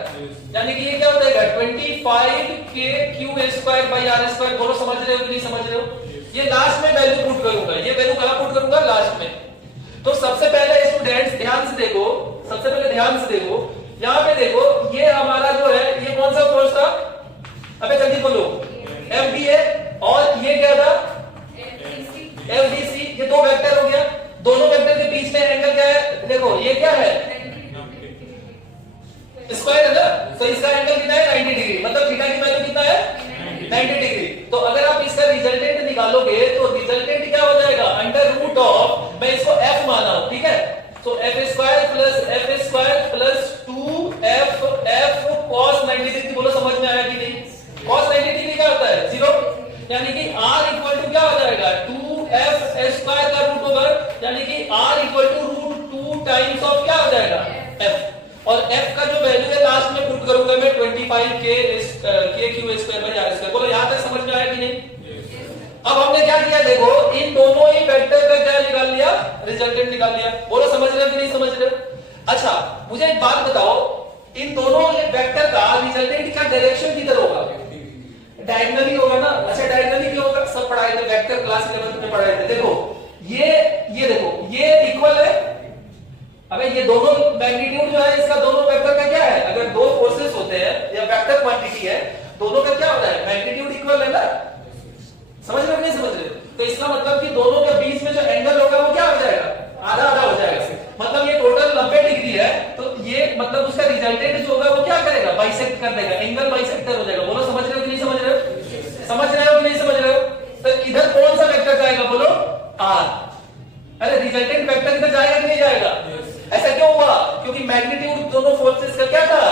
यानी कि ये क्या हो जाएगा? 25 K Q square by R square. बोलो समझ रहे हो कि नहीं समझ रहे हो? ये लास्ट में वैल्यू पुट करूंगा, ये वैल्यू कहां पुट करूंगा, लास्ट में। तो सबसे पहले स्टूडेंट्स ध्यान से देखो, सबसे पहले ध्यान से देखो, यहां पे देखो, ये हमारा जो है ये कौन सा फोर्स था, अबे जल्दी बोलो, एफबीए, और ये क्या था, एफडीसी। ये दो वेक्टर हो गया, दोनों वेक्टर के बीच में एंगल क्या है, देखो ये क्या है, स्क्वायर है ना, तो इसका एंगल कितना है, 90 डिग्री, मतलब थीटा की वैल्यू कितना है, 90 डिग्री। तो अगर आप इसका रिजल्टेंट निकालोगे तो रिजल्टेंट क्या हो जाएगा, अंडर रूट ऑफ, मैं इसको f माना हूं, ठीक है, तो f square plus 2f cos 90 degree. बोलो समझ में आया कि नहीं, cos 90 डिग्री क्या होता है, 0, यानी कि r इक्वल टू क्या हो जाएगा, 2f स्क्वायर का रूट ओवर, यानी कि r equal to root 2 times of क्या हो जाएगा, f। और f का जो वैल्यू है लास्ट में पुट करूंगा मैं 25k Q square by R square. बोलो यहां तक समझ में आया कि नहीं। अब हमने क्या किया, देखो इन दोनों ही वेक्टर का क्या निकाल लिया, रिजल्टेंट निकाल लिया। बोलो समझ रहे हो कि नहीं समझ रहे हो। अच्छा मुझे एक बात बताओ, इन दोनों वेक्टर का रिजल्टेंट का डायरेक्शन किधर होगा, डायगोनली होगा ना। अच्छा डायगोनली क्यों होगा, सब पढ़ाए थे वेक्टर क्लास 11 में पढ़ाए थे। देखो ये देखो ये इक्वल है, अबे ये दोनों मैग्नीट्यूड जो है इसका, दोनों वेक्टर का क्या है, अगर दो फोर्सेस होते हैं या वेक्टर क्वांटिटी है, दोनों का क्या होता है, मैग्नीट्यूड इक्वल है ना। समझ रहे हो नहीं समझ रहे हो, तो इसका मतलब कि दोनों के बीच में जो एंगल होगा वो क्या हो जाएगा, आधा आधा हो जाएगा। मतलब ये टोटल 90 डिग्री है, तो ये मतलब उसका रिजल्टेंट जो होगा वो क्या करेगा, बाइसेक्ट कर देगा, एंगल बाइसेक्टर हो जाएगा। बोलो समझ रहे हो कि नहीं समझ रहे हो, समझ रहे हो कि नहीं समझ रहे हो। तो इधर कौन सा वेक्टर जाएगा, बोलो आर। अरे रिजल्टेंट वेक्टर इधर जाएगा कि नहीं जाएगा, ऐसा क्यों हुआ, क्योंकि मैग्नीट्यूड दोनों फोर्सेस का क्या था,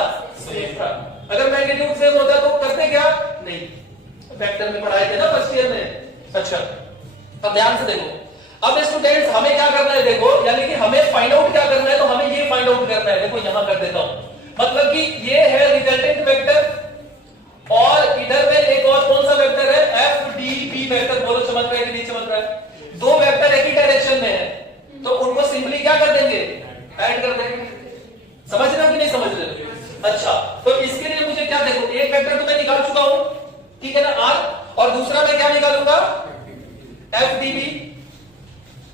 सेम था। अगर मैग्नीट्यूड सेम होता तो करते क्या, नहीं, वेक्टर में पढ़ाए थे ना फर्स्ट ईयर में। अच्छा अब ध्यान से देखो, अब स्टूडेंट्स हमें क्या करना है, देखो यानी कि हमें फाइंड आउट क्या करना है, तो हमें ये फाइंड आउट करना है। देखो यहां कर देता हूं, मतलब कि ये है रिजल्टेंट वेक्टर, और इधर में एक और कौन सा वेक्टर है, एफ डी बी वेक्टर। बोलो चमक रहा है कि नहीं चमक रहा है, दो वेक्टर एक ही डायरेक्शन में है, तो उनको सिंपली क्या कर देंगे, ऐड कर देंगे। समझ रहे हो कि नहीं समझ रहे हो। अच्छा तो इसके लिए मुझे क्या, देखो एक वेक्टर तो मैं निकाल चुका हूं, ठीक है ना, आर, और दूसरा मैं क्या निकालूंगा, F D B.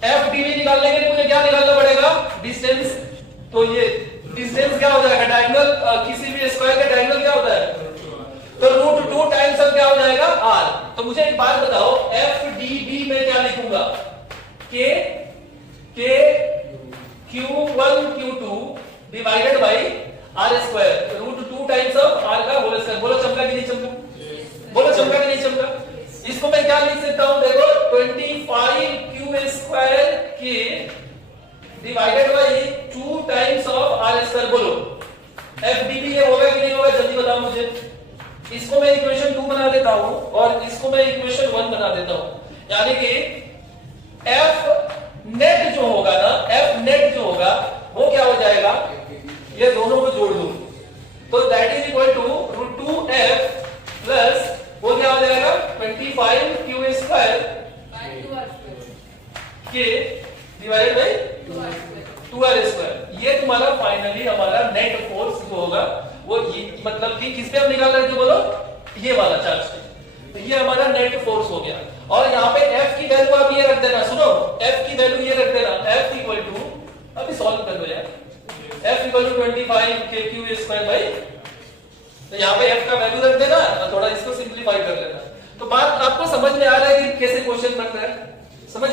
F D B निकालने के लिए मुझे क्या निकालना पड़ेगा, डिस्टेंस। तो ये डिस्टेंस क्या हो जाएगा, डायगोनल, किसी भी स्क्वायर का डायगोनल क्या होता है, तो रूट 2 टाइम्स अब क्या हो जाएगा, आर। तो मुझे एक बात बताओ, एफ डी बी में क्या लिखूंगा, K Q1 Q2 divided by R square, root 2 times of R का होल स्क्वायर। बोलो चमका कि नहीं चमका, बोलो चमका कि नहीं चमका। इसको मैं क्या लिख सकता हूं, देखो 25Q square K divided by 2 times of R square. बोलो एफडीबी ये होगा कि नहीं होगा, जल्दी बताओ मुझे। इसको मैं इक्वेशन 2 बना देता हूं और इसको मैं इक्वेशन 1 बना देता हूं, यानी कि एफ नेट जो होगा ना, एफ नेट जो होगा वो क्या हो जाएगा, ये दोनों को जोड़ दूं तो that is equal to root 2f plus वो क्या हो जाएगा 25q square K divided by 2r square. ये तुम्हारा फाइनली हमारा नेट फोर्स जो होगा वो ये, मतलब कि किस पे हम निकाल रहे थे, बोलो ये वाला चार्ज पे। तो ये हमारा नेट फोर्स हो गया, और यहाँ पे f की वैल्यू आप ये रख देना, सुनो f की वैल्यू ये रख देना, f इक्वल टू, अभी सॉल्व कर लो यार, f equal to 25k square by, तो यहाँ पे f का वैल्यू रख देना और थोड़ा इसको सिंप्लीफाई कर लेना। तो बात आपको समझ में आ रहा है कि कैसे क्वेश्चन बनता है, समझ